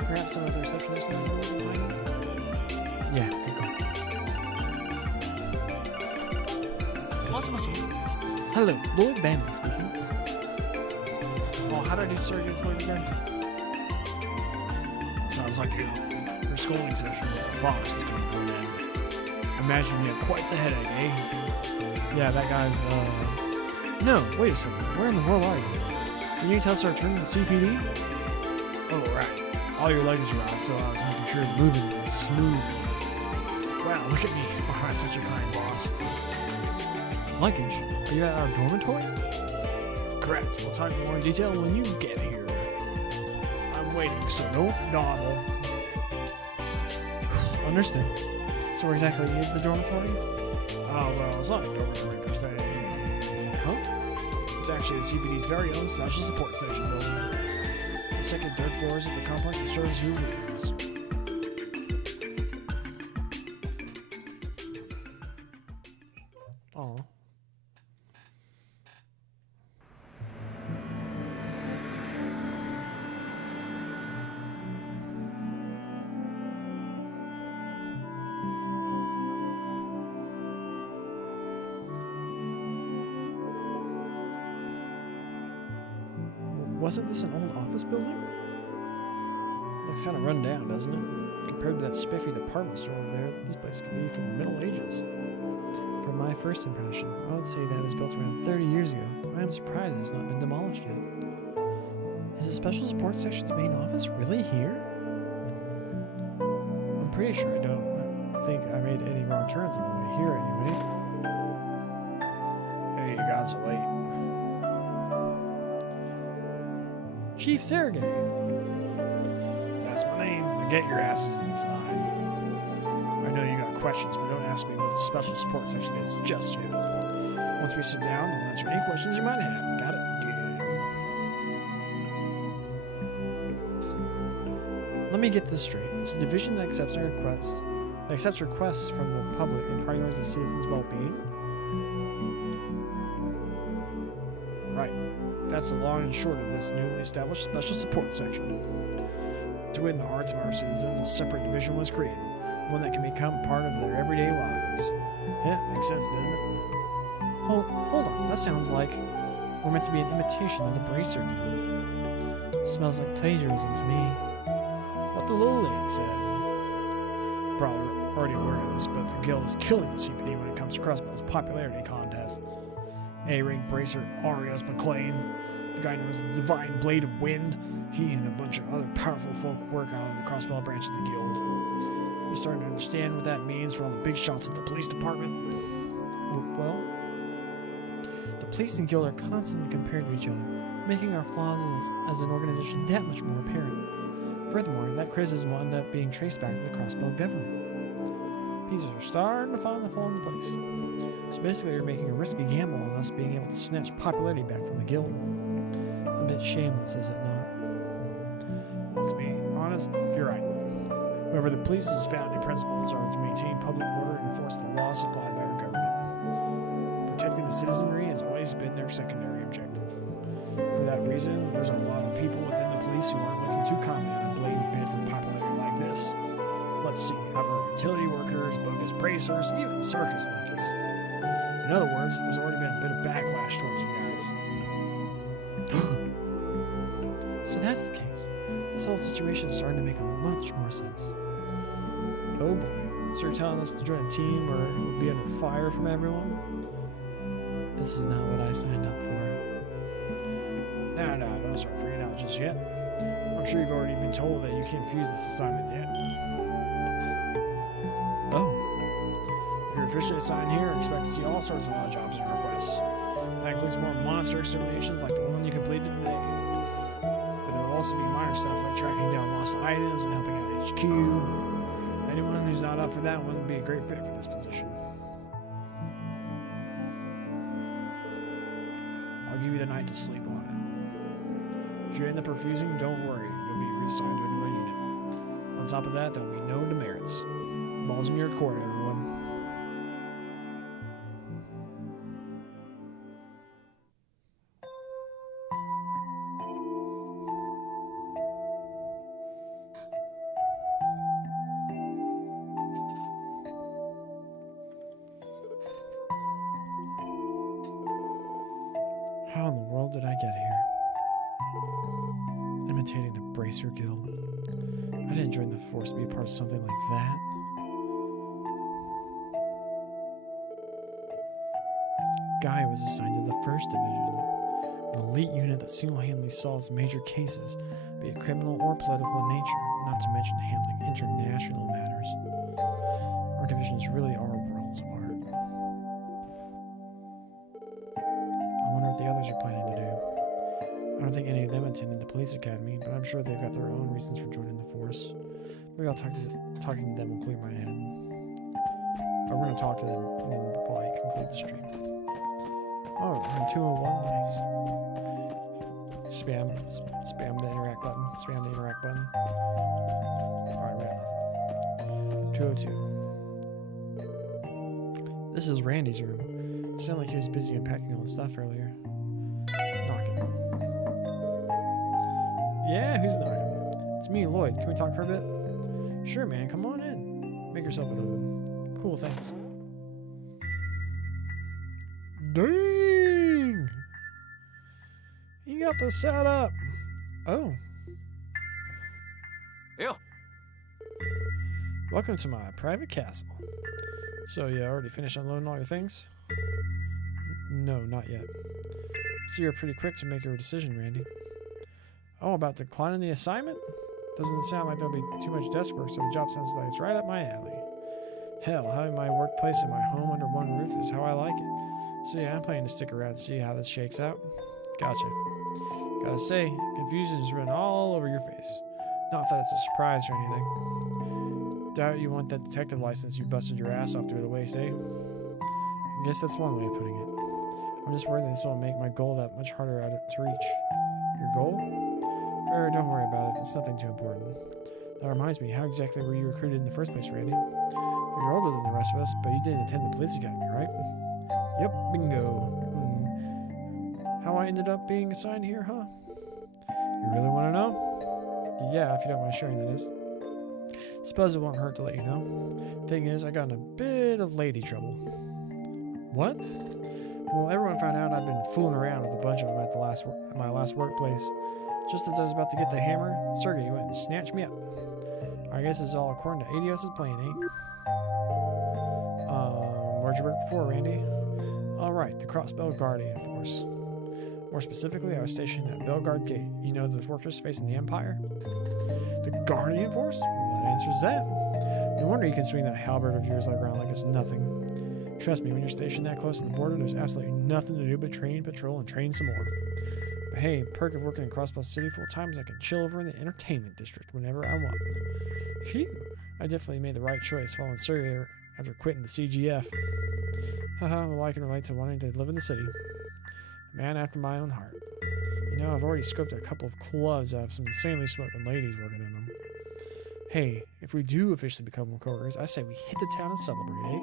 Perhaps some of the receptionists knows where we can find him? Yeah, good call. Hello, Lord Bambi speaking. Oh, how do I do Sergei's voice again? Sounds like your scolding session with the fox is going to go in. Imagine you had quite the headache, eh? Yeah, that guy's, No, wait a second. Where in the world are you? Didn't you tell us to return to the CPD? Oh, right. All your legs are out, so I was making sure it's moving smoothly. Wow, look at me. Oh, I'm such a kind boss. Luggage? Are you at our dormitory? Correct. We'll talk more in detail when you get here. I'm waiting, so don't dawdle. Understood. So where exactly is the dormitory? Oh, well, it's not a dormitory per se. Huh? It's actually the CPD's very own special support section building. The second and third floors of the complex will serve as your rooms. Aw. Wasn't this an old office building? Looks kind of run down, doesn't it? Compared to that spiffy department store over there, this place could be from the Middle Ages. From my first impression, I would say that it was built around 30 years ago. I am surprised it has not been demolished yet. Is the Special Support Section's main office really here? I'm pretty sure I don't think I made any wrong turns on the way here anyway. Hey, you guys are late. Chief Sergei. That's my name. Now get your asses inside. I know you got questions, but don't ask me what the special support section is just yet. Once we sit down, I'll answer any questions you might have. Got it? Good. Let me get this straight. It's a division that accepts requests from the public and prioritizes the citizens' well-being. Right. That's the long and short of this newly established special support section. To win the hearts of our citizens, a separate division was created, one that can become part of their everyday lives. Yeah, makes sense, doesn't it? Hold on, that sounds like we're meant to be an imitation of the Bracer Guild. Smells like plagiarism to me. What the little lady said. Probably already aware of this, but the guild is killing the CPD when it comes to Crossbar's popularity contest. A-Ring Bracer, Arias McLean, the guy known as the Divine Blade of Wind, he and a bunch of other powerful folk work out of the Crossbar branch of the guild. You're starting to understand what that means for all the big shots at the police department? Well, the police and guild are constantly compared to each other, making our flaws as an organization that much more apparent. Furthermore, that criticism will end up being traced back to the Crossbar government. Pieces are starting to fall into place. So basically, you're making a risky gamble on us being able to snatch popularity back from the guild. A bit shameless, is it not? Well, to be honest, you're right. However, the police's founding principles are to maintain public order and enforce the laws supplied by our government. Protecting the citizenry has always been their secondary objective. For that reason, there's a lot of people within the police who aren't looking too kindly on a blatant bid for popularity like this. Let's see, I've heard utility workers, bogus bracers, even circus monkeys. In other words, there's already been a bit of backlash towards you guys. So that's the case. This whole situation is starting to make much more sense. Oh boy, so you're telling us to join a team where it would be under fire from everyone? This is not what I signed up for. No, don't start freaking out just yet. I'm sure you've already been told that you can't refuse this assignment yet. Oh. If you're officially assigned here, expect to see all sorts of odd jobs and requests. That includes more monster exterminations like the one you completed today. But there will also be minor stuff like tracking down lost items and helping out HQ. Anyone who's not up for that one would be a great fit for this position. I'll give you the night to sleep on it. If you end up refusing, don't worry. You'll be reassigned to another unit. On top of that, there will be no demerits. Ball's in your court, everyone. How in the world did I get here? Imitating the Bracer Guild. I didn't join the force to be a part of something like that. Guy was assigned to the 1st Division, an elite unit that single-handedly solves major cases, be it criminal or political in nature, not to mention handling international matters. Our divisions really are worlds apart. I wonder what the others are planning to do. I don't think any of them attended the police academy, but I'm sure they've got their own reasons for joining the force. Maybe talking to them will clear my head. But we're going to talk to them and then we'll probably conclude the stream. Oh, we're in 201, nice. Spam the interact button. Spam the interact button. Alright, we got nothing. 202. This is Randy's room. It sounded like he was busy unpacking all the stuff earlier. Knocking. Yeah, who's knocking? It's me, Lloyd. Can we talk for a bit? Sure, man. Come on in. Make yourself at home. Cool, thanks. Dang! You got the setup. Oh. Yo. Welcome to my private castle. So, you already finished unloading all your things? No, not yet. I see you're pretty quick to make your decision, Randy. Oh, about declining the assignment? Doesn't sound like there'll be too much desk work, so the job sounds like it's right up my alley. Hell, having my workplace and my home under one roof is how I like it. So yeah, I'm planning to stick around and see how this shakes out. Gotcha. Gotta say, confusion is written all over your face. Not that it's a surprise or anything. Doubt you want that detective license you busted your ass off to go to waste, eh? I guess that's one way of putting it. I'm just worried that this will make my goal that much harder to reach. Your goal? Don't worry about it. It's nothing too important. That reminds me, how exactly were you recruited in the first place, Randy? You're older than the rest of us, but you didn't attend the police academy, right? Yep, bingo. How I ended up being assigned here, huh? You really want to know? Yeah, if you don't mind sharing, that is. Suppose it won't hurt to let you know. Thing is, I got in a bit of lady trouble. What? Well, everyone found out I'd been fooling around with a bunch of them at my last workplace. Just as I was about to get the hammer, Sergey went and snatched me up. I guess it's all according to Adios' plan, eh? Where'd you work before, Randy? Alright, the Crossbar Guardian Force. More specifically, I was stationed at Belgard Gate. You know the fortress facing the Empire? The Guardian Force? Well, that answers that. No wonder you can swing that halberd of yours around like it's nothing. Trust me, when you're stationed that close to the border, there's absolutely nothing to do but train, patrol, and train some more. But hey, perk of working in Crossbar City full-time is I can chill over in the entertainment district whenever I want. Phew, I definitely made the right choice following Syria after quitting the CGF. Haha, well, I can relate to wanting to live in the city. A man after my own heart. You know, I've already scoped a couple of clubs that have some insanely smoking ladies working in them. Hey, if we do officially become co-workers, I say we hit the town and celebrate, eh?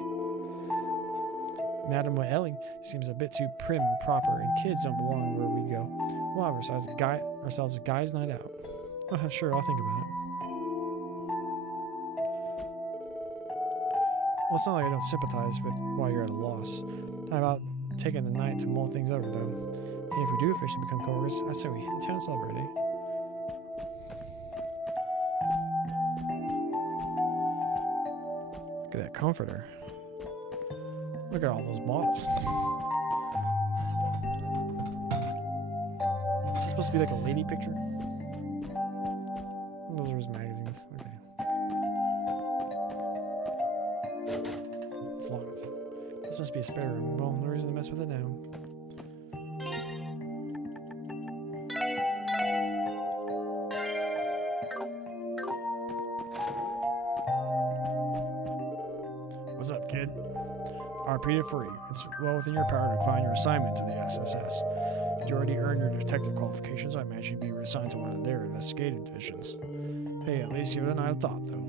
Madame Ellie seems a bit too prim and proper, and kids don't belong where we go. We'll have ourselves a guy's night out. Sure, I'll think about it. Well, it's not like I don't sympathize with why you're at a loss. How about taking the night to mull things over, though? Hey, if we do officially become co-workers, I say we hit the town and celebrate, eh? Look at that comforter. Look at all those bottles. Is this supposed to be like a lady picture? Those are his magazines. Okay. It's locked. This must be a spare room. Well, no reason to mess with it now. What's up, kid? I repeat it for you. It's well within your power to decline your assignment to the SSS. You already earned your detective qualifications. I imagine you'd be reassigned to one of their investigative divisions. Hey, at least give it a night of thought, though.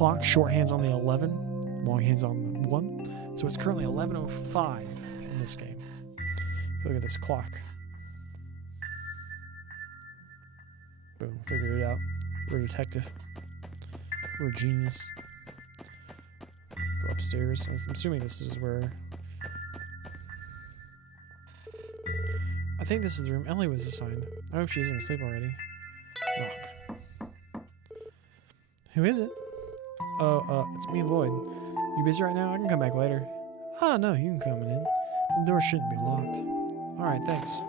clock. Shorthand's on the 11. Longhand's on the 1. So it's currently 11:05 in this game. Look at this clock. Boom, figured it out. We're a detective. We're a genius. Go upstairs. I'm assuming this is where... I think this is the room Ellie was assigned. I hope she isn't asleep already. Knock. Who is it? It's me, Lloyd. You busy right now? I can come back later. Oh, no, you can come in. The door shouldn't be locked. Alright, thanks.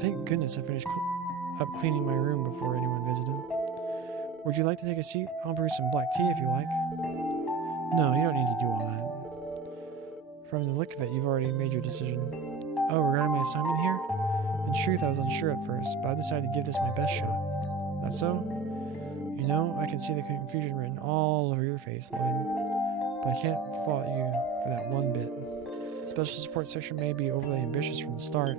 Thank goodness I finished up cleaning my room before anyone visited. Would you like to take a seat? I'll brew some black tea if you like. No, you don't need to do all that. From the look of it, you've already made your decision. Oh, regarding my assignment here? In truth, I was unsure at first, but I decided to give this my best shot. That's so? You know, I can see the confusion written all over your face, Lloyd. But I can't fault you for that one bit. The special support section may be overly ambitious from the start.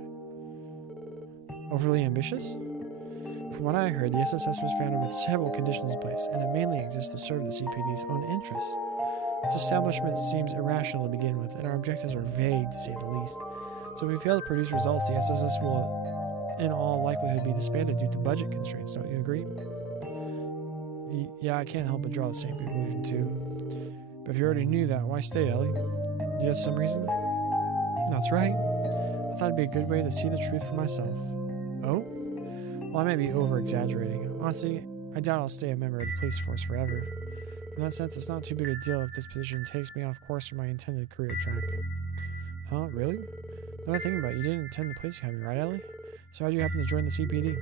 Overly ambitious? From what I heard, the SSS was founded with several conditions in place, and it mainly exists to serve the CPD's own interests. Its establishment seems irrational to begin with, and our objectives are vague, to say the least. So if we fail to produce results, the SSS will, in all likelihood, be disbanded due to budget constraints. Don't you agree? Yeah, I can't help but draw the same conclusion, too. But if you already knew that, why stay, Ellie? Do you have some reason? That's right. I thought it'd be a good way to see the truth for myself. Oh? Well, I may be over-exaggerating. Honestly, I doubt I'll stay a member of the police force forever. In that sense, it's not too big a deal if this position takes me off course from my intended career track. Huh? Really? Now that I think about it, you didn't attend the police academy, right, Ellie? So how'd you happen to join the CPD?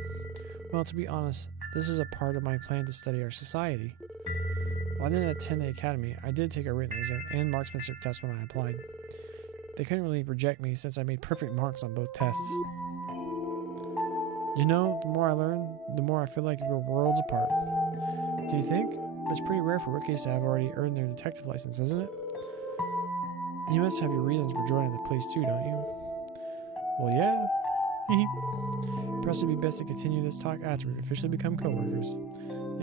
Well, to be honest, this is a part of my plan to study our society. While I didn't attend the academy, I did take a written exam and marksman test when I applied. They couldn't really reject me since I made perfect marks on both tests. You know, the more I learn, the more I feel like we're worlds apart. Do you think? It's pretty rare for rookies to have already earned their detective license, isn't it? You must have your reasons for joining the police too, don't you? Well, yeah. Perhaps it'd be best to continue this talk after we officially become co-workers.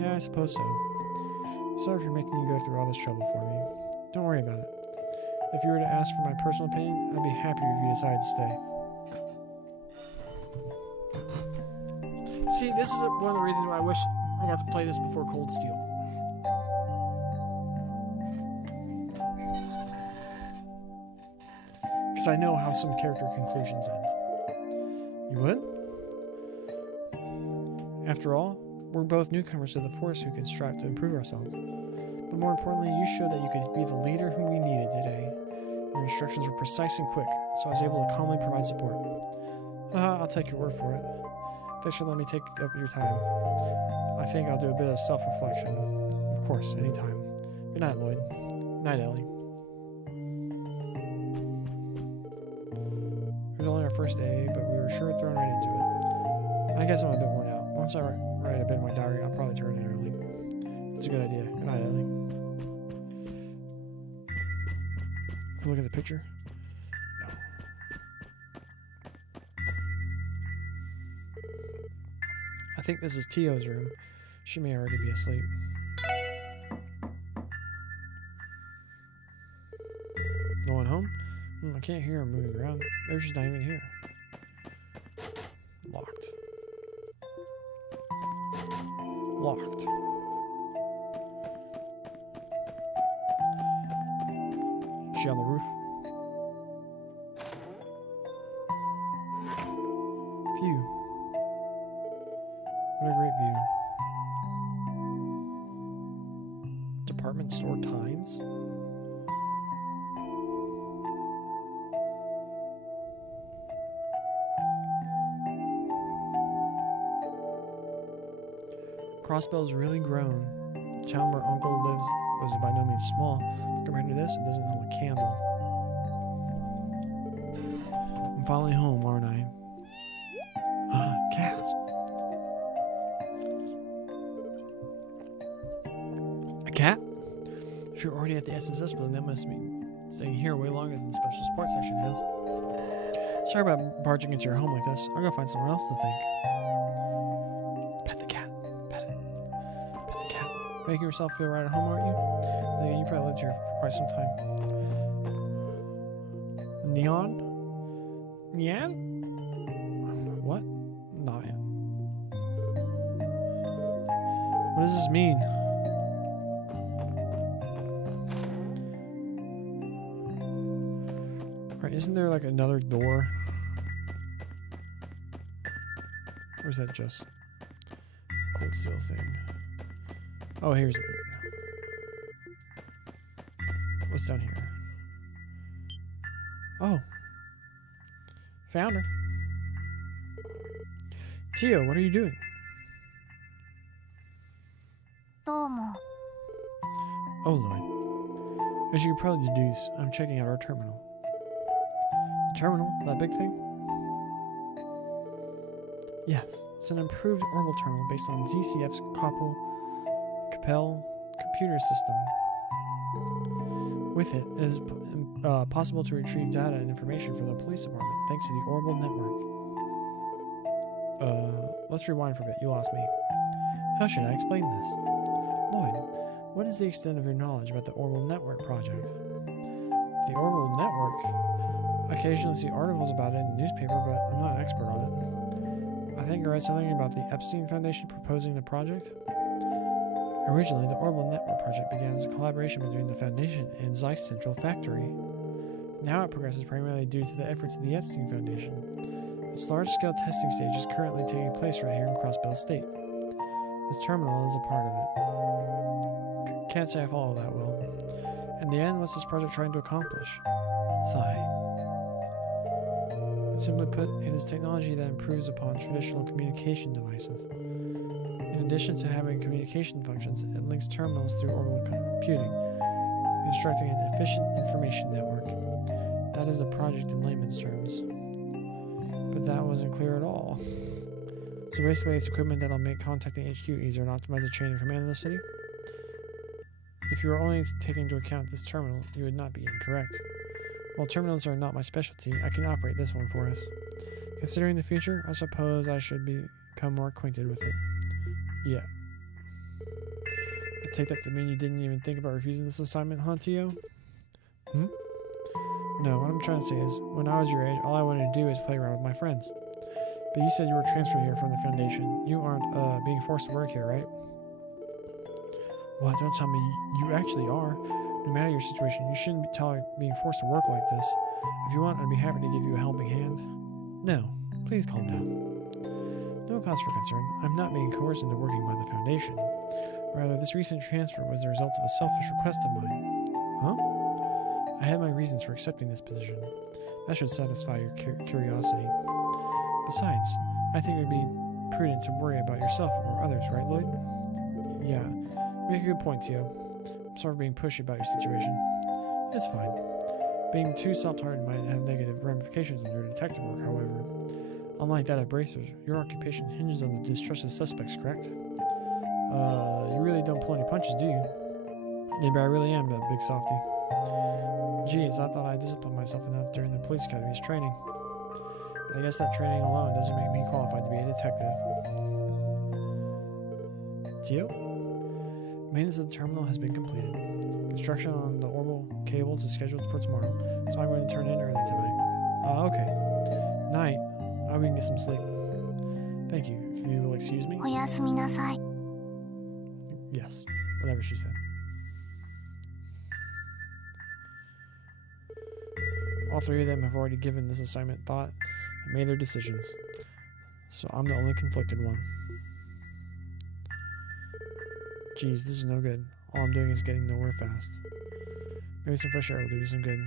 Yeah, I suppose so. Sorry for making you go through all this trouble for me. Don't worry about it. If you were to ask for my personal opinion, I'd be happier if you decided to stay. See, this is one of the reasons why I wish I got to play this before Cold Steel. Because I know how some character conclusions end. You would? After all, we're both newcomers to the force who can strive to improve ourselves. But more importantly, you showed that you could be the leader whom we needed today. Your instructions were precise and quick, so I was able to calmly provide support. I'll take your word for it. Thanks for letting me take up your time. I think I'll do a bit of self-reflection. Of course, anytime. Good night, Lloyd. Night, Ellie. It was only our first day, but we were sure thrown right into it. I guess I'm a bit worn out. Once I write a bit in my diary, I'll probably turn in early. That's a good idea. Good night, Ellie. Can we look at the picture? No. I think this is Tio's room. She may already be asleep. No one home? I can't hear her moving around. Maybe she's not even here. Locked. Locked. Is she on the roof? View. What a great view. Department store times? Crossbell's really grown. The town where Uncle lives was by no means small, but compared to this, it doesn't hold a candle. I'm finally home, aren't I? Cats. A cat? If you're already at the SSS building, that must mean Staying here way longer than the special support section has. Sorry about barging into your home like this. I'll go find somewhere else to think. Pet the cat. Pet it. Pet the cat. Making yourself feel right at home, aren't you? Then again, you probably lived here for quite some time. Neon? Nyan? What? Nyan. What does this mean? Right, isn't there like another door? Or is that just a cold steel thing? Oh, here's the... What's down here? Oh. Found her. Tio, what are you doing? どうも。 Oh, Lloyd. As you could probably deduce, I'm checking out our terminal. The terminal? That big thing? Yes, it's an improved orbital terminal based on ZCF's Capel computer system. With it, it is possible to retrieve data and information from the police department thanks to the orbital network. Let's rewind for a bit. You lost me. How should I explain this? Lloyd, what is the extent of your knowledge about the orbital network project? The orbital network? I occasionally see articles about it in the newspaper, but I'm not an expert on it. I think I read something about the Epstein Foundation proposing the project. Originally, the Orbital Network project began as a collaboration between the Foundation and Zeiss Central Factory. Now it progresses primarily due to the efforts of the Epstein Foundation. Its large-scale testing stage is currently taking place right here in Crossbar State. This terminal is a part of it. Can't say I follow that well. In the end, what's this project trying to accomplish? Sigh. Simply put, it is technology that improves upon traditional communication devices. In addition to having communication functions, it links terminals through orbital computing, constructing an efficient information network. That is the project in layman's terms. But that wasn't clear at all. So basically, it's equipment that'll make contacting HQ easier and optimize the chain of command in the city? If you were only taking into account this terminal, you would not be incorrect. While terminals are not my specialty, I can operate this one for us. Considering the future, I suppose I should become more acquainted with it. Yeah. I take that to mean you didn't even think about refusing this assignment, huh, Tio? No, what I'm trying to say is, when I was your age, all I wanted to do is play around with my friends. But you said you were transferred here from the Foundation. You aren't, being forced to work here, right? What? Don't tell me you actually are. No matter your situation, you shouldn't be being forced to work like this. If you want, I'd be happy to give you a helping hand. No, please calm down. No cause for concern. I'm not being coerced into working by the Foundation. Rather, this recent transfer was the result of a selfish request of mine. Huh? I had my reasons for accepting this position. That should satisfy your curiosity. Besides, I think it would be prudent to worry about yourself or others, right, Lloyd? Yeah, you make a good point, Tio. I'm sorry for being pushy about your situation. It's fine. Being too soft-hearted might have negative ramifications on your detective work, however. Unlike that of bracers, your occupation hinges on the distrust of suspects, correct? You really don't pull any punches, do you? Maybe I really am a big softy. Geez, I thought I disciplined myself enough during the police academy's training. But I guess that training alone doesn't make me qualified to be a detective. Tio? Maintenance of the terminal has been completed. Construction on the orbital cables is scheduled for tomorrow, so I'm going to turn in early tonight. Okay. Night. I we can get some sleep. Thank you. If you will excuse me. おやすみなさい。 Yes. Whatever she said. All three of them have already given this assignment thought and made their decisions. So I'm the only conflicted one. Geez, this is no good. All I'm doing is getting nowhere fast. Maybe some fresh air will do me some good.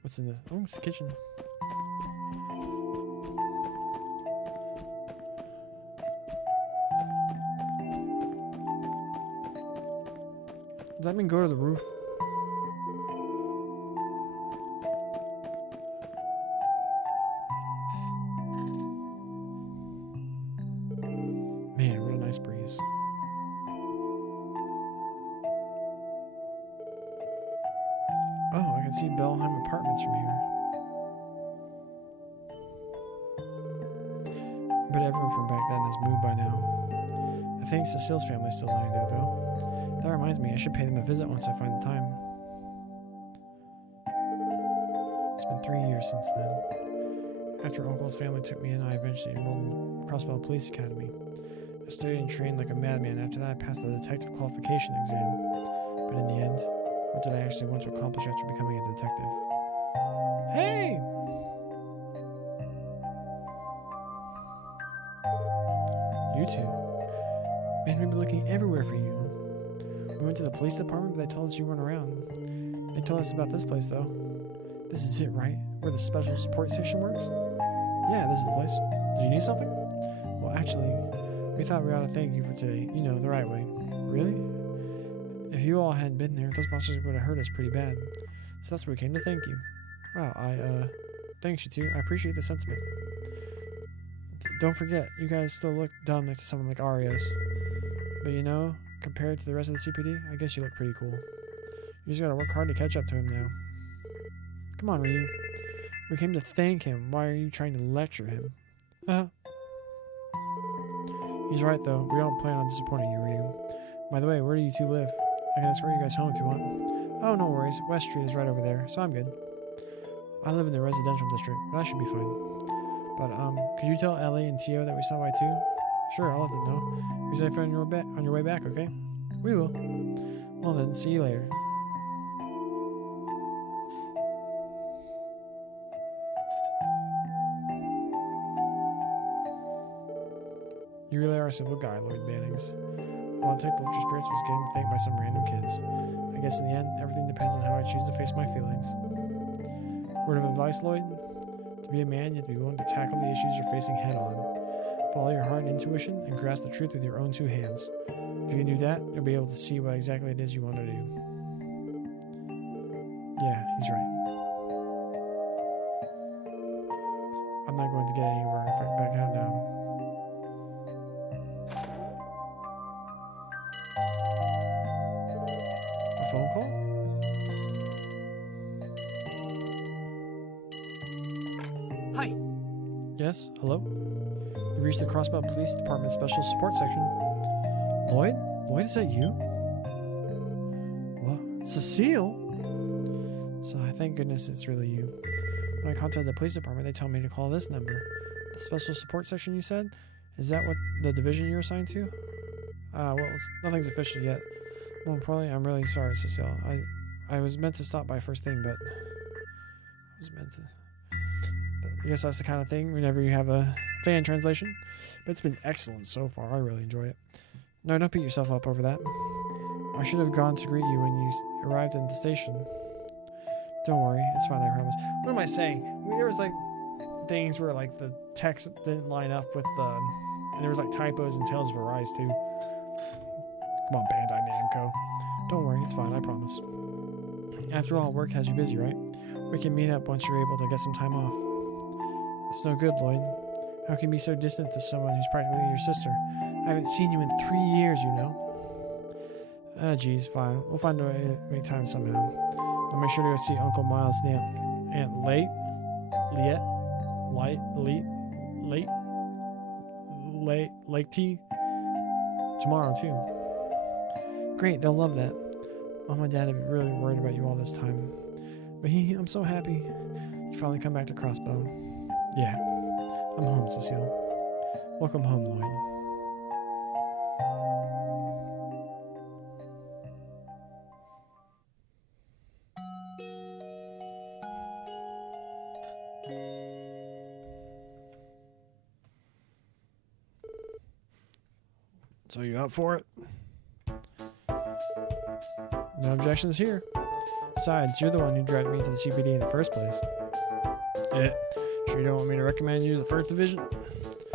What's in this? Oh, it's the kitchen. Does that mean go to the roof? Man, what a nice breeze. see Belheim Apartments from here. I bet everyone from back then has moved by now. I think Cecile's family's still living there, though. That reminds me, I should pay them a visit once I find the time. It's been 3 years since then. After Uncle's family took me in, I eventually enrolled in the Crossbar Police Academy. I studied and trained like a madman. After that, I passed the detective qualification exam. But in the end, what did I actually want to accomplish after becoming a detective? Hey! You two. Man, we've been looking everywhere for you. We went to the police department, but they told us you weren't around. They told us about this place, though. This is it, right? Where the special support section works? Yeah, this is the place. Did you need something? Well, actually, we thought we ought to thank you for today. You know, the right way. Really? If you all hadn't been there, those monsters would have hurt us pretty bad. So that's where we came to thank you. Wow, thanks you two. I appreciate the sentiment. Don't forget, you guys still look dumb next to someone like Arios. But you know, compared to the rest of the CPD, I guess you look pretty cool. You just gotta work hard to catch up to him now. Come on, Ryu. We came to thank him. Why are you trying to lecture him? He's right, though. We don't plan on disappointing you, Ryu. By the way, where do you two live? I can escort you guys home if you want. Oh, no worries. West Street is right over there, so I'm good. I live in the residential district. That should be fine. But, could you tell Ellie and Tio that we stopped by too? Sure, I'll let them know. Be safe on your way back, okay? We will. Well then, see you later. You really are a simple guy, Lloyd Bannings. While I took the Electric Spirits was getting thanked by some random kids. I guess in the end, everything depends on how I choose to face my feelings. Word of advice, Lloyd? To be a man, you have to be willing to tackle the issues you're facing head on. Follow your heart and intuition, and grasp the truth with your own two hands. If you can do that, you'll be able to see what exactly it is you want to do. Yeah, he's right. I'm not going to get anywhere if I back out now. A phone call? Hi. Yes, hello? You've reached the Crossbar Police Department Special Support Section. Lloyd? Lloyd, is that you? What? Cecile? So, thank goodness it's really you. When I contacted the police department, they told me to call this number. The Special Support Section, you said? Is that what the division you're assigned to? Well, nothing's official yet. More importantly, I'm really sorry, Cecile. I was meant to stop by first thing, but... I guess that's the kind of thing whenever you have a fan translation. But it's been excellent so far. I really enjoy it. No, don't beat yourself up over that. I should have gone to greet you when you arrived at the station. Don't worry, it's fine, I promise. What am I saying? There was like things where like the text didn't line up with the... And there was like typos and Tales of Arise too. Come on, Bandai Namco. Don't worry, it's fine, I promise. After all, work has you busy, right? We can meet up once you're able to get some time off. That's no good, Lloyd. How can you be so distant to someone who's practically your sister? I haven't seen you in 3 years, you know. Geez, fine. We'll find a way to make time somehow. I'll make sure to go see Uncle Miles and Aunt Lake T tomorrow too. Great, they'll love that. Mom and Dad have been really worried about you all this time. But I'm so happy you finally come back to Crossbow. Yeah, I'm home, Cecile. Welcome home, Lloyd. So you up for it? No objections here. Besides, you're the one who dragged me to the CPD in the first place. Sure you don't want me to recommend you to the 1st Division?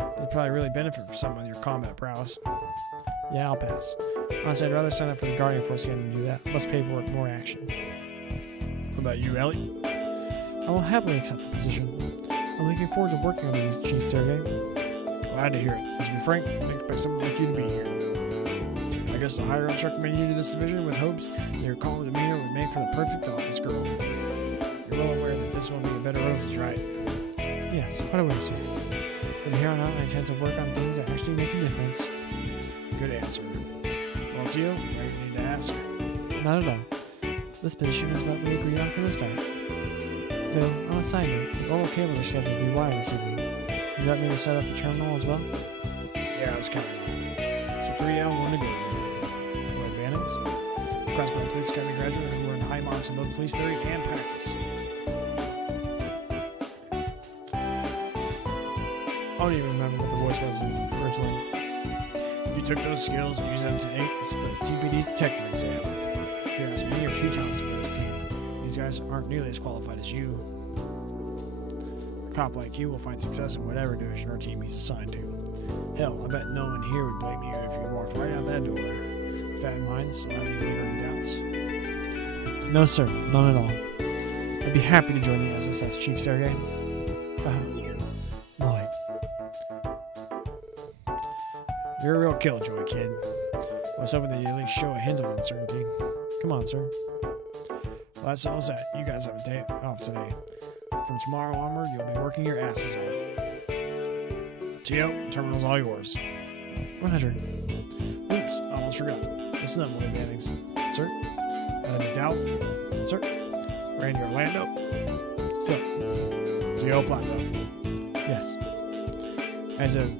You'd probably really benefit from some of your combat prowess. Yeah, I'll pass. Honestly, I'd rather sign up for the Guardian Force again than do that. Less paperwork, more action. What about you, Ellie? I will happily accept the position. I'm looking forward to working with you, Chief Sergey. Glad to hear it. To be frank, I expect someone like you to be here. I guess the higher-ups recommend you to this division with hopes that your calm demeanor would make for the perfect office girl. You're well aware that this will be a bed of roses, right? Yes, quite aware, sir. From here on out, I intend to work on things that actually make a difference. Good answer. Well, Tio, what do you need to ask? Not at all. This position is what we agreed on from the start. Though, on assignment, the oral cable is scheduled to be wired this evening. You got me to set up the terminal as well? Yeah, I was counting on it. So 3 down, 1 to go. Lloyd Bannings. Crossbar Police Academy graduate who earned high marks in both police theory and practice. I don't even remember what the voice was originally. You took those skills and used them to ace the CPD's detective exam. If you ask me, you're too talented for this team. These guys aren't nearly as qualified as you. A cop like you will find success in whatever division or team he's assigned to. Hell, I bet no one here would blame you if you walked right out that door. With that in mind, still have any lingering doubts? No, sir, none at all. I'd be happy to join the SSS, Chief Sergey. Lloyd. You're a real killjoy, kid. I was hoping that you'd at least show a hint of uncertainty. Come on, sir. Well, that's all set. You guys have a day off today. From tomorrow onward, you'll be working your asses off. Tio, terminal's all yours. 100. Oops, I almost forgot. Listen up, Lloyd Bannings. Sir? McDowell? Sir? Randy Orlando? Sir? Tio Platinum? Yes. As of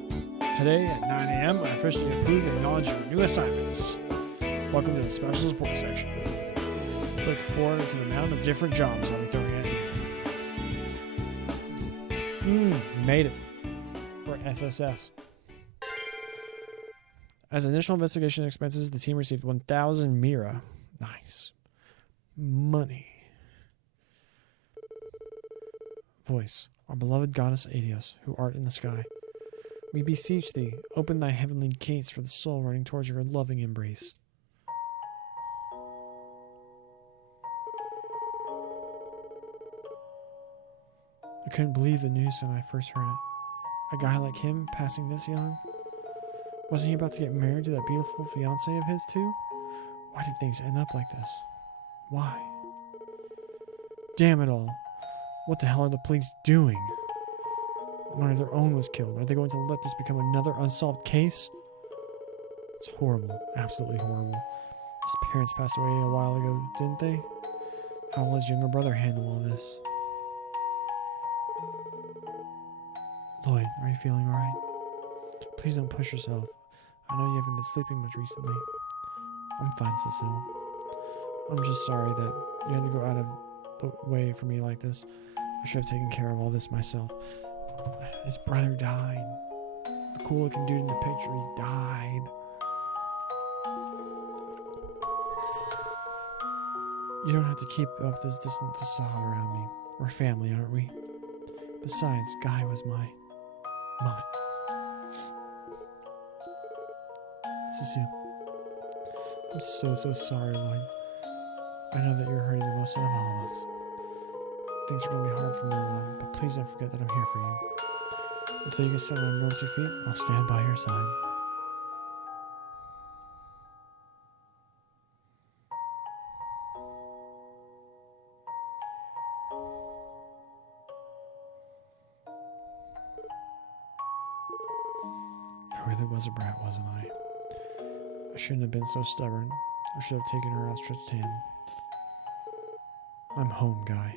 today at 9 a.m., I officially approve and acknowledge your new assignments. Welcome to the Special Support Section. Look forward to the amount of different jobs I'll be throwing at you. You made it. For SSS. As initial investigation expenses, the team received 1,000 Mira. Nice. Money. Voice. Our beloved goddess Adios, who art in the sky. We beseech thee, open thy heavenly gates for the soul running towards your loving embrace. I couldn't believe the news when I first heard it. A guy like him passing this young? Wasn't he about to get married to that beautiful fiancée of his too? Why did things end up like this? Why? Damn it all. What the hell are the police doing? One of their own was killed. Are they going to let this become another unsolved case? It's horrible. Absolutely horrible. His parents passed away a while ago, didn't they? How will his younger brother handle all this? Lloyd, are you feeling alright? Please don't push yourself. I know you haven't been sleeping much recently. I'm fine, Cecile. I'm just sorry that you had to go out of the way for me like this. I should have taken care of all this myself. His brother died. The cool looking dude in the picture, he died. You don't have to keep up this distant facade around me. We're family, aren't we? Besides, Guy was my moment. Cecile. I'm so sorry, Lloyd. I know that you're hurting the most out of all of us. Things are going to be hard from now on, but please don't forget that I'm here for you. Until you get settled on your 2 feet, I'll stand by your side. I really was a brat, wasn't I? I shouldn't have been so stubborn. I should have taken her outstretched hand. I'm home, Guy.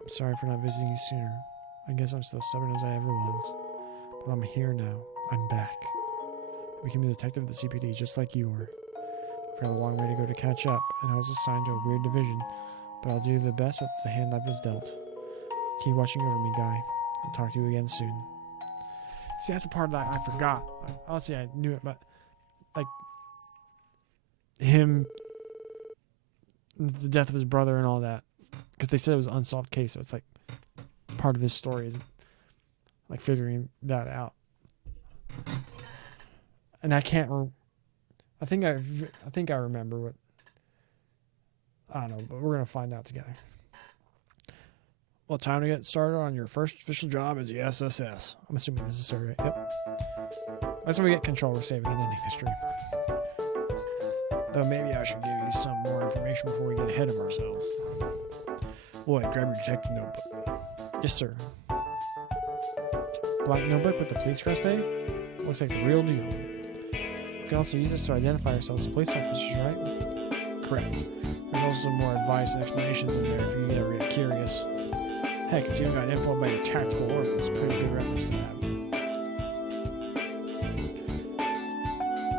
I'm sorry for not visiting you sooner. I guess I'm still stubborn as I ever was. But I'm here now. I'm back. I became a detective at the CPD just like you were. I've got a long way to go to catch up, and I was assigned to a weird division, but I'll do the best with the hand I was dealt. Keep watching over me, Guy. I'll talk to you again soon. See, that's a part that I forgot. Honestly, I knew it, but like him, the death of his brother and all that, because they said it was an unsolved case, so it's like part of his story is like figuring that out. And I can't. I think I remember what. I don't know, but we're gonna find out together. Well, time to get started on your first official job as the SSS. I'm assuming this is right. Yep. That's when we get control. We're saving and ending the stream. Though maybe I should give you some more information before we get ahead of ourselves. Lloyd, grab your detective notebook. Yes, sir. Black notebook with the police crest, eh? Looks like the real deal. We can also use this to identify ourselves as police officers, right? Correct. There's also more advice and explanations in there if you ever get curious. Heck, it's even got info about your tactical work. It's a pretty good reference to have.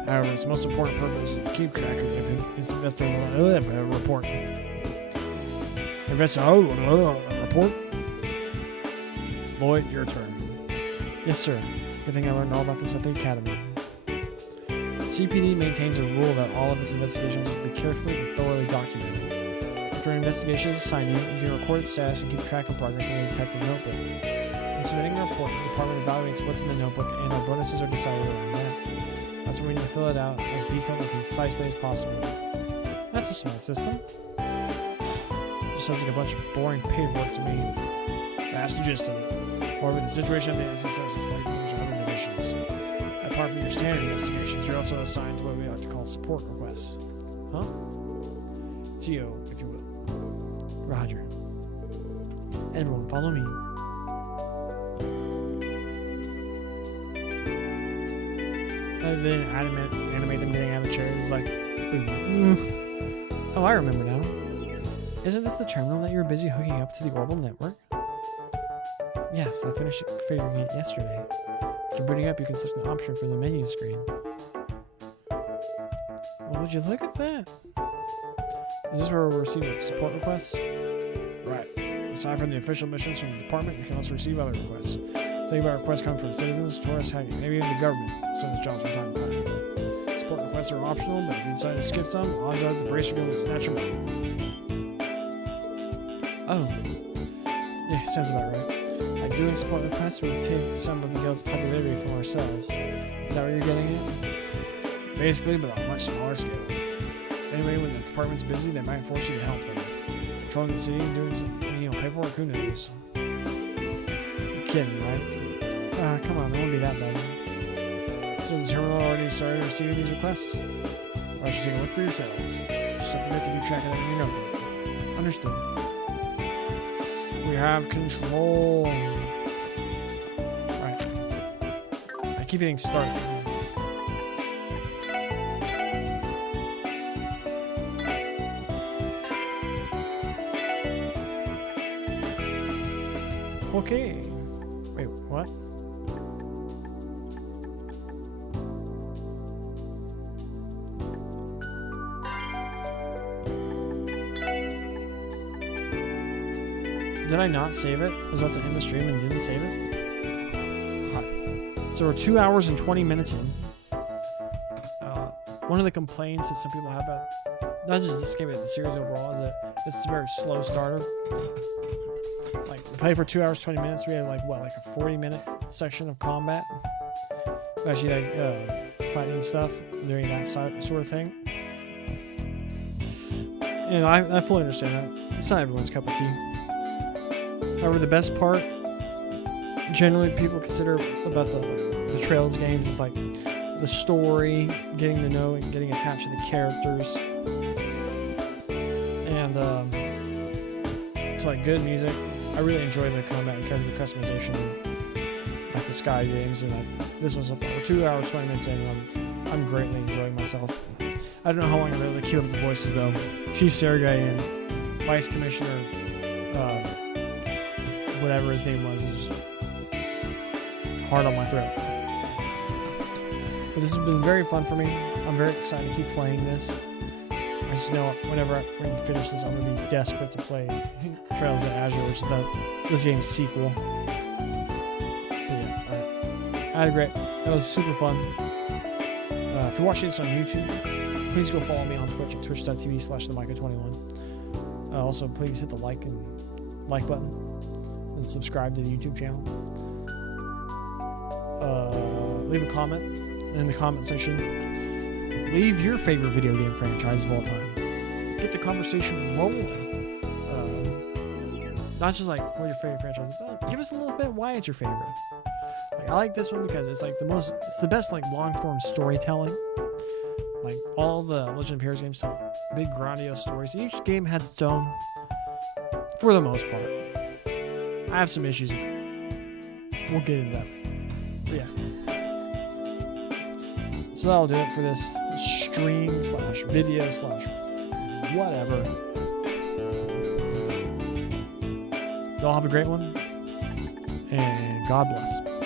However, its most important purpose is to keep track of its investigative report. Report? Lloyd, your turn. Yes, sir. Good thing I learned all about this at the academy. CPD maintains a rule that all of its investigations will be carefully and thoroughly documented. After an investigation is assigned, you can record its status and keep track of progress in the detective notebook. In submitting a report, the department evaluates what's in the notebook and our bonuses are decided around that. That's when we need to fill it out as detailed and concisely as possible. That's a smart system. Just sounds like a bunch of boring paperwork to me. That's the gist of it. However, the situation of the SSS is like those other divisions. Apart from your standard investigations, you're also assigned to what we like to call support requests. Huh? TO, if you will. Roger. Everyone, follow me. They didn't animate them getting out of the chair. It was like, boom. Oh, I remember now. Isn't this the terminal that you were busy hooking up to the Orbital network? Yes, I finished configuring it yesterday. After booting up, you can set an option from the menu screen. Well, would you look at that? Is this where we're receiving support requests? Right. Aside from the official missions from the department, you can also receive other requests. Tell you about requests coming from citizens, tourists, heck, maybe even the government. Sends jobs from time to time. Support requests are optional, but if you decide to skip some, odds are the bracer will snatch them up. Oh. Yeah, sounds about right. By doing support requests, we take some of the guild's popularity from ourselves. Is that what you're getting at? Basically, but on a much smaller scale. Anyway, when the department's busy, they might force you to help them. Patrolling the city and doing some paperwork, who knows? You're kidding, right? Come on, it won't be that bad. So has the terminal already started receiving these requests? Why should you take a look for yourselves? Just don't forget to keep track of them in your notebook. Understood. We have control. Right. I keep hitting start. Okay. Wait, what? Did I not save it? I was about to end the stream and didn't save it? Hi. So we're 2 hours and 20 minutes in. One of the complaints that some people have about not just this game but the series overall is that it's a very slow starter. Like we play for 2 hours 20 minutes, we had like a 40-minute section of combat. Actually like fighting stuff during that sort of thing. You know, I fully understand that. It's not everyone's cup of tea. However, the best part, generally people consider about the Trails games is like the story, getting to know and getting attached to the characters, and it's like good music. I really enjoy the combat and character customization, like the Sky games, and this one's so far. We're 2 hours 20 minutes in, and I'm greatly enjoying myself. I don't know how long I'm able to queue up the voices though. Chief Sergei and Vice Commissioner. Whatever his name was, is hard on my throat. But this has been very fun for me. I'm very excited to keep playing this. I just know whenever we finish this, I'm going to be desperate to play Trails of Azure, which is this game's sequel. But yeah, alright. I had a great, that was super fun. If you're watching this on YouTube, please go follow me on Twitch at twitch.tv/themicah21. Also, please hit the like button. And subscribe to the YouTube channel. Leave a comment in the comment section. Leave your favorite video game franchise of all time. Get the conversation rolling. Not just like what your favorite franchise is, but give us a little bit why it's your favorite. Like, I like this one because it's like it's the best like long-form storytelling. Like all the Legend of Heroes games tell big grandiose stories. Each game has its own for the most part. I have some issues. We'll get into that. But yeah. So that'll do it for this stream / video / whatever. Y'all have a great one, and God bless.